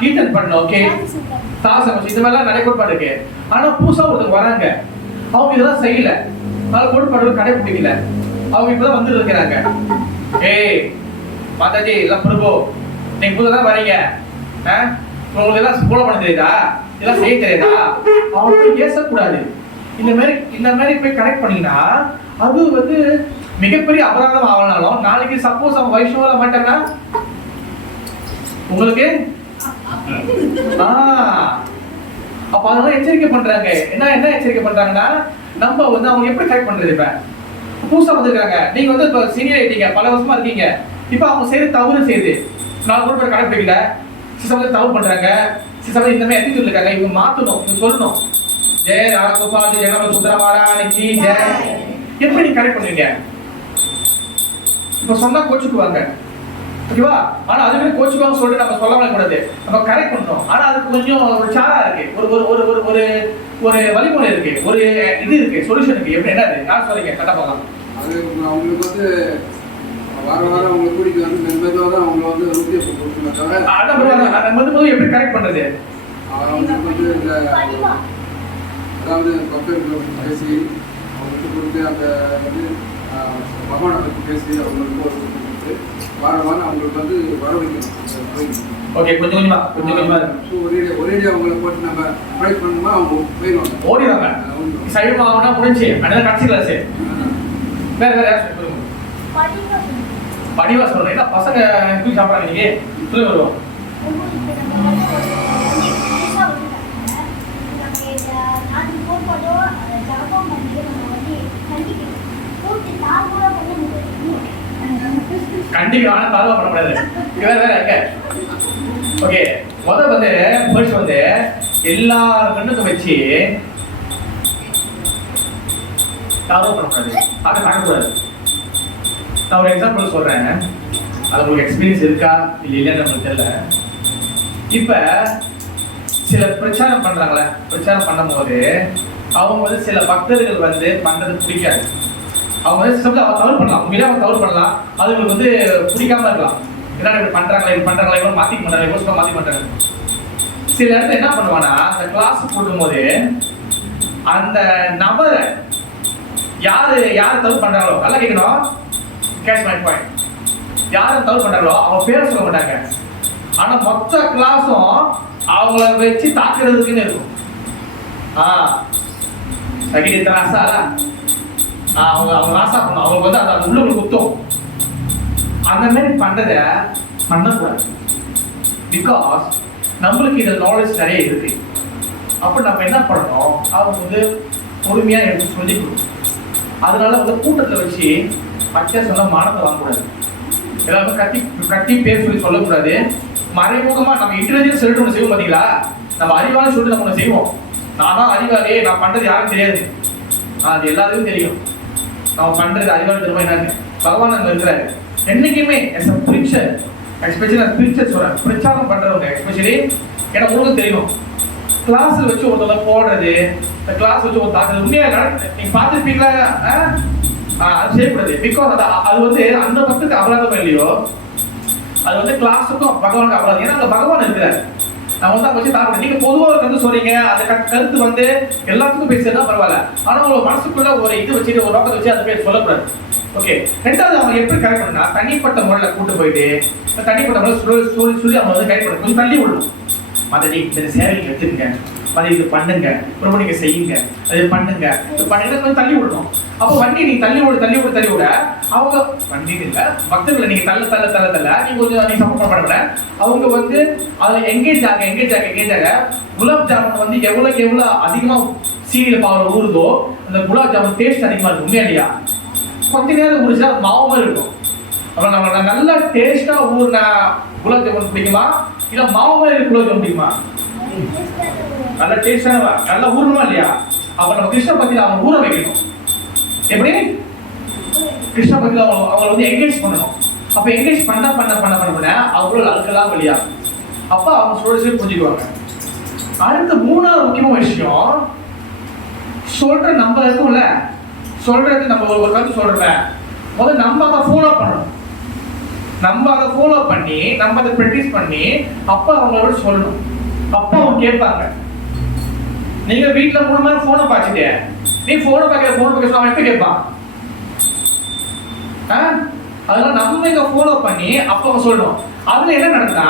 கீர்த்தன் பண்ணணும். ஓகே, தாசம், இந்த மாதிரிலாம் நிறைய கோட்பாடு இருக்கு. ஆனா புதுசா ஒருத்தர் வராங்க, அவங்க இதெல்லாம் செய்யல, அதனால கோட்பாடுகள் கடைபிடிக்கல. அவங்க இப்பதான் வந்து இருக்கிறாங்க. ஏய் மாதாஜி, எல்லாம் பிரபு, நீங்க புதுதான் வரீங்க, உங்களுக்கு எல்லாம் ஃபாலோ பண்ண தெரியுதா, இதெல்லாம் செய்ய தெரியுதா? அவங்க பேசக்கூடாது. இந்த மாதிரி போய் கரெக்ட் பண்ணீங்கன்னா அது வந்து மிகப்பெரிய அபராதம் ஆகலாம். நாளைக்கு சப்போஸ் அவங்க வைஷ்ணவ மாட்டாங்கன்னா உங்களுக்கு அப்ப அதெல்லாம் எச்சரிக்கை பண்றாங்க. என்ன எச்சரிக்கை பண்றாங்கன்னா, நம்ம வந்து அவங்க எப்படி கரெக்ட் பண்றது? இப்ப புதுசா வந்திருக்காங்க, நீங்க வந்து இப்ப சீனியர் ஆயிட்டீங்க, பல வருஷமா இருக்கீங்க. இப்ப அவங்க செய்யறது தவறு செய்யுது, 4 கோட்பாடு கடைபிடிக்கல, சிசமத்தை தவறு பண்றாங்க, சிசமத்தை இந்த மாதிரி எத்திட்டு இருக்காங்க. இவங்க மாத்தணும், இவங்க சொல்லணும். ஜெய ராகோபால் ஜெகநாத சுந்தரமாராயணி ஜெய. எப்படி நீங்க கரெக்ட் பண்ணுவீங்க? இப்ப சொன்னா கோச்சுக்குவாங்க, ஓகேவா? ஆனா அதுவே கோச்சுக்குவாங்க சொல்லிட்டு நம்ம சொல்ல கூடாது, நம்ம கரெக்ட் பண்ணணும். ஆனா அதுக்கு கொஞ்சம் ஒரு சாரா இருக்கு, ஒரு ஒரு ஒரு ஒரு ஒரு வழிமுறை இருக்கு, ஒரு இது இருக்கு, சொல்யூஷன் இருக்கு. எப்படி என்னது நான் சொல்றீங்க கரெக்டா பார்க்கலாம். அது அவங்களுக்கு வந்து வாரம் அவங்க கூட்டிட்டு வந்து மெதுவாக தான் அவங்க வந்து ஊதியம் கொடுக்கணும். அதான் முதல்ல எப்படி கரெக்ட் பண்றது? அவங்களுக்கு வந்து இந்த அதாவது பக்தர்களை பேசி அவங்களுக்கு கொடுத்து அந்த வந்து பகவானை பற்றி பேசி அவங்களுக்கு கொடுத்து வாரம் அவங்களுக்கு வந்து வரவழைக்கணும். ஓகே, கொஞ்சம் கொஞ்சமா ஸோ ஒரே அவங்களை போட்டு நம்ம ப்ரைஸ் பண்ணோம்னா அவங்க போயிடுவாங்க, ஓடிடுவாங்க. சைவம் ஆகுனா முடிஞ்சு அதனால கடைசியில் சரி. வேற யார் படிவா சொல்றேன். என்ன பசங்க எப்படி சாப்பிட்றாங்க நீங்க சொல்லி வருவோம். கண்டிப்பா தாழ்வா பண்ண முடியாது. வேற இருக்க. ஓகே, முதல்ல வந்து ஃபர்ஸ்ட் வந்து எல்லா கண்ணுக்கும் வச்சு தாழ்வா பண்ணக்கூடாது, அதை காட்டக்கூடாது. நான் ஒரு எக்ஸாம்பிள் சொல்றேன், அது உங்களுக்கு எக்ஸ்பீரியன்ஸ் இருக்கா இல்லைன்னு நமக்கு தெரியல. இப்ப சில பிரச்சாரம் பண்றாங்களே, பிரச்சாரம் பண்ணும்போது அவங்க வந்து சில பக்தர்கள் வந்து பண்றது பிடிக்காது. அவங்க வந்து தவறு பண்ணலாம், உண்மையிலே அவங்க தவறு பண்ணலாம், அதுங்களுக்கு வந்து பிடிக்காம இருக்கலாம். என்ன இப்படி பண்றாங்களா, இது பண்றாங்களா, இவ்வளவு மாத்தி பண்றாங்க, யோசிக்க மாத்தி பண்றாங்க. சில இடத்துல என்ன பண்ணுவானா, அந்த கிளாஸ் கொடுக்கும்போது அந்த நபரை யாரு தவறு பண்றாங்களோ, நல்லா கேட்கணும், கேட்ச் மை பாயிண்ட், யாரும் தவறு பண்றாங்களோ அவங்க பேர சொல்ல மாட்டாங்க. ஆனா மொத்த கிளாஸும் அவங்கள வச்சு தாக்குறதுக்குன்னு இருக்கும். அவங்க ராசா பண்ணும், அவங்களுக்கு வந்து அந்த உள்ள குத்தும். அந்த மாதிரி பண்றத பண்ணக்கூடாது. பிகாஸ் நம்மளுக்கு இந்த நாலேஜ் நிறைய இருக்கு. அப்ப நம்ம என்ன பண்ணணும், அவங்க வந்து பொறுமையா எடுத்து சொல்லி கொடுக்கணும். அதனால வந்து கூட்டத்தில் வச்சு பச்சை சொன்ன மானத்தை வாங்கக்கூடாது, எல்லாருமே கட்டி பேர் சொல்லி சொல்லக்கூடாது. மறைமுகமா நம்ம இன்டெலிஜென்ஸ் சொல்லிட்டு ஒன்று செய்வோம் பார்த்தீங்களா, நம்ம அறிவான சொல்லிட்டு நம்ம ஒன்று செய்வோம். நான் தான் அறிவாளே, நான் பண்றது யாரும் தெரியாது, அது எல்லாருக்கும் தெரியும். நம்ம பண்றது அறிவாளி தெரியுமா என்னன்னு பகவான் அங்கே இருக்கிறாரு. என்னைக்குமே எஸ் அ ப்ரீச்சர், எஸ்பெஷலி நான் ப்ரீச்சர் சொல்றேன், பிரச்சாரம் பண்றவங்க எஸ்பெஷலி எனக்கு உங்களுக்கு தெரியும். கிளாஸில் வச்சு ஒருத்தவங்க போடுறது, இந்த கிளாஸ் வச்சு ஒரு தாக்குறது உண்மையாக நீங்க பார்த்துருப்பீங்களா? அது செய்யக்கூடாது. பிகாஸ் அது வந்து அந்த பக்தருக்கு அபராதம் இல்லையோ, அது வந்து கிளாஸுக்கும் பகவானுக்கு அபராதம். ஏன்னா அங்க பகவான் இருக்கிறார். நம்ம வந்து அதை வச்சு தாக்க. நீங்க பொதுவாக வந்து சொல்றீங்க, அந்த கருத்து வந்து எல்லாத்துக்கும் போய் சேர்ந்தா பரவாயில்ல. ஆனா உங்க மனசுக்குள்ள ஒரு இது வச்சுட்டு ஒரு நோக்கத்தை வச்சு அதை போய் சொல்லக்கூடாது. ஓகே. ரெண்டாவது அவங்க எப்படி கரெக்ட் பண்ணா, தனிப்பட்ட முறையில் கூட்டு போயிட்டு தனிப்பட்ட முறையில் சொல்லி அவங்க வந்து கைட் பண்ண கொஞ்சம் தள்ளி விடணும். அதை இந்த சேவைக்கு எடுத்துக்கங்க, அதை இது பண்ணுங்க, ரொம்ப நீங்க செய்யுங்க, அது பண்ணுங்க, இது பண்ணுங்க, கொஞ்சம் தள்ளி விடணும். அப்போ வண்டி நீங்க தள்ளி விட அவங்க வண்டி இல்ல பக்தர்களை நீங்க தள்ள நீங்க கொஞ்சம் நீங்க சப்போர்ட் பண்ண அவங்க வந்து அதுல எங்கேஜ் ஆக குலாப் ஜாமுன் வந்து எவ்வளவு அதிகமா சீனியில பாவல ஊறுதோ அந்த குலாப் ஜாமுன் டேஸ்ட் அதிகமா இருக்கும். உண்மையா இல்லையா? கொஞ்ச நேரம் ஊறிச்சா மாவு மாதிரி இருக்கும். அப்புறம் நம்ம நல்லா டேஸ்டா ஊறின குலாப் ஜாமுன் பிடிக்குமா, இல்ல மாவு மாதிரி குலாப் ஜாமுன் பிடிக்குமா? நல்ல டேஸ்டா நல்லா ஊறணுமா இல்லையா? அப்ப நம்ம கிருஷ்ண பக்தியில அவங்க ஊற வைக்கணும். எப்படி? கிருஷ்ண பக்தியில அவங்க வந்து என்கேஜ் பண்ணணும். அப்ப என்கேஜ் பண்ண அவ்வளவு அழுக்கெல்லாம் வெளியா. அப்ப அவங்க சொல்றது புரிஞ்சுக்குவாங்க. அடுத்த மூணாவது முக்கியமான விஷயம், சொல்ற நம்ம இருக்கும்ல, சொல்றது நம்ம ஒரு கருத்து சொல்றேன், முதல்ல நம்ம அதை ஃபாலோ பண்ணணும். நம்ம அதை ஃபாலோ பண்ணி நம்ம அதை ப்ராக்டிஸ் பண்ணி அப்ப அவங்களோட சொல்லணும். அப்ப அவங்க கேட்பாங்க. நீங்க வீட்டுல 3 மணி நேரம் போனை பார்த்துட்டே, நீ போனை பார்க்க அவன் எப்ப கேட்பான்? அதனால நம்ம இங்க ஃபாலோ பண்ணி அப்ப அவங்க சொல்லணும். அதுல என்ன நடந்தா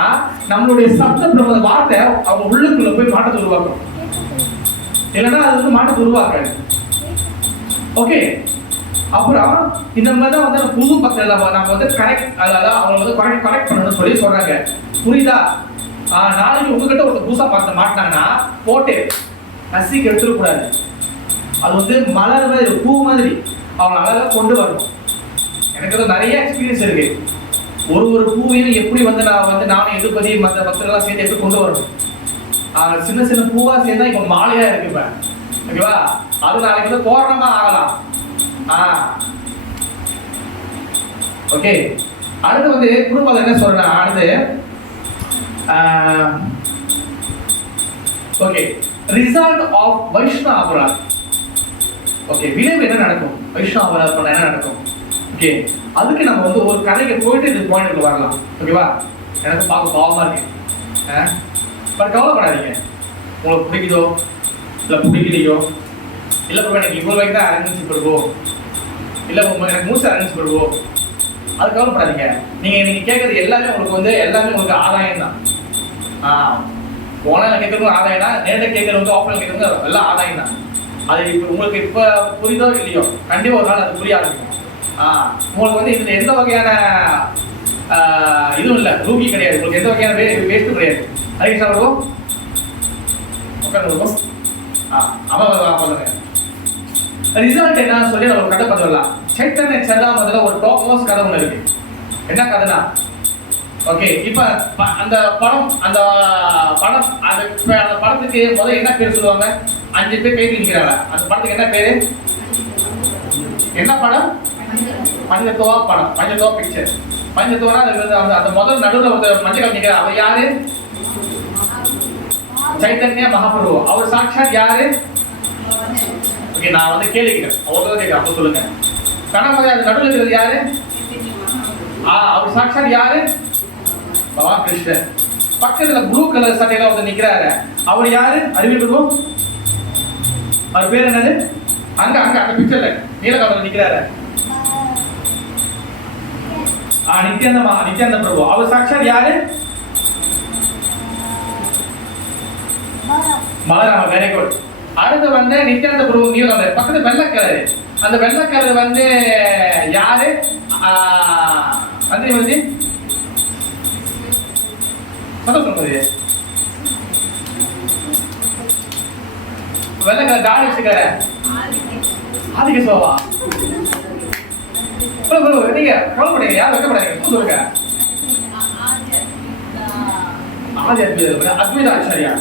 நம்மளுடைய சப்த பிரம்ம வார்த்தை அவங்க உள்ளுக்குள்ள போய் மாற்றத்தை உருவாக்கும். இல்லைன்னா அது வந்து மாற்றத்தை உருவாக்காது. ஓகே. அப்புறம் இந்த மாதிரி தான் வந்து புது பக்கத்துல நம்ம வந்து கரெக்ட், அதாவது அவங்க வந்து கரெக்ட் பண்ணணும்னு சொல்லி சொல்றாங்க. புரியுதா? நாளைக்கு உங்ககிட்ட ஒரு புதுசா பார்த்து மாட்டினாங்கன்னா போட்டு நசிக்கு எடுத்துடக்கூடாது. அது வந்து மலர்ற பூ மாதிரி அவங்க அழகா கொண்டு வரணும். எனக்கு வந்து நிறைய எக்ஸ்பீரியன்ஸ் இருக்கு. ஒரு பூவையும் எப்படி வந்து நானும் எதிர்பதி மற்ற பக்தர்கள்லாம் சேர்ந்து எப்படி கொண்டு வரணும். சின்ன பூவா சேர்ந்தா இப்ப மாலையா இருக்கு. இப்ப ஓகேவா? அது நாளைக்கு வந்து தோரணமா ஆகலாம். ஓகே. அடுத்து வந்து குடும்பம் என்ன சொல்றேன், அடுத்து ஓகே, ரிசல்ட் ஆஃப் வைஷ்ணவ அபராதம். ஓகே, விளைவு என்ன நடக்கும், வைஷ்ணவ அபராதம் பண்ண என்ன நடக்கும்? ஓகே, அதுக்கு நம்ம வந்து ஒரு கதைக்கு போயிட்டு இந்த பாயிண்ட்ல வரலாம். ஓகேவா? எனக்கு பார்க்க பாவமா இருக்கு. பட் கவலைப்படாதீங்க. உங்களுக்கு பிடிக்குதோ இல்லை பிடிக்கலையோ, இல்லை எனக்கு இவ்வளோ வரைக்கும் தான் அரேஞ்ச் பண்ணுவோம், இல்லை எனக்கு மூசை அரேஞ்ச் பண்ணுவோம், அது கவலைப்படாதீங்க. நீங்கள் கேட்கறது எல்லாமே உங்களுக்கு வந்து எல்லாமே உங்களுக்கு ஆதாயம் தான். போனால் கேட்கறவங்க ஆதாயம் தான், நேரில் கேட்கறவங்க ஆஃப்லைன் கேட்கறவங்க எல்லாம் ஆதாயம் தான். அது இப்போ உங்களுக்கு இப்போ புரியுதோ இல்லையோ கண்டிப்பாக ஒரு நாள் அது புரிய ஆரம்பிக்கும். உங்களுக்கு வந்து இதில் எந்த வகையான இதுவும் இல்லை, ரூபி கிடையாது, உங்களுக்கு எந்த வகையான வேஸ்ட்டும் கிடையாது. அதுக்கு சார் இருக்கும் உட்காந்து சொல்லுங்க. ரிசல்ட் என்ன சொல்லி நம்ம ஒரு கதை பார்த்துடலாம். சைத்தன்ய சரிதாமத்துல ஒரு டாப் மோஸ்ட் கதை ஒன்று இருக்கு. என்ன கதைனா, ஓகே, இப்ப அந்த படத்துக்கு முதல்ல என்ன பேர் சொல்லுவாங்க? 5 பேர் பேசி நிற்கிறாங்க. அந்த படத்துக்கு என்ன பேரு? என்ன படம்? பஞ்சத்தோவா படம், பஞ்சத்தோவா பிக்சர். பஞ்சத்தோவா அந்த முதல் நடுவில் ஒரு மஞ்சள் நிற்கிறார். அவர் யாரு? சைத்தன்ய மகாபிரபு. அவர் சாட்சாத் யாரு? ஓகே, நான் வந்து கேள்விக்கிறேன், அவ்வளோ கேட்கிறேன், அப்போ சொல்லுங்க. கணபதி அது நடுவில் இருக்கிறது யாரு? அவர் சாட்சாத் யாரு? பகவான் கிருஷ்ணன். பக்கத்துல ப்ளூ கலர் சட்டையில வந்து நிக்கிறாரு, அவர் யாரு? அறிவிப்புக்கும் அவர் பேர் என்னது? அங்க அங்க அந்த பிக்சர்ல நீல கலர்ல நிக்கிறாரு, நித்யானந்த பிரபு. அவர் சாட்சாத் யாரு? மலராம. Very good. அடுத்து வந்து நித்யானந்த பிரபு நீல கலர், பக்கத்துல வெள்ளை கலர். அந்த வெள்ளை கலர் வந்து யாரு? வந்து சொல்றது வெள்ளை கலர் தாடி வச்சுக்காரு ஆதிகேசவா. நீங்க கவலைப்படாதீங்க, யாரும் வைக்கப்படாதீங்க, சொல்லுங்க. ஆதி அத்வைதாச்சாரியா.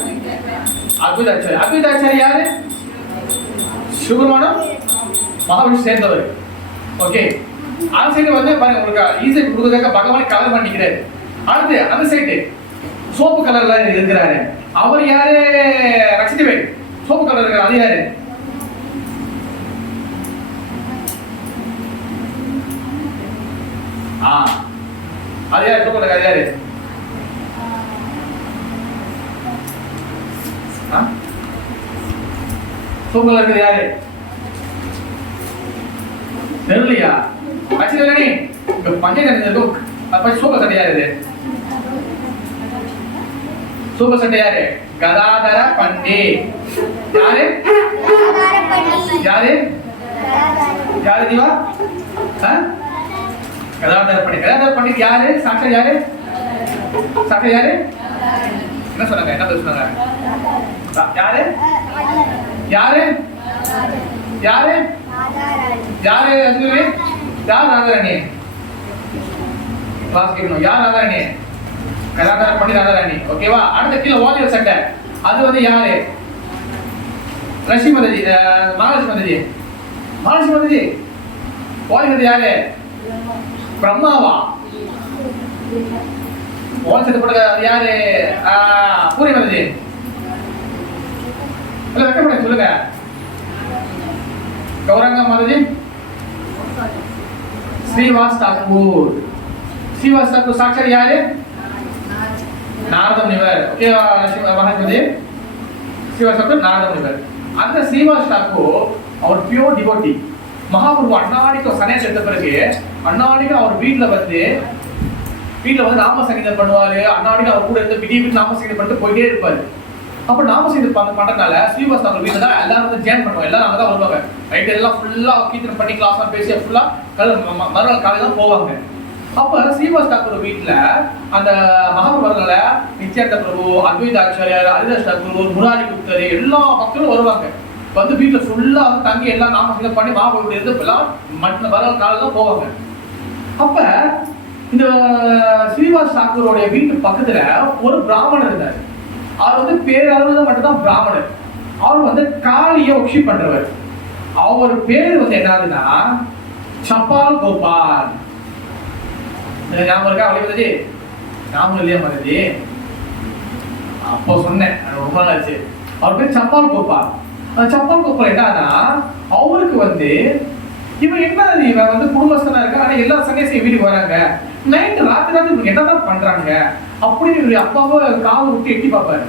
அத்வைதாச்சாரியா யாரு? சுப்பிரமணியம் மகாவிஷ்ணு சேர்ந்தவர். ஓகே, அந்த சைடு வந்து பாருங்க, உங்களுக்கு ஈஸி கொடுக்கறதுக்காக பகவான் கலர் பண்ணிக்கிறாரு. அடுத்து அந்த சைடு சோப்பு கலர்ல இருக்கிறாரு, அவர் யாரு? ரக்ஷிதவேல். சோப்பு கலர் இருக்கிறார், அது யாரு? அது யாரு சொல்லுங்க, அது யாரு? சூப்பர்ல இருக்குது யாரு? தெரியலையா? ஆக்சுவலி இல்ல, நீ பஞ்சாயத்து இருக்கும். அப்ப சூப்பர் சட்டை யாரு இது? சூப்பர் சட்டை யாரு? கதாதர பண்டிட். யாரு யாரு யாரு தீவா? கதாதர பண்டிட். கதாதர பண்டிட் யாரு? சாட்சி யாரு? சாட்சி யாரு? என்ன சொன்னாங்க? என்ன சொன்னாங்க? யாரு யாரு யாரு யாரு? அசுவே யார் ராதாராணி? கிளாஸ் கேட்கணும். யார் ராதாராணி? கதாதர பண்டிட் ராதாராணி. ஓகேவா? அடுத்த கீழே வாலியல் சட்டை அது வந்து யாரு? ரஷி மதஜி, மகாலட்சுமி மதஜி. மகாலட்சுமி மதஜி வாலியல் யாரு? பிரம்மாவா? வாலியல் சட்டை போட்ட யாரு? பூரி மதஜி. இல்ல வெக்கப்பட சொல்லுங்க. கௌரங்க மதஜி. ஸ்ரீவாஸ் தாக்கூர். ஸ்ரீவாஸ் தாக்கூர் சாட்சாத் யாரு? நாரத முனிவர். ஓகேவா? மகாத்மஜி ஸ்ரீவாஸ் தாக்கூர் நாரத முனிவர். அந்த ஸ்ரீவாஸ் தாக்கூர் அவர் பியூர் டிவோட்டி. மகாபிரபு அண்ணாடிக்கு சன்னியாசம் எடுத்த பிறகு அண்ணாடிக்கு அவர் வீட்டுல வந்து நாம சங்கீதம் பண்ணுவாரு. அண்ணாடிக்கு அவர் கூட இருந்து விடிய நாம சங்கீதம் பண்ணிட்டு போயிட்டே இருப்பாரு. அப்ப நாம சங்கீதம் பண்றதுனால ஸ்ரீவாஸ் தாக்கூர் வீட்டுல தான் எல்லாரும் வந்து ஜாயின் பண்ணுவாங்க. எல்லாரும் அங்கதான் வருவாங்க. நைட் எல்லாம் ஃபுல்லா கீர்த்தனம் பண்ணி கிளாஸ் பேசி ஃபுல்லா மறுநாள் காலையில தான் போவாங்க. அப்ப ஸ்ரீவாஸ் தாக்கூர் வீட்டுல அந்த மகாபிரபுல நித்யானந்த பிரபு, அத்வைத ஆச்சாரியார், ஹரிதாஸ் தாக்கூர், முராரி குப்தர் எல்லா பக்தரும் வருவாங்க. வந்து வீட்டுல ஃபுல்லா வந்து தங்கி எல்லாம் நாம சங்கீதம் பண்ணி மகாபிரபு இருந்து எல்லாம் மறுநாள் காலையில தான் போவாங்க. அப்ப இந்த ஸ்ரீவாஸ் தாக்கூரோடைய வீட்டு பக்கத்துல ஒரு பிராமணர் இருந்தார். அவர் வந்து பேரளவுல மட்டும்தான் பிராமணர். அவர் வந்து காளிய ஒக்ஷி பண்றவர். அவர் பேர் வந்து என்னதுன்னா சப்பால் கோபால். ஞாபகம் இருக்கா? அவளை பத்தி ஞாபகம் இல்லையா மதஜி? அப்போ சொன்னேன், ரொம்ப நாள் ஆச்சு. அவர் பேர் சப்பால் கோபால். அந்த சப்பால் கோபால் என்னன்னா அவருக்கு வந்து இவன் என்ன இவன் வந்து குடும்பஸ்தனா இருக்கா. ஆனா எல்லா சன்னியாசியும் வீட்டுக்கு வராங்க. நைட்டு ராத்திரி இவங்க என்னதான் பண்றாங்க அப்படின்னு இவருடைய அப்பாவை காவை விட்டு எட்டி பார்ப்பாரு.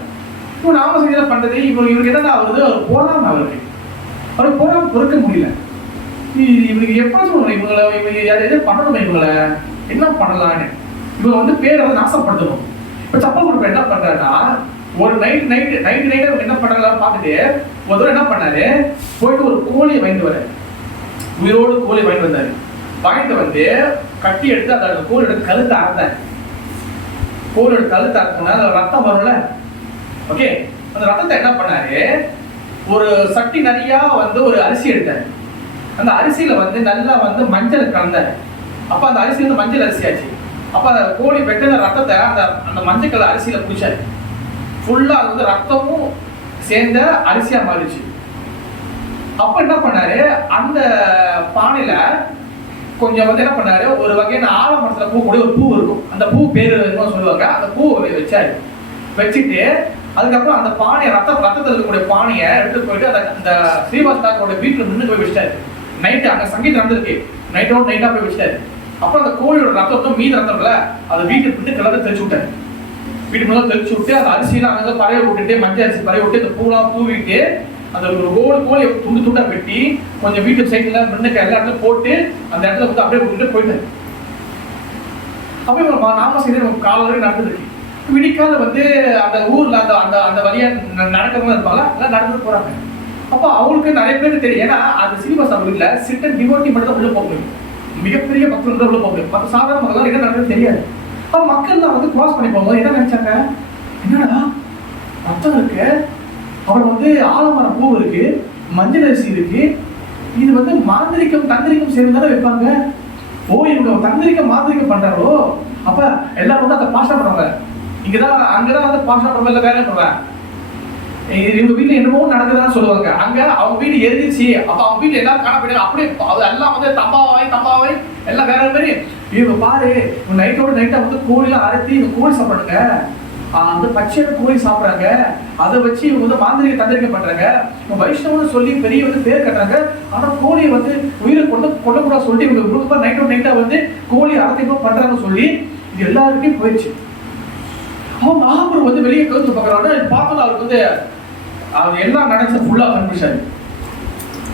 இவன் நாம சங்கீதம் பண்றது இவருக்கு என்னன்னா வருது, அவர் போடாம அவருக்கு போடாம பொறுக்க முடியல. இவனுக்கு எப்படி சொல்லணும்? இவங்க எது பண்ணணும்? இவங்களை என்ன பண்ணலான்னு இவங்க வந்து பேரை வந்து நாசப்படுத்தணும். இப்ப சப்பல் குரூப் என்ன பண்றாருன்னா ஒரு நைட்டு என்ன பண்றாங்கன்னு பார்த்துட்டு ஒரு தடவை என்ன பண்ணாரு, போயிட்டு ஒரு கோழியை வாங்கிட்டு வர, உயிரோடு கோழி வாங்கிட்டு வந்தாரு. வாங்கிட்டு வந்து கட்டி எடுத்து அந்த கோழியோட கழுத்தை அறுத்தாரு. கோழியோட கழுத்தை அறுத்தோம்னா அந்த ரத்தம் வரும்ல. ஓகே, அந்த ரத்தத்தை என்ன பண்ணாரு, ஒரு சட்டி நிறைய வந்து ஒரு அரிசி எடுத்தாரு. அந்த அரிசியில வந்து நல்லா வந்து மஞ்சள் கலந்தாரு. அப்ப அந்த அரிசி வந்து மஞ்சள் அரிசி ஆச்சு. அப்ப அந்த கோழி வெட்டின ரத்தத்தை அந்த மஞ்சள் கலர் அரிசியில குடிச்சாரு. ஃபுல்லா அது வந்து ரத்தமும் சேர்ந்த அரிசியா மாறிச்சு. அப்ப என்ன பண்ணாரு, அந்த பானையில கொஞ்சம் வந்து என்ன பண்ணாரு, ஒரு வகையான ஆலமரத்துல பூ கூட ஒரு பூ இருக்கும். அந்த பூ பேரு சொல்லுவாங்க. அந்த பூ வச்சாரு. வச்சுட்டு அதுக்கப்புறம் அந்த பானையை ரத்தத்தில் இருக்கக்கூடிய பானையை எடுத்து போயிட்டு அந்த ஸ்ரீவாஸ் தாக்கூரோட வீட்டுல நின்று போய் வச்சிட்டாரு. நைட்டு அங்க சங்கீதம் நடந்திருக்கு. நைட்டா போய் வச்சிட்டாரு. அப்புறம் அந்த கோழியோட ரத்தம் மீது ரத்தம்ல அதை வீட்டுக்கு பின்னு கிளம்ப தெளிச்சு விட்டாரு. வீட்டு மேல தெளிச்சு விட்டு அந்த அரிசியெல்லாம் அங்கே பறவை விட்டுட்டு மஞ்சள் அரிசி பறவை விட்டு அந்த பூலாம் தூவிட்டு அந்த ஒரு கோழியை துண்டு துண்டா வெட்டி கொஞ்சம் வீட்டு சைட்ல மின்னுக்கு எல்லா இடத்துல போட்டு அந்த இடத்துல வந்து அப்படியே விட்டுட்டு போயிட்டாரு. அப்படியே நாம செய்து கால வரைக்கும் நடந்துருக்கு. விடிக்கால வந்து அந்த ஊர்ல அந்த அந்த வழியா நடக்கிறவங்க இருப்பாங்களா எல்லாம் நடந்துட்டு போறாங்க. அப்போ அவங்களுக்கு நிறைய பேருக்கு தெரியும். ஏன்னா அந்த ஸ்ரீவாஸ் வீட்டுல சிட்டன் டிவோட்டி மட்டும் தான் உள்ள போக முடியும். மிகப்பெரிய மக்கள் உள்ள போக முடியும். மற்ற சாதாரண மக்கள் என்ன நடக்குது தெரியாது. அப்ப மக்கள் தான் வந்து கிராஸ் பண்ணி போகும்போது என்ன நினைச்சாங்க, என்னடா ரத்தம் இருக்கு, அவர் வந்து ஆலமரம் பூ இருக்கு, மஞ்சள் அரிசி இருக்கு, இது வந்து மாந்திரிகம் தந்திரிகம் சேர்ந்தாலும் வைப்பாங்க. ஓ இவங்க தந்திரிகம் மாந்திரிகம் பண்றாங்களோ. அப்ப எல்லாரும் வந்து அந்த பாஷா பண்ணுவாங்க. இங்கதான் அங்கதான் வந்து பாஷா பண்ணுவாங்க, இல்ல வேலை பண்ணுவாங்க. இவங்க வீட்டுல என்னமோ நடக்குதுன்னு சொல்லுவாங்க. அங்க அவங்க வீடு எரிஞ்சிச்சு. அப்ப அவங்க வீட்டுல எல்லாரும் காணப்படும். அப்படியே எல்லாம் வந்து தப்பாவை எல்லாம் வேற மாதிரி. இவங்க பாரு நைட்டோட நைட்டா வந்து கோழிலாம் அரைத்தி இவங்க கோழி சாப்பிடுறாங்க. அந்த பச்சையான கோழி சாப்பிடுறாங்க. அதை வச்சு இவங்க வந்து மாந்திரிக தந்திரிகம் பண்றாங்க. வைஷ்ணவன்னு சொல்லி பெரிய வந்து பேர் கட்டுறாங்க. ஆனா கோழியை வந்து உயிரை கொல்லக்கூடாது சொல்லிட்டு இவங்க நைட்டோட நைட்டா வந்து கோழி அறத்தையும் பண்றாங்கன்னு சொல்லி இது எல்லாருக்கும் போயிடுச்சு. அவன் மகாபுரு வந்து வெளியே கவுத்து பார்க்கறாரு. பார்த்தோம் அவருக்கு வந்து அவர் எல்லாம் நினைச்ச ஃபுல்லா கன்ஃபியூஷன்.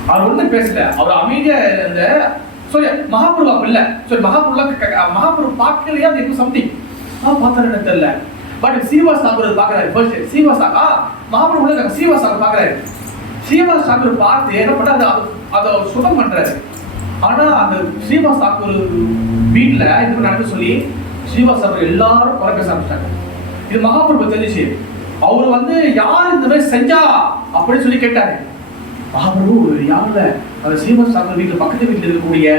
அவர் ஒன்றும் பேசல, அவர் அமைதியா இருந்த. சரி மகாபுரு அப்ப இல்ல, சரி மகாபுரு பார்க்கலையா அது என்ன சம்திங் பார்த்தாரு எனக்கு தெரியல. பட் சீவாஸ் தாக்கூர் பாக்குறாரு. ஃபர்ஸ்ட் சீவாஸ் தாக்கா மகாபுரு உள்ள சீவாஸ் தாக்கூர் பாக்குறாரு. சீவாஸ் தாக்கூர் பார்த்து என்ன பண்றாரு, அதை சுத்தம் பண்றாரு. ஆனா அந்த ஸ்ரீவாஸ் தாக்கூர் வீட்டுல இது நடக்க சொல்லி ஸ்ரீவாஸ் தாக்கூர் எல்லாரும் குறை பேச ஆரம்பிச்சிட்டாங்க. இது மகாபுரு தெரிஞ்சிச்சு. அவர் வந்து யார் இந்த மாதிரி செஞ்சா அப்படின்னு சொல்லி கேட்டாரு. மகாபுரு யாருல அந்த ஸ்ரீவாஸ் தாக்கூர் வீட்டுல பக்கத்து வீட்டுல இருக்கக்கூடிய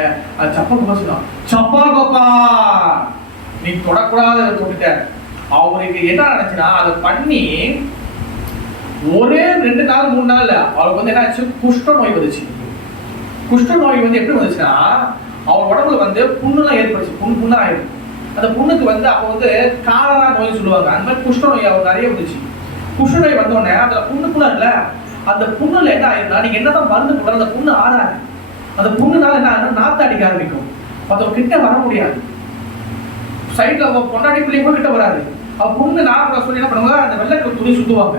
சப்பா கோபா சொன்னான். சப்பா கோபா நீ தொடக்கூடாத தொட்டுட்ட. அவருக்கு என்ன நினைச்சுன்னா அதை பண்ணி ஒரே 2 நாள் 3 நாள்ல அவருக்கு வந்து என்ன ஆச்சு, குஷ்ட நோய் வந்துச்சு. குஷ்ட நோய் வந்து எப்படி வந்துச்சுன்னா அவர் உடம்புல வந்து புண்ணுலாம் ஏற்படுச்சு. புண்ணா ஆயிடுச்சு. அந்த புண்ணுக்கு வந்து அப்போ வந்து காலரா நோய் சொல்லுவாங்க. அந்த மாதிரி குஷ்ட நோய் அவர் நிறைய வந்துச்சு. குஷ்ட நோய் வந்தோடனே அதுல புண்ணு இல்ல, அந்த புண்ணுல என்ன ஆயிருந்தா நீங்க என்னதான் மருந்து போடுற அந்த புண்ணு ஆறாது. அந்த புண்ணுனால என்ன ஆகுதுன்னா நாத்த அடிக்க ஆரம்பிக்கும். அது கிட்ட வர முடியாது. சைட்ல பொண்டாட்டி பிள்ளைங்க கூட கிட்ட வராது. அவ புண்ணு நார்மலா சொல்லி என்ன பண்ணுவாங்க, அந்த வெள்ளை துணி சுத்துவாங்க.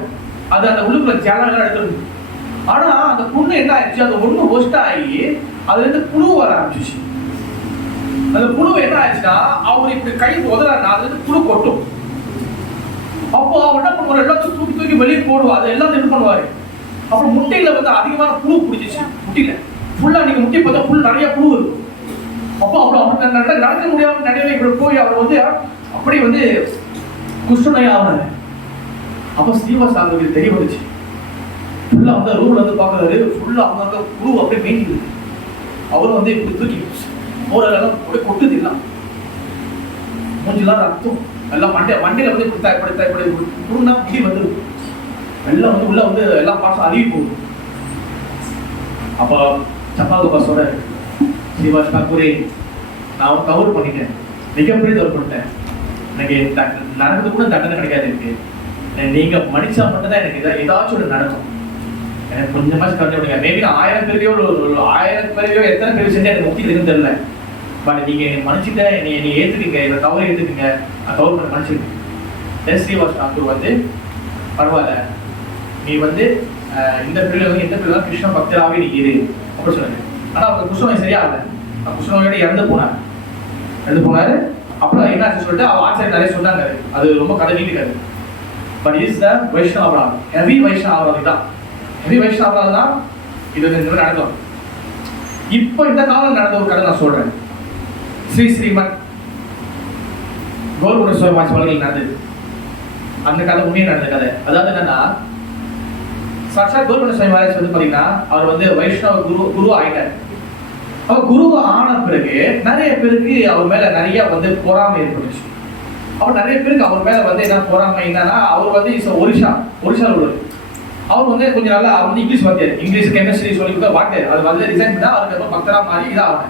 அது அந்த உள்ளுக்குள்ள ஜலம் எடுத்துருது. ஆனா அந்த புண்ணு என்ன ஆயிடுச்சு, அது ஒண்ணு ஒஸ்ட் ஆகி அதுல இருந்து புழு வர ஆரம்பிச்சிச்சு. அந்த புழு என்ன ஆயிடுச்சுன்னா அவர் இப்படி கை உதறாருன்னா அதுல இருந்து புழு கொட்டும். அப்போ அவர் என்ன பண்ணுவார், எல்லாத்தையும் தூக்கி வெளியே போடுவா. அதை எல்லாத்தையும் என்ன பண்ணுவாரு. அப்புறம் முட்டையில வந்து அதிகமான புழு பிடிச்சிச்சு. முட்டையில ஃபுல்லா நீங்க முட்டை பார்த்தா புல் நிறைய புழு இருக்கும். அப்போ அவர் நடக்க முடியாம நிறைய இப்படி போய் அவர் வந்து அப்படி வந்து குஷ்டநோய் ஆகுறாரு. அப்போ ஸ்ரீவாஸ் தாக்கூருக்கு தெரிய வந்துச்சு. ஃபுல்லா வந்து ரூம்ல வந்து பாக்குறாரு. ஃபுல்லா அவங்க புழு அப்படியே மேய்க்குது. அவரும் வந்து இப்படி தூக்கி ஓரெல்லாம் அப்படியே கொட்டுது. எல்லாம் மூஞ்சிலாம் ரத்தம் எல்லாம் மண்டையில வந்து இப்படி புழுனா கீழே வந்து எல்லாம் வந்து உள்ள வந்து எல்லாம் பாசம் அழுகி போகுது. அப்போ சப்பாக சொல்ற ஸ்ரீவாஸ் தாக்கூரே நான் கவர் பண்ணிட்டேன், மிகப்பெரிய தவறு பண்ணிட்டேன். எனக்கு நடந்தது கூட தண்டனை கிடைக்காது. இருக்கு நீங்க மனுஷா மட்டும்தான் எனக்கு ஏதாச்சும் ஒரு நடக்கும். எனக்கு கொஞ்சமாச்சு கருத்து விடுங்க. மேபி 1000 பேரையோ 1000 பேரையோ எத்தனை பேர் செஞ்சு எனக்கு முக்தி இருக்குன்னு தெரியல. பட் நீங்க மன்னிச்சுட்ட, நீ ஏத்துக்கீங்க, இதை தவறு ஏத்துக்கீங்க, தவறு பண்ண மன்னிச்சுக்கீங்க. ஸ்ரீவாஸ் தாக்கூர் வந்து பரவாயில்ல, நீ வந்து இந்த பிள்ளை வந்து எந்த பிள்ளை கிருஷ்ண பக்தராகவே நீ இரு அப்படின்னு சொன்னாரு. ஆனா அவங்க குஷ்ணநோய் சரியா இல்லை. குஷ்ணநோயோட இறந்து போனாரு. அப்புறம் என்ன ஆச்சு சொல்லிட்டு அவ ஆச்சாரியர் நிறைய சொன்னாங்க. அது ரொம்ப கதை நீட்டுக்காது. பட் இஸ் த வைஷ்ணவ அபராதம், ஹெவி வைஷ்ணவ அபராதம் தான். ஹெவி வைஷ்ணவ அபராதம் தான் இது நடக்கும். இப்போ இந்த காலம் நடந்த ஒரு கதை நான் சொல்றேன். ஸ்ரீமத் கௌரவ சுவாமி வாழ்க்கையில் நடந்தது. அந்த கதை உண்மையை நடந்த கதை. அதாவது என்னன்னா, சாட்சாத் கௌரவ சுவாமி வந்து பாத்தீங்கன்னா அவர் வந்து வைஷ்ணவ குரு ஆயிட்டார். அவர் குரு ஆன பிறகு நிறைய பேருக்கு அவர் மேல நிறைய வந்து பொறாமை ஏற்பட்டுச்சு. அவர் நிறைய பேருக்கு அவர் மேல வந்து என்ன பொறாமை என்னன்னா, அவர் வந்து ஒரிஷாவில் உள்ளது. அவர் வந்து கொஞ்சம் நல்லா அவர் வந்து இங்கிலீஷ் வாத்தியார், இங்கிலீஷ் கெமிஸ்ட்ரி சொல்லி கொடுத்த வாத்தியார். அது வந்து ரிசைன் பண்ணா அவருக்கு பக்தரா மாறி இதாக.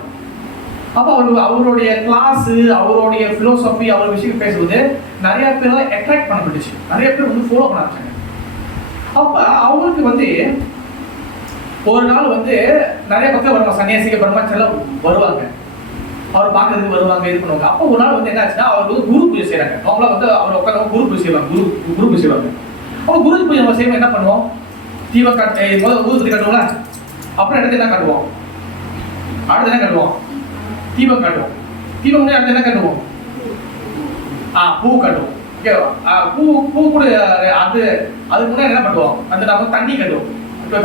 அப்போ அவருடைய கிளாஸ், அவருடைய பிலோசபி, அவர் விஷயம் பேசுவது நிறைய பேர் அட்ராக்ட் பண்ணப்பட்டுச்சு. நிறைய பேர் வந்து ஃபாலோ பண்ண ஆரம்பிச்சாங்க. அப்ப அவங்களுக்கு வந்து ஒரு நாள் வந்து நிறைய பக்கம் வருவாங்க, சன்னியாசிக பிரம்மச்செல்லாம் வருவாங்க, அவர் பார்க்கறதுக்கு வருவாங்க, இது பண்ணுவாங்க. அப்போ ஒரு நாள் வந்து என்ன ஆச்சுன்னா அவர் வந்து குரு பூஜை செய்யறாங்க. அவங்கள வந்து அவர் உட்காந்து குரு பூஜை செய்வாங்க. குரு பூஜை செய்வாங்க. அப்போ குரு பூஜை நம்ம செய்வோம், என்ன பண்ணுவோம், தீபம் காட்டு முதல்ல ஊதுபத்தி காட்டுவோம்ல, அப்புறம் அடுத்து என்ன காட்டுவோம், அடுத்து என்ன காட்டுவோம், தீபம் காட்டுவோம். தீபம் அடுத்து என்ன காட்டுவோம், பூ காட்டுவோம். ஓகேவா? பூ கூட அதுக்கு முன்னாடி என்ன பண்ணுவோம், அந்த நம்ம தண்ணி கட்டுவோம்.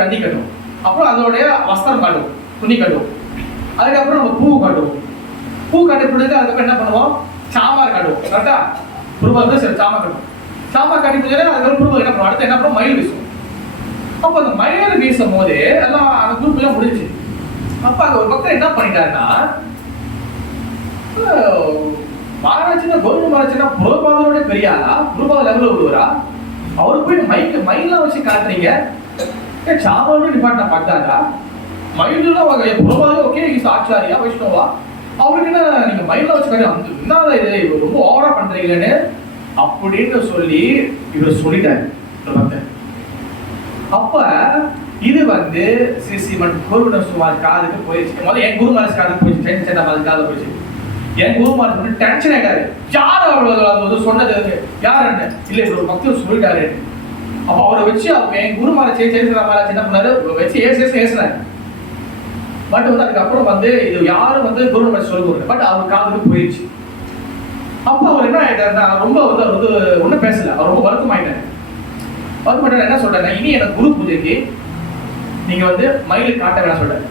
தண்ணி கட்டுவோம். அப்புறம் அதோடைய வஸ்திரம் காட்டுவோம், துணி கட்டுவோம். அதுக்கப்புறம் நம்ம பூ காட்டுவோம். பூ கட்ட பிறகு அதுக்கப்புறம் என்ன பண்ணுவோம், சாம்பார் காட்டுவோம். கரெக்டா? குருபாக சரி சாம்பார் கட்டுவோம். சாம்பார் காட்டி பிறகு அதுக்கப்புறம் குருபாக என்ன பண்ணுவோம், அடுத்து என்ன பண்ணுவோம், மயில் வீசுவோம். அப்போ அந்த மயில் வீசும் போது எல்லாம் அந்த குரூப் எல்லாம் முடிஞ்சு. அப்ப அங்க ஒரு பக்கம் என்ன பண்ணிட்டாருன்னா, மகாராஜ்னா கௌரவ மகாராஜ்னா புரோபாதனோட பெரிய ஆளா, புரோபாத லெவலில் உள்ளவரா, அவருக்கு போய் மயிலாம் வச்சு காட்டுறீங்க. சாமானிய டிபார்ட்மெண்ட் பார்த்தாங்க மயிலாம் புரோபாதம் ஓகே, இஸ் ஆச்சாரியா வைஷ்ணவா, அவருக்கு என்ன நீங்க மயில வச்சு காட்டு, அந்த என்ன இது ரொம்ப ஓவரா பண்றீங்களேன்னு அப்படின்னு சொல்லி இவர் சொல்லிட்டாரு. அப்ப இது வந்து ஸ்ரீமன் குருவன சுமார் காதுக்கு போயிடுச்சு. முதல்ல என் குரு மனசு காதுக்கு போயிடுச்சு, சென்னை காதுல போயிடுச்சு. என் குருமார் வந்து டென்ஷன் ஆயிட்டாரு. யார் அவர் சொன்னது யாருன்னு இல்லை இவர் ஒரு பக்தர் சொல்லிட்டாரு. அப்போ அவரை வச்சு என் குருமாரை சேர்க்கிற மாதிரி என்ன பண்ணாரு வச்சு ஏசினாரு. பட் வந்து அதுக்கப்புறம் வந்து இது யாரும் வந்து குருமாரை சொல்லி கொடுக்கல. பட் அவர் காதுக்கு போயிடுச்சு. அப்போ அவர் என்ன ஆயிட்டாருன்னா ரொம்ப வந்து அவர் வந்து ஒன்றும் பேசல. அவர் ரொம்ப வருத்தமாயிட்டாரு. வருத்தமாயிட்டாரு என்ன சொல்றாரு, இனி எனக்கு குரு பூஜைக்கு நீங்க வந்து மயிலுக்கு காட்ட வேணாம் சொல்றாரு.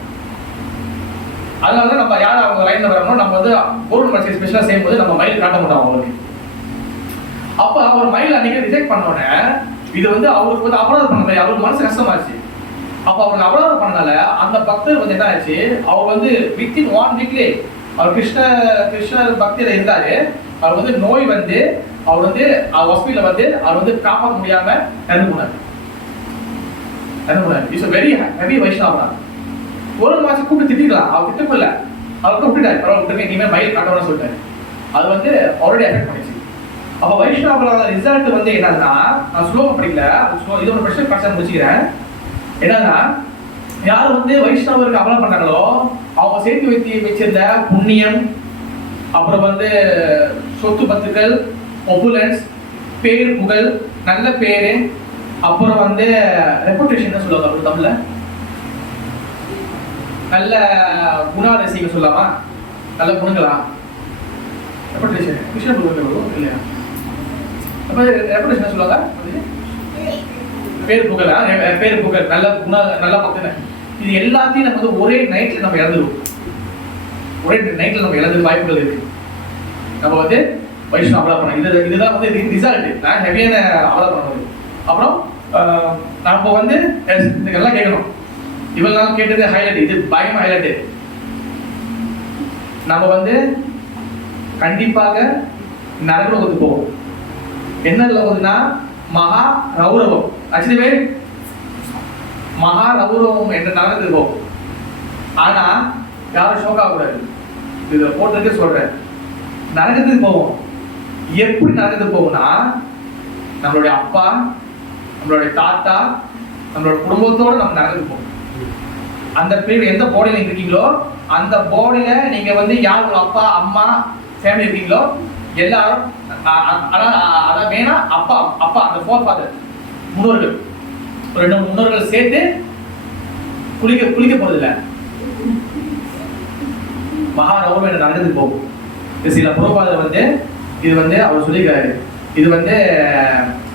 அதனாலதான் நம்ம யாரும் அவங்க லைன்ல வரணும் நம்ம வந்து கவர்மெண்ட் ஸ்பெஷலா செய்யும்போது நம்ம மயில் காட்ட மாட்டோம் அவங்களுக்கு. அப்ப அவர் மயில் அன்னைக்கு ரிஜெக்ட் பண்ணோடனே இது வந்து அவருக்கு வந்து அபராதம் பண்ண மாதிரி அவருக்கு மனசு கஷ்டமாச்சு. அப்ப அவருக்கு அபராதம் பண்ணனால அந்த பக்தர் வந்து என்ன ஆச்சு, அவர் வந்து வித்தின் 1 வீக்லே அவர் கிருஷ்ண பக்தியில இருந்தாரு. அவர் வந்து நோய் வந்து அவர் வந்து ஹாஸ்பிட்டல்ல வந்து அவர் வந்து காப்பாற்ற முடியாம இறந்து போனார். It's very heavy Vaishnava. ஒரு மாசம் கூப்பிட்டு திட்டிக்கலாம், அவர் திட்டமில்ல, அவர் விட்டுட்டாரு. பரவாயில்ல விட்டுருங்க, இனிமேல் மயில் காட்டணும்னு சொல்லிட்டாரு. அது வந்து ஆல்ரெடி அஃபெக்ட் பண்ணிச்சு. அப்போ வைஷ்ணவர்களோட ரிசல்ட் வந்து என்னன்னா, நான் ஸ்லோவா படிக்கல, இது ஒரு பிரச்சனை முடிச்சுக்கிறேன். என்னன்னா யார் வந்து வைஷ்ணவருக்கு அமலம் பண்ணாங்களோ அவங்க சேர்த்து வச்சிருந்த புண்ணியம், அப்புறம் வந்து சொத்து பத்துக்கள், ஒப்புலன்ஸ், பேர் புகழ், நல்ல பேரு, அப்புறம் வந்து ரெப்புடேஷன் சொல்லுவாங்க தமிழ்ல, நல்ல குணாதிசயம் சொல்லலாமா, நல்ல குணங்களா, ரெப்புடேஷன் கிருஷ்ண புகழ் இல்லையா? அப்ப ரெப்புடேஷன் சொல்லுவாங்க பேர் புகழ், பேர் புகழ், நல்ல நல்ல பக்கத்துல. இது எல்லாத்தையும் நம்ம வந்து ஒரே நைட்ல நம்ம இழந்துருவோம். ஒரே நைட்ல நம்ம இழந்து வாய்ப்புகள் இருக்கு. நம்ம வந்து வைஷ்ணவ அமலா பண்ண இதுதான் வந்து ரிசல்ட். நான் ஹெவியான அமலா பண்ணுறது. அப்புறம் நம்ம வந்து இதுக்கெல்லாம் கேட்கணும். இவ்வளவு நாள் கேட்டது ஹைலைட், இது பயம் ஹைலைட். நம்ம வந்து கண்டிப்பாக நரகலோகத்துக்கு போவோம். என்ன லோகம்னா மகா ரௌரவம். ஆக்சுவலி மகா ரௌரவம் என்ற நரகத்துக்கு போவோம். ஆனா யாரும் ஷோக் ஆகக்கூடாது, இதை போட்டுட்டு சொல்றேன். நரகத்துக்கு போவோம். எப்படி நரகத்துக்கு போவோம்னா நம்மளுடைய அப்பா, நம்மளுடைய தாத்தா, நம்மளோட குடும்பத்தோட நம்ம நரகத்துக்கு போவோம். அந்த பேர் எந்த பாடியில இருக்கீங்களோ அந்த பாடியில நீங்க வந்து யார் ஒரு அப்பா அம்மா ஃபேமிலி இருக்கீங்களோ எல்லாரும் அதான் வேணா அப்பா அப்பா அந்த ஃபோர் ஃபாதர் முன்னோர்கள் ஒரு 2 முன்னோர்கள் சேர்த்து குளிக்க போறதில்லை. மகாரௌரவம் என்ற நரகத்துக்கு போகும். சில புரோபாதர் வந்து இது வந்து அவர் சொல்லிக்கிறாரு. இது வந்து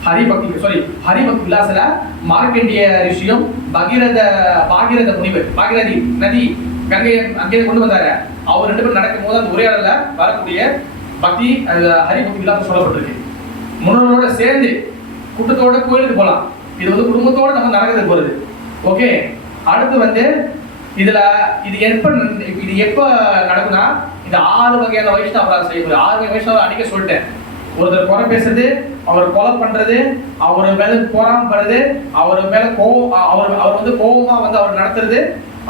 ஹரிபக்தி விலாசல மார்க்கண்டிய ரிஷியும் பாகீரத முனிவர், பாகீரதி நதி கங்கையை அங்கே கொண்டு வந்தாரு. அவர் 2 பேரும் நடக்கும் போது அந்த உரையாடல வரக்கூடிய பக்தி ஹரிபக்தி விலாசம் சொல்லப்பட்டிருக்கு. முன்னோர்களோட சேர்ந்து கூட்டத்தோட கோயிலுக்கு போகலாம். இது வந்து குடும்பத்தோட நம்ம நரகத்துக்கு போறது. ஓகே, அடுத்து வந்து இது எப்ப நடக்கும்னா இந்த 6 வகையான வைஷ்ணவராக செய்யப்படுது. 6 வகை வைஷ்ணவர் அன்னைக்கே சொல்லிட்டேன். ஒருத்தர் குறை பேசுறது, அவர் கொலை பண்றது, அவர் மேல போராடுறது, அவர் மேல அவர் வந்து கோபமா வந்து அவர் நடத்துறது,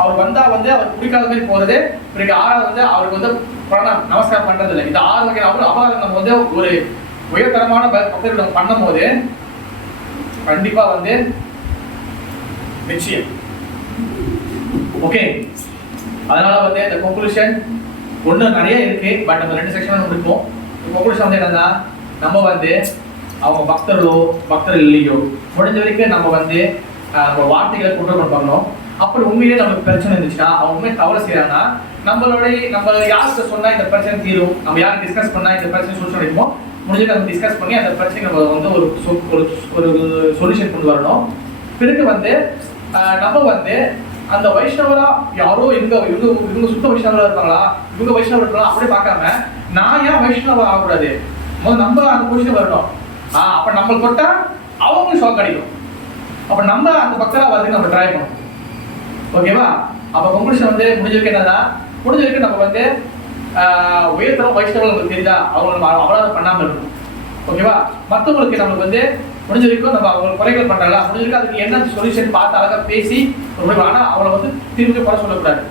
அவர் வந்தா வந்து அவர் குடிக்காத மாதிரி போறது, பிறகு 6வது வந்து அவருக்கு வந்து நமஸ்காரம் பண்றது இல்லை. இந்த 6 வகையான அபராதம் நம்ம வந்து ஒரு உயர்தரமான பக்தர்களிடம் பண்ணும் போது கண்டிப்பா வந்து நிச்சயம். ஓகே, அதனால வந்து இந்த கன்க்ளூஷன் ஒண்ணு நிறைய இருக்கு. பட் நம்ம 2 செக்ஷன் இருக்கும். கன்க்ளூஷன் வந்து என்னன்னா, நம்ம வந்து அவங்க பக்தர்கள் இல்லையோ முடிஞ்ச வரைக்கும் நம்ம வந்து நம்ம வார்த்தைகளை கண்ட்ரோல் பண்ணணும். அப்படி உண்மையிலே நமக்கு பிரச்சனை இருந்துச்சுன்னா அவங்க உண்மையை தவறு செய்யறாங்கன்னா நம்ம யாருக்கு சொன்னா இந்த பிரச்சனை தீரும், நம்ம யாரும் டிஸ்கஸ் பண்ணா இந்த பிரச்சனை சொல்யூஷன் கிடைக்குமோ முடிஞ்சு நம்ம டிஸ்கஸ் பண்ணி அந்த பிரச்சனை நம்ம வந்து ஒரு சொல்யூஷன் கொண்டு வரணும். பிறகு வந்து நம்ம வந்து அந்த வைஷ்ணவரா யாரோ இவங்க சுத்த வைஷ்ணவரா இருப்பாங்களா, இவங்க வைஷ்ணவர் இருக்கலாம் அப்படியே பார்க்காம நான் ஏன் வைஷ்ணவ ஆகக்கூடாது, முதல்ல நம்ம அந்த பொசிஷன் வரணும். அப்ப நம்ம தொட்டா அவங்களுக்கு ஷாக் அடிக்கும். அப்ப நம்ம அந்த பக்தரா வரதுக்கு நம்ம ட்ரை பண்ணணும். ஓகேவா? அப்ப கன்க்ளூஷன் வந்து முடிஞ்சிருக்கு என்னன்னா, முடிஞ்சிருக்கு நம்ம வந்து உயர்தரம் வைஷ்ணவர்கள் நமக்கு தெரியுதா அவங்க நம்ம அபராதம் பண்ணாமல் இருக்கணும். ஓகேவா? மற்றவங்களுக்கு நம்மளுக்கு வந்து முடிஞ்சிருக்கும் நம்ம அவங்க குறைகள் பண்றாங்களா முடிஞ்சிருக்கு அதுக்கு என்ன சொல்யூஷன் பார்த்து அழகா பேசி, ஆனா அவங்கள வந்து திரும்பி குறை சொல்லக்கூடாது.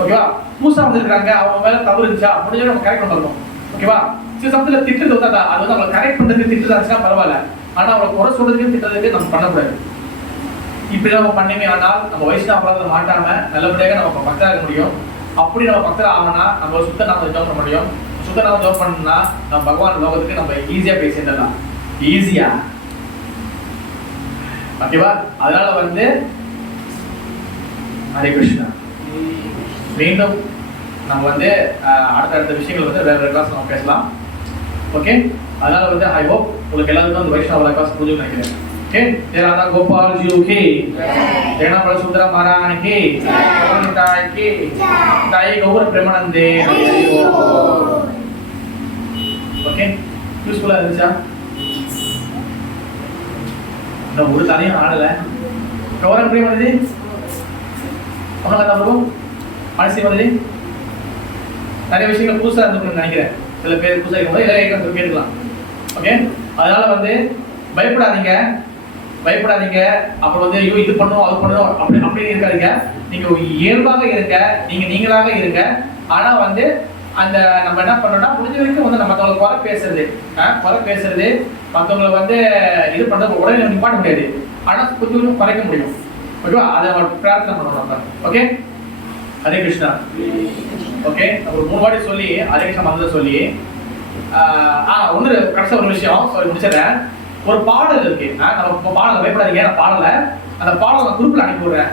ஓகேவா? புதுசா வந்துருக்காங்க, அவங்க மேல தவறு இருந்துச்சா முடிஞ்சு நம்ம கரெக்ட் பண்ணணும். ஓகேவா? சில சமயத்துல திட்டுறது வந்து அது வந்து அவங்களை கரெக்ட் பண்றதுக்கு திட்டுறாச்சுன்னா பரவாயில்ல, ஆனா அவங்களை குறை சொல்றதுக்கு திட்டுறதுக்கு நம்ம பண்ணக்கூடாது. இப்படி நம்ம பண்ணவே ஆனால் நம்ம வைஷ்ணவ அபராதம் மாட்டாம நல்லபடியாக நம்ம பக்தராக முடியும். அப்படி நம்ம பக்தர் ஆகணும்னா நம்ம சுத்த நாம ஜெபம் பண்ண முடியும். சுத்தநாமம் ஜெபம் பண்ணா நம்ம பகவான் லோகத்துக்கு நம்ம ஈஸியா போய் சேர்ந்துடலாம். ஈஸியா, ஓகேவா? அதனால வந்து ஹரே கிருஷ்ணா. மீண்டும் நம்ம வந்து அடுத்த விஷயங்கள் வந்து வேற கிளாஸ் நம்ம பேசலாம். ஓகே, அதனால வந்து ஐ ஹோப் உங்களுக்கு எல்லாருக்கும் அந்த வைஷ்ணவ கிளாஸ் புரியும் நினைக்கிறேன். ओके जय राधा गोपाल जी की जय ना बलसुंदरा महाराज की जय की जय गौर प्रेमानंदे ओके யூஸ்ஃபுல்லா இருந்துச்சா? நான் ஒரு தலையும் ஆடல. கௌரவ प्रेमानंदे அவங்க கதை ப்ரோ மனசி வந்து நிறைய விஷயங்கள் புதுசா இருந்துன்னு நினைக்கிறேன். சில பேர் புதுசா இருக்கும்போது எல்லாரும் கேட்கலாம். ஓகே, அதனால வந்து பயப்படாதீங்க. அப்புறம் வந்து ஐயோ இது பண்ணணும் அது பண்ணணும் அப்படி இருக்காதீங்க. நீங்க இயல்பாக இருங்க, நீங்களாக இருங்க. ஆனா வந்து அந்த நம்ம என்ன பண்ணோம்னா முடிஞ்ச வரைக்கும் வந்து நம்ம மற்றவங்களை குறை பேசுறது மற்றவங்களை வந்து இது பண்றது உடனே நிப்பாட்ட முடியாது. ஆனா கொஞ்சம் குறைக்க முடியும். ஓகேவா? அதை பிரார்த்தனை பண்ணணும் நம்ம. ஓகே, ஹரே கிருஷ்ணா. ஓகே, ஒரு 3 வாட்டி சொல்லி ஹரே கிருஷ்ணா மந்திரம் சொல்லி ஒன்று கடைசியா ஒரு விஷயம் சொல்லி முடிச்சிடறேன். ஒரு பாடல் இருக்கு, நம்ம பாடலை பயப்படாதீங்க. நான் பாடலை அந்த பாடலை நான் குரூப்ல அனுப்பி விடுறேன்.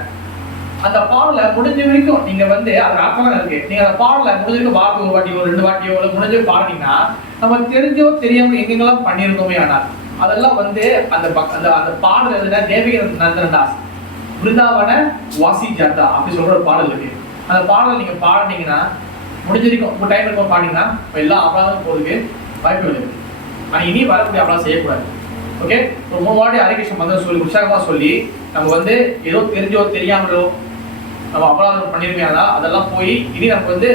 அந்த பாடலை முடிஞ்ச வரைக்கும் நீங்க வந்து அது அர்த்தம் இருக்கு. நீங்க அந்த பாடலை முடிஞ்ச வரைக்கும் வார்த்தை ஒரு வாட்டியோ 2 வாட்டியோ முடிஞ்சு பாடுனீங்கன்னா நம்ம தெரிஞ்சோ தெரியாம எங்கெங்கெல்லாம் பண்ணியிருக்கோமே. ஆனால் அதெல்லாம் வந்து அந்த அந்த பாடல் எழுதின தேவிக நந்தன் தாஸ் பிருந்தாவன வாசி ஜாத்தா அப்படி சொல்ற ஒரு பாடல் இருக்கு. அந்த பாடலை நீங்க பாடினீங்கன்னா முடிஞ்ச வரைக்கும் உங்க டைம் இருக்கும் பாடினீங்கன்னா எல்லாம் அபராதம் போறதுக்கு வாய்ப்பு இருக்கு. ஆனா இனி வரக்கூடிய அபராதம் செய்யக்கூடாது. ஓகே, ஒரு 3 வாட்டி ஹரே கிருஷ்ண மந்திரம் சொல்லி உற்சாகமா சொல்லி நம்ம வந்து ஏதோ தெரிஞ்சோ தெரியாமலோ நம்ம அபராதம் பண்ணிருமையானா அதெல்லாம் போய் இனி நம்ம வந்து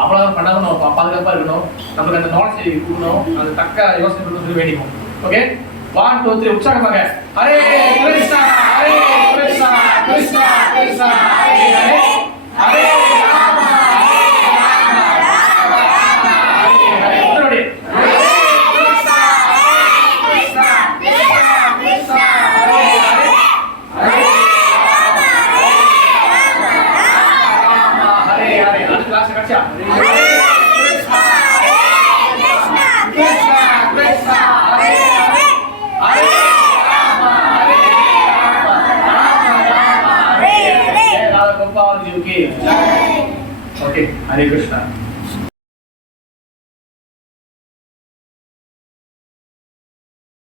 அபராதம் பண்ணாம நம்ம பாதுகாப்பா இருக்கணும். நமக்கு அந்த நாலேஜ் கொடுக்கணும், அந்த தக்க யோசனை கொடுக்கணும் சொல்லி வேண்டிக்கும். ஓகே, 1 2 3 உற்சாகமாக Hare Krishna Hare Krishna Krishna Krishna Hare Hare Hare Rama Okay, Hare Krishna.